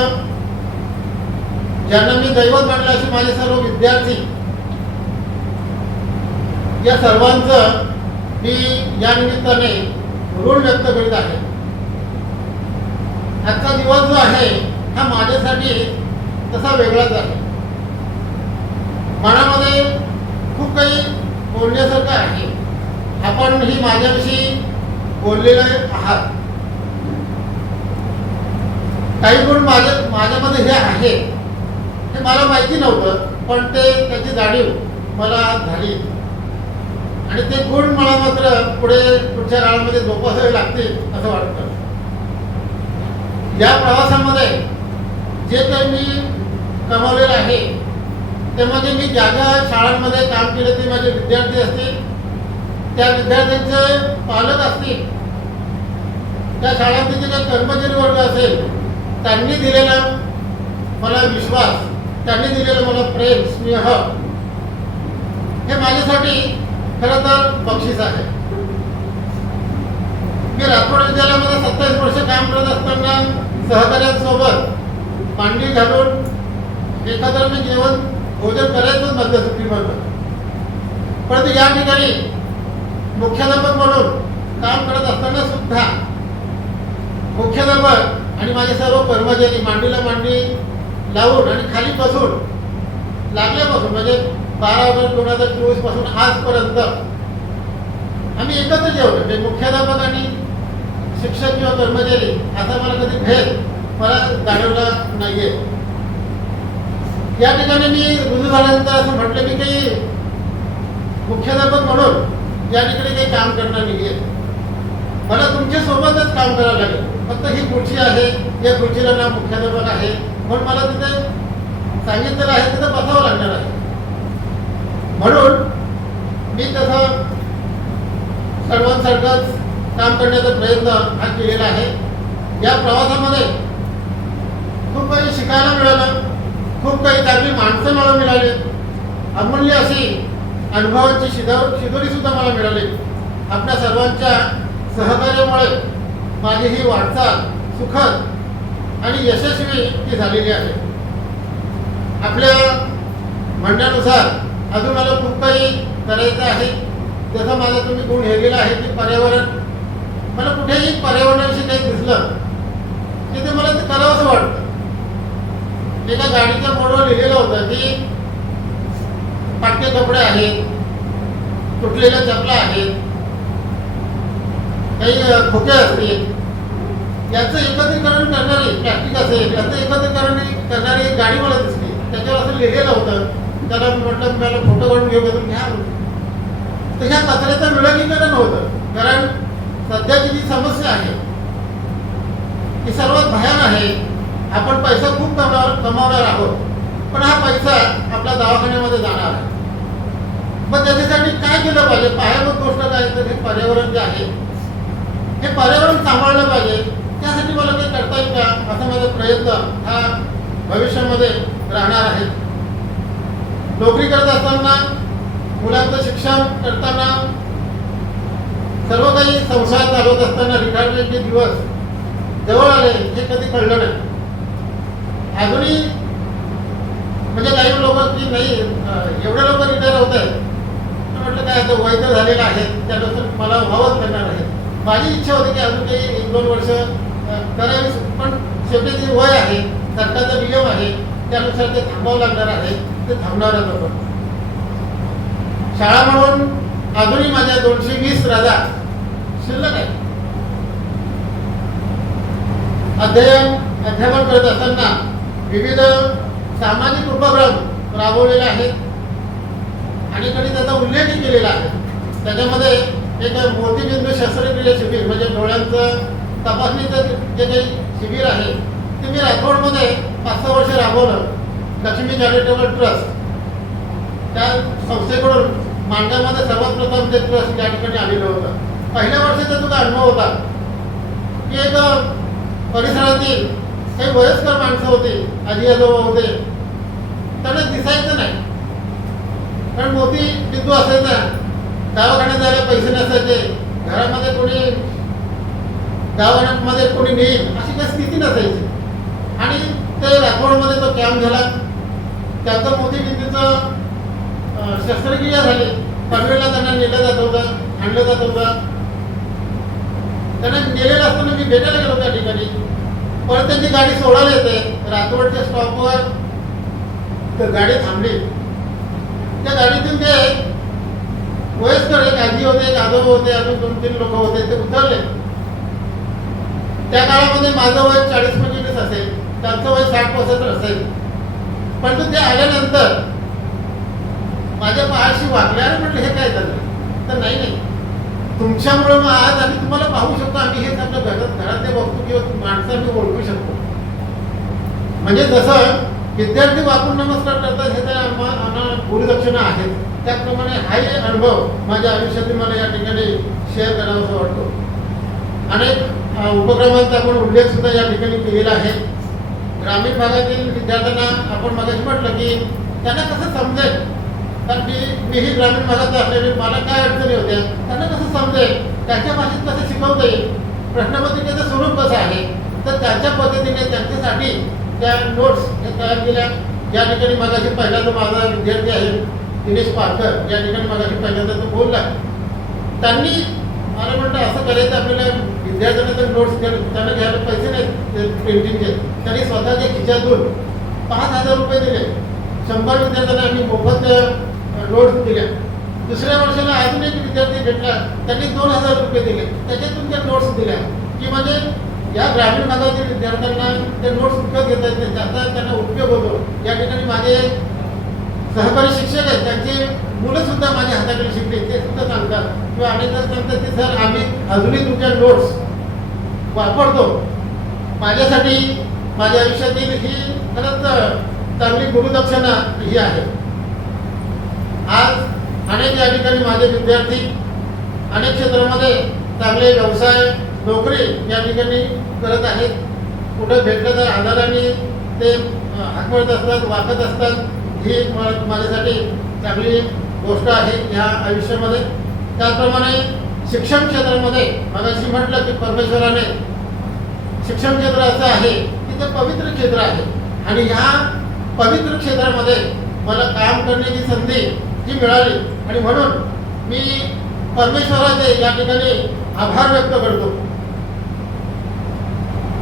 ज्यांना मी दैवत मानलं असे माझे सर्व विद्यार्थी, या सर्वांचं मी या निमित्ताने ऋण व्यक्त करीत आहे. आजचा दिवस जो आहे हा माझ्यासाठी तसा वेगळाच आहे. मनामध्ये खूप काही बोलण्यासारखं आहे. आपण ही माझ्याविषयी बोललेले आहात. काही गुण माझ्यामध्ये हे आहे हे मला माहिती नव्हतं, पण त्याची जाणीव मला झाली आणि ते गुण मला मात्र पुढच्या काळामध्ये जोपासावे लागतील असं वाटतं. या प्रवासामध्ये जे काही मी कमावलेलं आहे ते म्हणजे मी ज्या ज्या शाळांमध्ये काम केलं ते माझे विद्यार्थी असतील, त्या विद्यार्थ्यांचे पालक असतील, त्या शाळांचे जे काही कर्मचारी वर्ग असेल, त्यांनी दिलेला मला विश्वास, त्यांनी दिलेलं मला प्रेम, स्नेह, हे माझ्यासाठी खरं तर बक्षीस आहे. मी रातवड विद्यालयामध्ये 27 वर्ष काम करत असताना सहकार्यांसोबत मांडी घालून एकत्र मी जेवण भोजन करायचंच मध्यसुट्टीमध्ये. परंतु या ठिकाणी मुख्याध्यापक म्हणून काम करत असताना सुद्धा मुख्याध्यापक आणि माझे सर्व कर्मचारी मांडीला मांडी लावून आणि खाली बसून लागल्यापासून म्हणजे 12 ऑगस्ट 2024 पासून आजपर्यंत आम्ही एकत्र जेवलो. म्हणजे मुख्याध्यापक आणि शिक्षक किंवा कर्मचारी असा मला कधी भेद मला जाणवला नाहीये. या ठिकाणी मी रुजू झाल्यानंतर असं म्हटलं की काही मुख्याध्यापक म्हणून या ठिकाणी काही काम करणार नाहीये. मला तुमच्या सोबतच काम करावं लागेल. फक्त ही खुर्ची आहे, या खुर्चीला नाव मुख्याध्यापक आहे म्हणून मला तिथे सांगितलेलं आहे तिथं बसावं लागणार आहे. म्हणून मी तसं सर्वांसारखंच काम करण्याचा प्रयत्न हा केलेला आहे. या प्रवासामध्ये खूप काही शिकायला मिळालं, खूप काही चांगली माणसं मला मिळाली, अमूल्य अशी अनुभवांची शिदोरी सुद्धा मला मिळाली. आपल्या सर्वांच्या सहकार्यामुळे माझी ही वाटचाल सुखद आणि यशस्वी ही झालेली आहे. आपल्या म्हणण्यानुसार अजून मला खूप काही करायचं आहे. जसं माझा तुम्ही गुण हेरलेला आहे की पर्यावरण, मला कुठेही पर्यावरणाविषयी काही दिसलं तिथे मला ते करावंसं वाटतं. एका गाडीच्या बोर्डवर लिहिलेलं होतं की फाटके कपडे आहेत, तुटलेल्या चपला आहेत, काही खोके असतील, याचं एकत्रीकरण करणारी प्लॅस्टिक असेल, याचं एकत्रीकरण करणारी एक गाडी मला दिसली. त्याच्यावर असं लिहिलेलं होतं. त्याला म्हटलं मला फोटो काढून घेऊ घ्या म्हणून. तर ह्या कचऱ्याचं विलगीकरण होतं. कारण सध्याची जी समस्या आहे ती सर्वात भयान आहे. आपण पैसा खूप कमावणार आहोत, पण हा पैसा आपल्या दवाखान्यामध्ये जाणार आहे. मग त्याच्यासाठी काय केलं पाहिजे? पायाभूत गोष्ट काय तर हे पर्यावरण जे आहे हे पर्यावरण सांभाळलं पाहिजे. त्यासाठी मला काही करता येईल का असा माझा प्रयत्न हा भविष्यामध्ये राहणार आहे. नोकरी करत असताना, मुलांचं शिक्षण करताना, सर्व काही संसार चालवत असताना रिटायरमेंटचे दिवस जवळ आले हे कधी कळलं नाही. अजूनही म्हणजे काही लोक की नाही एवढे लोक रिटायर होत आहेत, म्हटलं काय आता वय तर झालेलं आहे, त्यानुसार मला व्हावंच लागणार आहे. माझी इच्छा होती की अजून काही 1-2 वर्ष करावी, पण शेवटी जे वय आहे, सरकारचा नियम आहे, त्यानुसार ते थांबावं लागणार आहे. ते थांबणारच आपण. शाळा म्हणून अजूनही माझ्या 220 रजा शिल्लक आहे. अध्यापन करत असताना विविध सामाजिक उपक्रम राबवलेले आहेत आणि कधी त्याचा उल्लेखही केलेला आहे. त्याच्यामध्ये एक मोतीबिंदू शस्त्रक्रिया शिबिर म्हणजे डोळ्यांचं तपासणीचं जे काही शिबिर आहे ते मी राठोडमध्ये 5-6 वर्ष राबवलं. लक्ष्मी चॅरिटेबल ट्रस्ट त्या संस्थेकडून मांडव्यामध्ये सर्वात प्रथम ते ट्रस्ट त्या ठिकाणी आलेलं होतं. पहिल्या वर्षाचा तुझा अनुभव होता की एक परिसरातील काही वयस्कर माणसं होती, आजी आजोबा होते, त्यांना दिसायचं नाही. कारण मोठी बिंदू असायचा, दवाखान्यात जायला पैसे नसायचे, घरामध्ये कोणी दवाखान्यामध्ये कोणी नेईल अशी काही स्थिती नसायची. आणि ते राठोडमध्ये तो कॅम्प झाला. त्याचं मोठी बिंदूचं शस्त्रक्रिया झाली. पनवेलला त्यांना नेलं जात होतं, आणलं जात होतं. त्यांना नेलेलं असताना मी भेटायला गेलो त्या ठिकाणी. परत त्यांची गाडी सोडायला येते. रातवडच्या स्टॉपवर गाडी थांबली. त्या गाडीतून ते वयस्कर एक आजी होते, एक आजोबा होते, अजून 2-3 लोक होते, ते उतरले. त्या काळामध्ये माझं वय 40-45 असेल, त्यांचं वय 60-65 असेल. परंतु ते आल्यानंतर माझ्या पायाशी वागल्यावर म्हटलं हे काय झालं? तर नाही तुमच्यामुळे मग आज आम्ही तुम्हाला पाहू शकतो, आम्ही हेच आपल्या घरात ते बघतो किंवा माणसं आम्ही ओळखू शकतो. म्हणजे जसं विद्यार्थी वाकून नमस्कार करतात हे तर आम्हाला गुरुदक्षिणा आहेत, त्याप्रमाणे हाही अनुभव माझ्या आयुष्यातील मला या ठिकाणी शेअर करावासा वाटतो. अनेक उपक्रमांचा आपण उल्लेख सुद्धा या ठिकाणी केलेला आहे. ग्रामीण भागातील विद्यार्थ्यांना आपण मगाशी म्हटलं की त्यांना कसं समजेल, कारण मीही ग्रामीण भागात असलेले मला काय अडचणी होत्या, त्यांना कसं समजेल, त्यांच्या भाषेत कसं शिकवता येईल, प्रश्नपत्रिकेचं स्वरूप कसं आहे, तर त्यांच्या पद्धतीने त्यांच्यासाठी त्या नोट्स हे तयार केल्या. या ठिकाणी मगाशी पहिल्यांदा माझा विद्यार्थी आहे दिनेश पारकर, या ठिकाणी मगाशी पहिल्यांदा तो बोलला. त्यांनी मला म्हटलं असं करायचं आपल्याला, विद्यार्थ्यांना तर नोट्स त्यांना घ्यायला पैसे नाहीत प्रिंटिंगचे, त्यांनी स्वतःच्या खिशातून 5,000 रुपये दिले. 100 विद्यार्थ्यांना आम्ही मोफत नोट्स दिल्या. दुसऱ्या वर्षाला अजून एक विद्यार्थी भेटला, त्यांनी 2,000 रुपये दिले, त्याच्यातून त्या नोट्स दिल्या. की म्हणजे या ग्रामीण भागातील विद्यार्थ्यांना ते नोट्स विकत घेता येते, त्याचा त्यांना उपयोग होतो. या ठिकाणी माझे सहकारी शिक्षक आहेत, त्यांची मुलं सुद्धा माझ्या हाताखाली शिकली, ते सुद्धा सांगतात किंवा अनेकदा सांगतात की सर आम्ही अजूनही तुमच्या नोट्स वापरतो. माझ्यासाठी माझ्या आयुष्यातील ही खरंच चांगली गुरुदक्षिणा ही आहे. आज अनेक या ठिकाणी माझे विद्यार्थी अनेक क्षेत्रामध्ये चांगले व्यवसाय नोकरी या ठिकाणी करत आहेत. कुठं भेटलं तर आधाराने ते हाकवत असतात, वाकत असतात. ही माझ्यासाठी चांगली गोष्ट आहे ह्या आयुष्यामध्ये. त्याचप्रमाणे शिक्षण क्षेत्रामध्ये मगाशी म्हटलं की परमेश्वराने शिक्षण क्षेत्र असं आहे की ते पवित्र क्षेत्र आहे आणि ह्या पवित्र क्षेत्रामध्ये मला काम करण्याची संधी जी मिळाली आणि म्हणून मी परमेश्वराचे या ठिकाणी आभार व्यक्त करतो.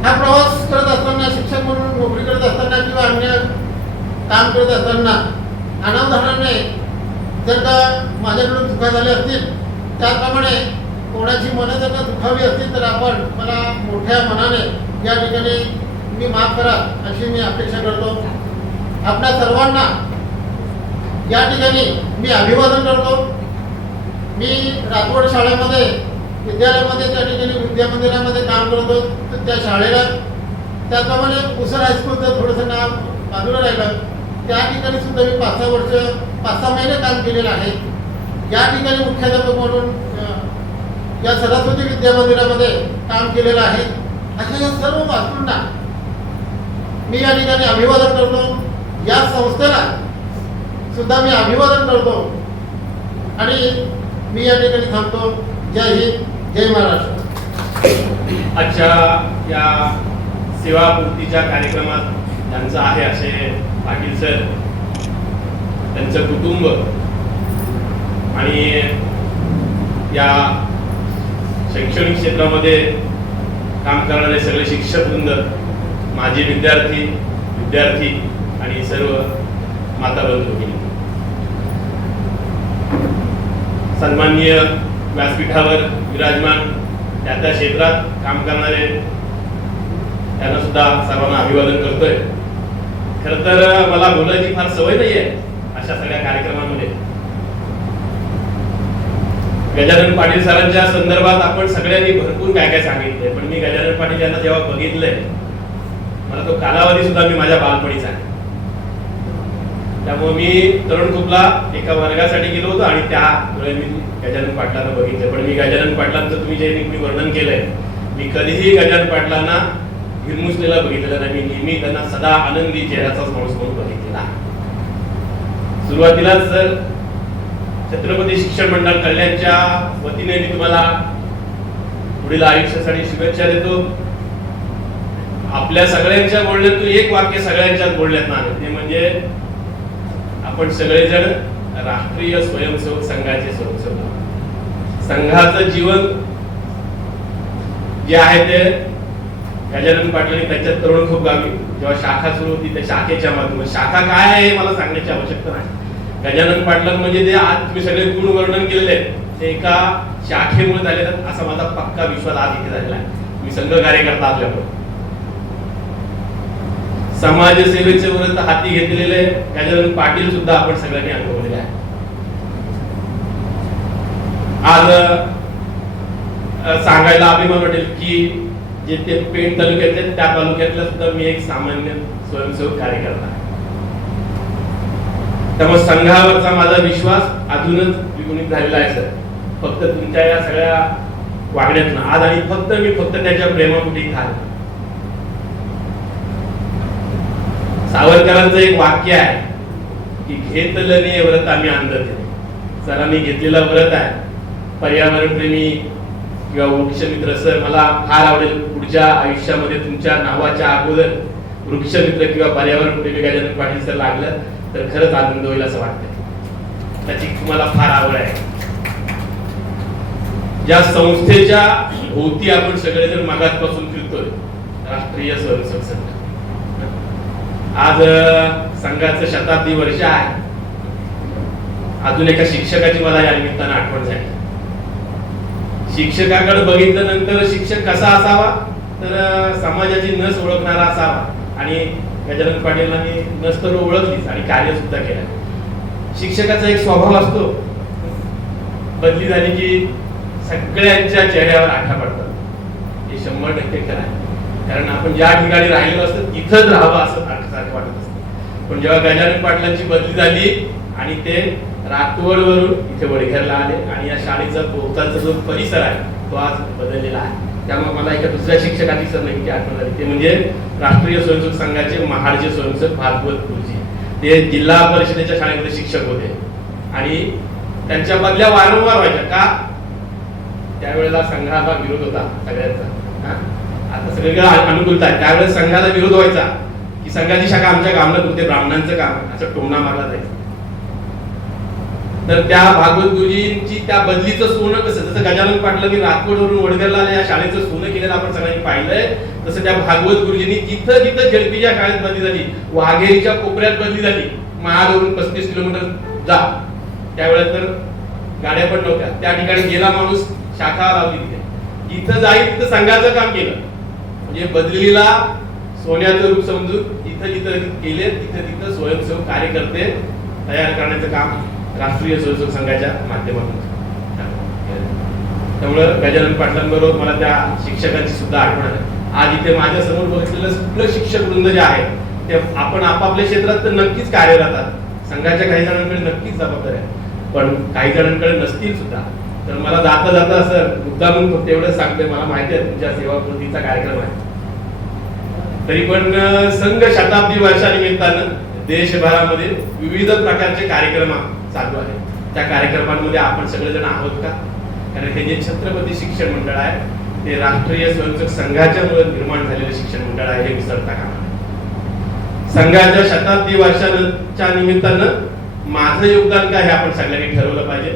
हा प्रवास करत असताना, शिक्षक म्हणून नोकरी करत असताना किंवा अन्य काम करत असताना अनावधानाने जर का माझ्याकडून चुका झाल्या असतील, त्याप्रमाणे कोणाची मनं जर का दुखावी असतील तर आपण मला मोठ्या मनाने या ठिकाणी मी माफ करा अशी मी अपेक्षा करतो. आपल्या सर्वांना या ठिकाणी मी अभिवादन करतो. मी रातवड शाळेमध्ये विद्यालयामध्ये त्या ठिकाणी विद्यामंदिरामध्ये काम करतो. तर त्या शाळेला त्याप्रमाणे पुसर हायस्कूलचं थोडंसं नाव बाजूला राहिलं, त्या ठिकाणी सुद्धा मी 5-6 महिने काम केलेलं आहे. या ठिकाणी मुख्याध्यापक म्हणून या सरस्वती विद्यामंदिरामध्ये काम केलेलं आहे. अशा या सर्व वास्तूंना मी या ठिकाणी अभिवादन करतो. या संस्थेला सुद्धा मी अभिवादन करतो आणि मी या ठिकाणी थांबतो. जय हिंद, जय महाराष्ट्र. आजच्या या सेवापूर्तीच्या कार्यक्रमात ज्यांचं आहे असे पाटील सर, त्यांचं कुटुंब आणि या शैक्षणिक क्षेत्रामध्ये काम करणारे सगळे शिक्षक वृंद, माजी विद्यार्थी आणि सर्व माता बंधू, सन्माननीय व्यासपीठावर विराजमान त्या त्या क्षेत्रात काम करणारे, त्यांना सुद्धा सर्वांना अभिवादन करतोय. खरं तर मला बोलायची फार सवय नाही आहे अशा सगळ्या कार्यक्रमांमध्ये. गजानन पाटील सरांच्या संदर्भात आपण सगळ्यांनी भरपूर काय काय सांगितलंय, पण मी गजानन पाटील यांना जेव्हा बघितलंय, मला तो कालावधी सुद्धा मी माझ्या बालपणीचा आहे. त्यामुळे मी तरुण खूपला एका वर्गासाठी गेलो होतो आणि त्यावेळी मी गजानन पाटलांना बघितलं. पण मी गजानन पाटलांचं तुम्ही जे वर्णन केलंय, मी कधीही गजानन पाटलांना हिरमुसलेला बघितलेला नाही. मी नेहमी त्यांना सदा आनंदी चेहऱ्याचाच माणूस म्हणून बघितलेला. सुरुवातीलाच सर, छत्रपती शिक्षण मंडळ कल्याणच्या वतीने मी तुम्हाला पुढील आयुष्यासाठी शुभेच्छा देतो. आपल्या सगळ्यांच्या बोलण्यातून एक वाक्य सगळ्यांच्याच बोलण्यात आलं, ते म्हणजे आपण सगळेजण राष्ट्रीय स्वयंसेवक संघाचे स्वयंसेवक. संघाचं जीवन जे आहे ते गजानन पाटलांनी त्यांच्या तरुण खूप गावी जेव्हा शाखा सुरू होती त्या शाखेच्या माध्यमातून, शाखा काय आहे हे मला सांगण्याची आवश्यकता नाही. गजानन पाटलां म्हणजे ते आज तुम्ही सगळे गुण वर्णन केलेले ते एका शाखेमुळे झाले असा माझा पक्का विश्वास आज इथे झालेला आहे. मी संघ कार्यकर्ता असल्यामुळे समाजसेवेचे व्रत हाती घेतलेले गजानन पाटील सुद्धा आपण सगळ्यांनी अनुभवलेले आहे. आज सांगायला अभिमान वाटेल की जे ते पेण तालुक्यातले त्या तालुक्यातला सुद्धा मी एक सामान्य स्वयंसेवक कार्यकर्ता आहे. त्यामुळे संघावरचा माझा विश्वास अजूनच द्विगुणित झालेला आहे सर, फक्त तुमच्या या सगळ्या वागण्यातून आज. आणि फक्त त्याच्या प्रेमापोटी आहे. सावरकरांचं एक वाक्य आहे की घेतलने व्रत आम्ही अंधते. सरांनी घेतलेला व्रत आहे पर्यावरण प्रेमी किंवा वृक्षमित्र. सर, मला फार आवडेल पुढच्या आयुष्यामध्ये तुमच्या नावाच्या अगोदर वृक्षमित्र किंवा पर्यावरण प्रेमी गजानन पाटील सर लागलं तर खरंच आनंद होईल असं वाटतं. त्याची तुम्हाला फार आवड आहे. ज्या संस्थेच्या भोवती आपण सगळेजण मागासपासून फिरतोय, राष्ट्रीय स्वयंसेवक संघ, आज संघाचं शताब्दी वर्ष आहे. अजून एका शिक्षकाची मला या निमित्तानं आठवण झाली. शिक्षकाकडे बघितल्यानंतर शिक्षक कसा असावा तर समाजाची नस ओळखणारा असावा. आणि गजानन पाटीलांनी नस तर ओळखलीच आणि कार्य सुद्धा केलं. शिक्षकाचा एक स्वभाव असतो, बदली झाली की सगळ्यांच्या चेहऱ्यावर आठा पडतात. हे 100% खरं आहे. कारण आपण ज्या ठिकाणी राहिलो असतो तिथंच राहावं असं सारखं वाटत असतं. पण जेव्हा गजानन पाटलांची बदली झाली आणि ते रातवडवरून इथे वडघरला आले आणि या शाळेचा भोवतालचा जो परिसर आहे तो आज बदललेला आहे. त्यामुळे मला एका दुसऱ्या शिक्षकाची सर आठवण झाली, ते म्हणजे राष्ट्रीय स्वयंसेवक संघाचे महाडचे स्वयंसेवक भागवत गुरुजी. ते जिल्हा परिषदेच्या शाळेमध्ये शिक्षक होते आणि त्यांच्या बदल्या वारंवार व्हायच्या. का? त्यावेळेला संघाला विरोध होता सगळ्यांचा. आता सगळीकडे अनुकूलता आहे. त्यावेळेस संघाला विरोध व्हायचा की संघाची शाखा आमच्या गावाला होते, ब्राह्मणांचं काम, असं टोमणा मारला जायचा. तर त्या भागवत गुरुजींची त्या बदलीचं सोनं कसं, जसं गजानन पाटलांनी रातवडवरून वडगरला या शाळेचं सोनं केलेलं आपण सगळ्यांनी पाहिलंय, तसं त्या भागवत गुरुजींनी जिथं जिथं झेडपीच्या शाळेत बदली झाली, वाघेरीच्या कोपऱ्यात बदली झाली, महाडवरून 35 किलोमीटर जा, त्यावेळेस तर गाड्या पण नव्हत्या, त्या ठिकाणी गेला माणूस शाखा लावली तिथे, जिथं जाईल तिथं संघाचं काम केलं. म्हणजे बदलीला सोन्याचं रूप समजून जिथं जिथं गेले तिथं तिथं स्वयंसेवक कार्यकर्ते तयार करण्याचं काम राष्ट्रीय स्वयंसेवक संघाच्या माध्यमातून. त्यामुळं गजानन पाटलांबरोबर मला त्या शिक्षकांची सुद्धा आठवण आहे. आज इथे माझ्या समोर बसलेलं सगळं शिक्षक वृंद जे आहे ते आपण आपापल्या क्षेत्रात तर नक्कीच कार्यरत आहात, संघाच्या काही जणांकडे नक्कीच जबाबदारी आहे, पण काही जणांकडे नसतील सुद्धा. तर मला जाता जाता असं मुद्दामून फक्त एवढंच सांगतोय, मला माहिती आहे तुमच्या सेवाकृतीचा कार्यक्रम आहे, तरी पण संघ शताब्दी वर्षानिमित्तानं देशभरामध्ये विविध प्रकारचे कार्यक्रम चालू आहेत. त्या कार्यक्रमांमध्ये आपण सगळेजण आहोत का? कारण हे जे छत्रपती शिक्षण मंडळ आहे ते राष्ट्रीय स्वयंसेवक संघाच्या मुळे निर्माण झालेलं शिक्षण मंडळ आहे, हे विसरता कामा नये. संघाच्या शताब्दी वर्षाच्या निमित्तानं माझं योगदान काय हे आपण सगळ्यांनी ठरवलं पाहिजे.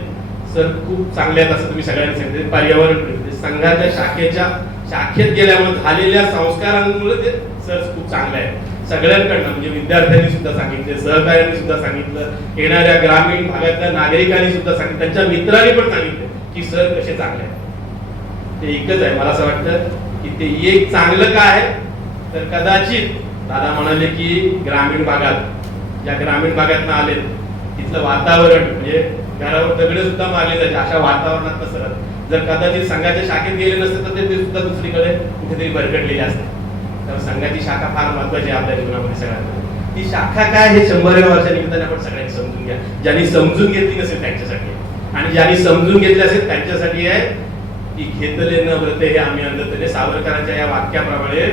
सर खूप चांगले आहेत असं तुम्ही सगळ्यांनी सांगितलं. पर्यावरण संघाच्या शाखेत गेल्यामुळे झालेल्या संस्कारांमुळे ते सर खूप चांगले आहे. सगळ्यांकडनं म्हणजे विद्यार्थ्यांनी सुद्धा सांगितले, सहकार्यांनी सुद्धा सांगितलं, येणाऱ्या ग्रामीण भागातल्या नागरिकांनी सुद्धा सांगितलं, त्यांच्या मित्रांनी पण सांगितले की सर कसे चांगले आहेत. ते एकच आहे, मला असं वाटतं की ते एक चांगलं काय आहे तर कदाचित दादा म्हणाले की ग्रामीण भागात ज्या ग्रामीण भागातनं आले तिथलं वातावरण म्हणजे घरावर दगड सुद्धा मारले जायचे, अशा वातावरणात सरत जर कदाचित संघाच्या शाखेत गेले नसते तर ते सुद्धा दुसरीकडे कुठेतरी भरकटलेले असते. तर संघाची शाखा फार महत्वाची आहे आपल्या जीवनामध्ये सगळ्यांना. ती शाखा काय हे 100व्या वर्षानिमित्ताने आपण सगळ्यांनी समजून घ्या. ज्यांनी समजून घेतली नसेल त्यांच्यासाठी, आणि ज्यांनी समजून घेतले असेल त्यांच्यासाठी आहे की घेतले न व्रते हे आम्ही अंधतले. सावरकरांच्या या वाक्याप्रमाणे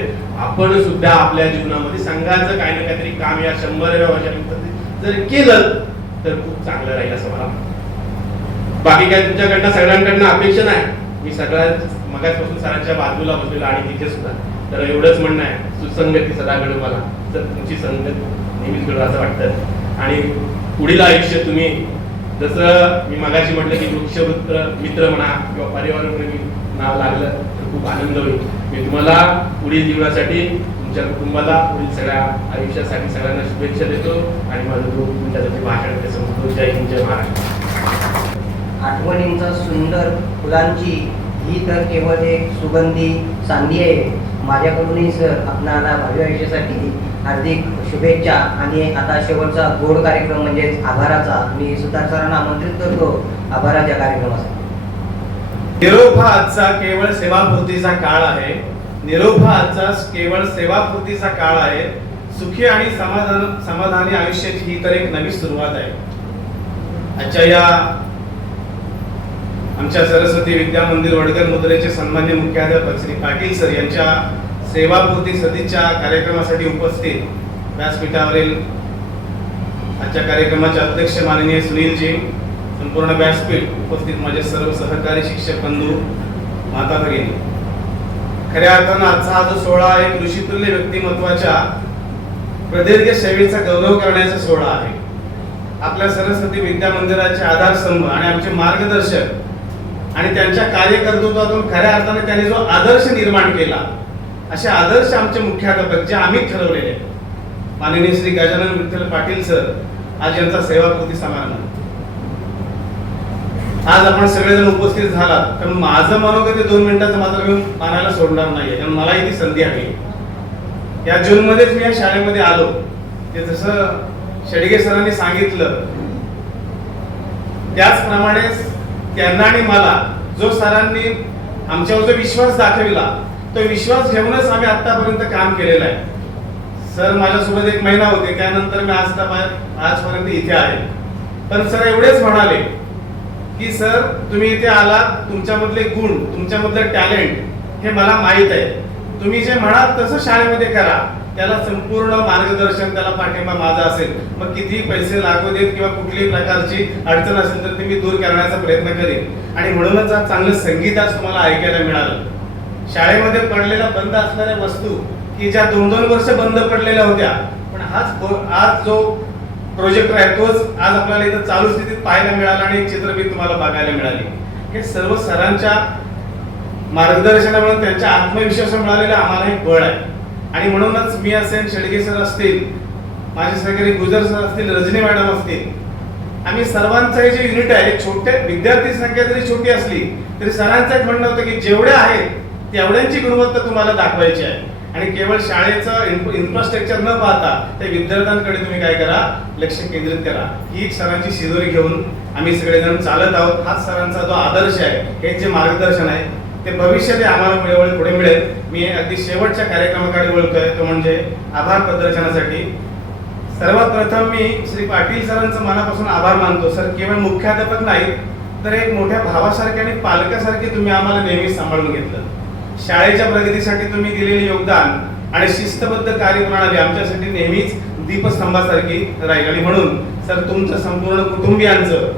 आपण सुद्धा आपल्या जीवनामध्ये संघाचं काही ना काहीतरी काम या 100व्या वर्षानिमित्ताने जर केलं तर खूप चांगलं राहील असं मला वाटतं. बाकी काय तुमच्याकडनं सगळ्यांकडनं अपेक्षा नाही. मी सगळ्या मगाचपासून सरांच्या बाजूला बसलेलो आणि तिथे सुद्धा तर एवढंच म्हणणं आहे, सुसंगती सदा घडो मला, तर तुमची संगत नेहमीच घडो असं वाटतं. आणि पुढील आयुष्य तुम्ही जसं मी मगाशी म्हटलं की वृक्षवृत्र मित्र म्हणा किंवा पर्यावरणप्रेमी नाव लागलं तर खूप आनंद होईल. मी तुम्हाला पुढील जीवनासाठी तुमच्या कुटुंबाला पुढील सगळ्या आयुष्यासाठी सगळ्यांना शुभेच्छा देतो आणि माझं तुमच्यासाठी भाषण ते संपतो. जय हिंद, जय महाराष्ट्र. आठवणींचा सुंदर फुलांची ही तर केवळ एक सुगंधी सांधी आहे. माझ्याकडूनही सर आपणाला भावी आयुष्यासाठी हार्दिक शुभेच्छा. आणि आता शेवटचा गोड कार्यक्रम म्हणजे आभाराचा. मी सुतार सरांना आमंत्रित करतो आभाराच्या कार्यक्रमासाठी. निरोप हा आजचा केवळ सेवापूर्तीचा काळ आहे. निरोप हा आजचा केवळ सेवापूर्तीचा काळ आहे. सुखी आणि समाधानी आयुष्याची ही तर एक नवी सुरुवात आहे. आजच्या या आमच्या सरस्वती विद्या मंदिर वडगर मुद्रेचे सन्मान्य मुख्याध्यापक श्री पाटील सर यांच्या सेवापूर्ती सदीच्या कार्यक्रमासाठी उपस्थित व्यासपीठावरील आजच्या कार्यक्रमाचे अध्यक्ष माननीय सुनीलजी, संपूर्ण व्यासपीठ उपस्थित माझे सर्व सहकारी शिक्षक बंधू, माता भगिनी, खऱ्या अर्थानं आजचा हा जो सोहळा एक ऋषितुल्य व्यक्तिमत्वाच्या प्रदीर्घ सेवेचा गौरव करण्याचा सोहळा आहे. आपल्या सरस्वती विद्या मंदिराचे आधारस्तंभ आणि आमचे मार्गदर्शक आणि त्यांच्या कार्यकर्तृत्वातून खऱ्या अर्थाने त्यांनी जो आदर्श निर्माण केला, असे आदर्श आमचे मुख्याध्यापक जे आम्ही ठरवलेले माननीय श्री गजानन विठ्ठल पाटील सर आज यांचा सेवापूर्ती समारंभ. आज आपण सगळेजण उपस्थित झालात कारण माझं मनोगत 2 मिनिटाचं मात्र मी मानायला सोडणार नाहीये, कारण मलाही ती संधी हवी. या जून मध्येच मी या शाळेमध्ये आलो. ते जसं शेडगे सरांनी सांगितलं त्याचप्रमाणे त्यांना आणि मला जो सरांनी आमच्यावर जो विश्वास दाखविला तो विश्वास घेऊनच आम्ही आतापर्यंत काम केलेलं आहे. सर माझ्यासोबत 1 महिना होते, त्यानंतर मी आजपर्यंत इथे आहे. पण सर एवढेच म्हणाले की सर तुम्ही इथे आलात, तुमच्यामधले गुण, तुमच्यामधलं टॅलेंट हे मला माहीत आहे. तुम्ही जे म्हणाल तसं शाळेमध्ये करा, त्याला संपूर्ण मार्गदर्शन, त्याला पाठिंबा माझा असेल. मग किती पैसे लागू देत किंवा कुठलीही प्रकारची अडचण असेल तर ती मी दूर करण्याचा प्रयत्न करेन. आणि म्हणूनच आज चांगलं संगीत आज तुम्हाला ऐकायला मिळालं. शाळेमध्ये पडलेल्या बंद असणाऱ्या वस्तू की ज्या 2-2 वर्ष बंद पडलेल्या होत्या, पण आज जो प्रोजेक्टर आहे तोच आज आपल्याला इथं चालू स्थितीत पाहायला मिळाला आणि एक चित्रफित तुम्हाला बघायला मिळाली. हे सर्व सरांच्या मार्गदर्शनामुळे त्यांच्या आत्मविश्वास मिळालेला आम्हाला एक बळ आहे. आणि म्हणूनच मी असेल, शेडगे सर असतील, माझे सहकारी गुजर सर असतील, रजनी मॅडम असतील, आम्ही सर्वांचं हे जे युनिट आहे, छोटे विद्यार्थी संख्या जरी छोटी असली तरी सरांचं एक म्हणणं होतं की जेवढे आहेत तेवढ्यांची गुणवत्ता तुम्हाला दाखवायची आहे. आणि केवळ शाळेचं इन्फ्रास्ट्रक्चर न पाहता त्या विद्यार्थ्यांकडे तुम्ही काय करा, लक्ष केंद्रित करा. ही एक सरांची शिदोरी घेऊन आम्ही सगळेजण चालत आहोत. हाच सरांचा जो आदर्श आहे, हे जे मार्गदर्शन आहे ते भविष्यात आम्हाला वेळोवेळी पुढे मिळेल. मी अगदी शेवटच्या कार्यक्रमाकडे बोलतोय, तो म्हणजे आभार प्रदर्शनासाठी. सर्वात प्रथम मी श्री पाटील सरांचं मनापासून आभार मानतो. सर केवळ मुख्याध्यापक नाहीत तर एक मोठ्या भावासारखे आणि पालकासारखे तुम्ही आम्हाला नेहमी सांभाळून घेतलं. शाळेच्या प्रगतीसाठी तुम्ही दिलेले योगदान आणि शिस्तबद्ध कार्यप्रणाली आमच्यासाठी नेहमीच दीपस्तंभासारखी राहील. आणि म्हणून सर तुमचं संपूर्ण कुटुंबियांचं,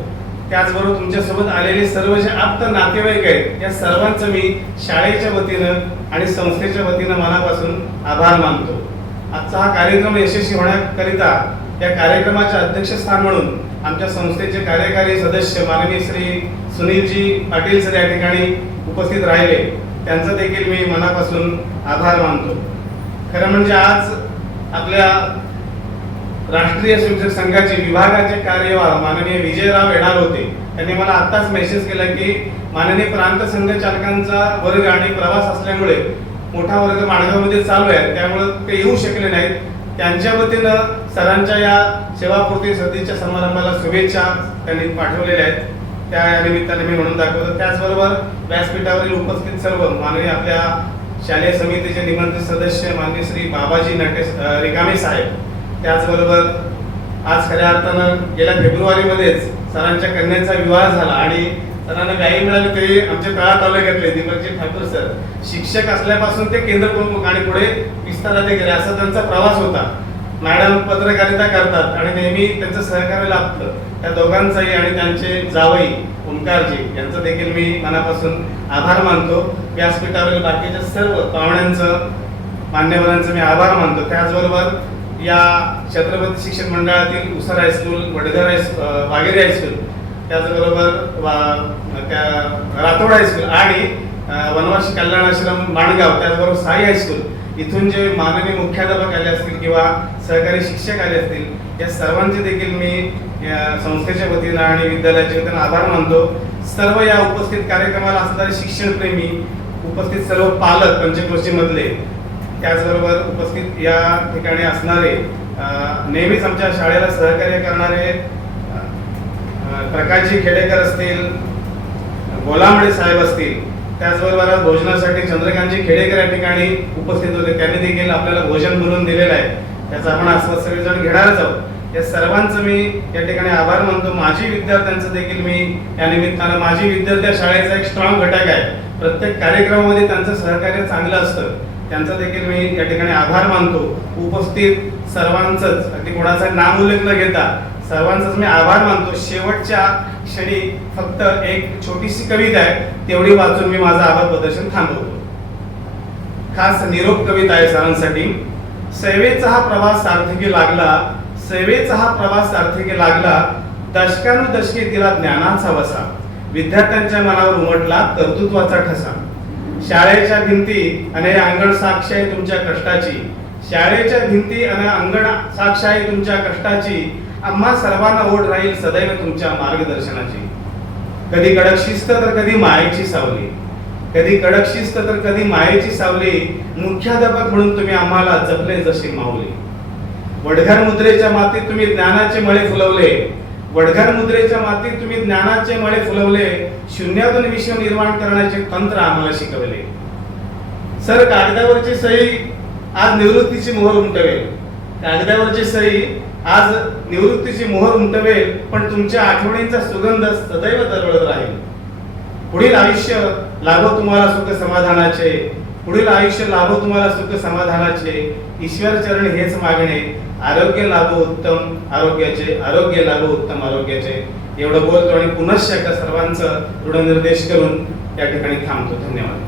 त्याचबरोबर तुमच्यासोबत आलेले सर्व जे आप्त नातेवाईक आहेत, या सर्वांचं मी शाळेच्या वतीनं आणि संस्थेच्या वतीनं मनापासून आभार मानतो. आजचा हा कार्यक्रम यशस्वी होण्याकरिता या कार्यक्रमाचे अध्यक्षस्थान म्हणून आमच्या संस्थेचे कार्यकारी सदस्य माननीय श्री सुनीलजी पाटील सर या ठिकाणी उपस्थित राहिले, त्यांचा देखील मी मनापासून आभार मानतो. खरं म्हणजे आज आपल्या राष्ट्रीय शिक्षक संघाचे विभागाचे कार्यवाह माननीय विजयराव येणार होते. त्यांनी मला आत्ताच मेसेज केला की माननीय प्रांत संघ चालकांचा वर्ग आणि प्रवास असल्यामुळे मोठा वर्ग माणगावमध्ये चालू आहे, त्यामुळे ते येऊ शकले नाहीत. त्यांच्या वतीनं सरांच्या या सेवापूर्ती सदीच्या समारंभाला शुभेच्छा त्यांनी पाठवलेल्या आहेत, त्या निमित्ताने मी म्हणून दाखवतो. त्याचबरोबर व्यासपीठावरील उपस्थित सर्व माननीय आपल्या शालेय समितीचे निमंत्रित सदस्य माननीय श्री बाबाजी रिकामे साहेब, त्याचबरोबर आज खऱ्या अर्थानं गेल्या फेब्रुवारीमध्येच सरांच्या कन्याचा विवाह झाला आणि सरांना व्यायी मिळाले ते आमच्या तळा तालुक्यातले दीपकजी ठाकूर सर. शिक्षक असल्यापासून ते केंद्र प्रमुख आणि पुढे विस्तार अधिकारी असा त्यांचा प्रवास होता. मॅडम पत्रकारिता करतात आणि नेहमी त्यांचं सहकार्य लाभतं. त्या दोघांचाही आणि त्यांचे जावई ओंकारजी यांचं देखील मी मनापासून आभार मानतो. व्यासपीठावरील बाकीच्या सर्व पाहुण्यांचं, मान्यवरांचं मी आभार मानतो. त्याचबरोबर या छत्रपती शिक्षण मंडळातील उसर हायस्कूल, वडघर वाघेरी हायस्कूल, त्याचबरोबर रातोड हायस्कूल आणि वनवासी कल्याण आश्रम माणगाव, त्याचबरोबर साई हायस्कूल इथून जे माननीय मुख्याध्यापक आले असतील किंवा सहकारी शिक्षक आले असतील, या सर्वांचे देखील मी संस्थेच्या वतीनं आणि विद्यालयाच्या वतीनं आभार मानतो. सर्व या उपस्थित कार्यक्रमाला असणारे शिक्षणप्रेमी, उपस्थित सर्व पालक पंचक्रोशीमधले, त्याचबरोबर उपस्थित या ठिकाणी असणारे नेहमीच आमच्या शाळेला सहकार्य करणारे प्रकाशजी खेडेकर असतील, गोलामडे साहेब असतील, त्याचबरोबर आज भोजनासाठी चंद्रकांतजी खेडेकर या ठिकाणी उपस्थित होते. त्यांनी देखील आपल्याला भोजन बनवून दिलेलं आहे, त्याचा आपण आस्वाद सगळेजण घेणारच आहोत. या सर्वांचं मी या ठिकाणी आभार मानतो. माजी विद्यार्थ्यांचं देखील मी या निमित्तानं, माजी विद्यार्थी शाळेचा एक स्ट्रॉंग घटक आहे. प्रत्येक कार्यक्रमामध्ये त्यांचं सहकार्य चांगलं असतं, त्यांचा देखील मी या ठिकाणी आभार मानतो. उपस्थित सर्वांचंच, अगदी कोणाचा नाम उल्लेख न घेता सर्वांचाच मी आभार मानतो. शेवटच्या क्षणी फक्त एक छोटीशी कविता आहे, तेवढी वाचून मी माझं आभार प्रदर्शन थांबवतो. खास निरोप कविता आहे सरांसाठी. सेवेचा हा प्रवास सार्थकी लागला, सेवेचा हा प्रवास सार्थकी लागला, दशकानुदशके तिला ज्ञानाचा वसा, विद्यार्थ्यांच्या मनावर उमटला कर्तृत्वाचा ठसा. शाळेच्या भिंती आणि अंगण साक्ष आहे तुमच्या कष्टाची, शाळेच्या भिंती आणि अंगण साक्ष आहे तुमच्या कष्टाची, आम्हा सर्वांना ओढ राहील सदैव तुमच्या मार्गदर्शनाची. कधी कडक शिस्त तर कधी मायेची सावली, कधी कडक शिस्त तर कधी मायेची सावली, मुख्याध्यापक म्हणून तुम्ही आम्हाला जपले जशी माऊली. वडघर मुद्रेच्या मातीत तुम्ही ज्ञानाचे मळे फुलवले, वडघर मुद्रेच्या मातीत तुम्ही ज्ञानाचे मळे फुलवले, शून्यातून विश्व निर्माण करण्याचे तंत्र आम्हाला शिकवले. सर कागदावरची सही आज निवृत्तीची मोहर उमटवेल, कागदावरची सही आज निवृत्तीची मोहर उमटवेल, पण तुमच्या आठवणींचा सुगंध सदैव दरवळत राहील. पुढील आयुष्य लाभो तुम्हाला सुख समाधानाचे, पुढील आयुष्य लाभो तुम्हाला सुख समाधानाचे, ईश्वर चरणी हेच मागणे, आरोग्य लाभो उत्तम आरोग्याचे, आरोग्य लाभो उत्तम आरोग्याचे. एवढं बोलतो आणि पुनश्च सर्वांचं दृढ निर्देश करून या ठिकाणी थांबतो. धन्यवाद.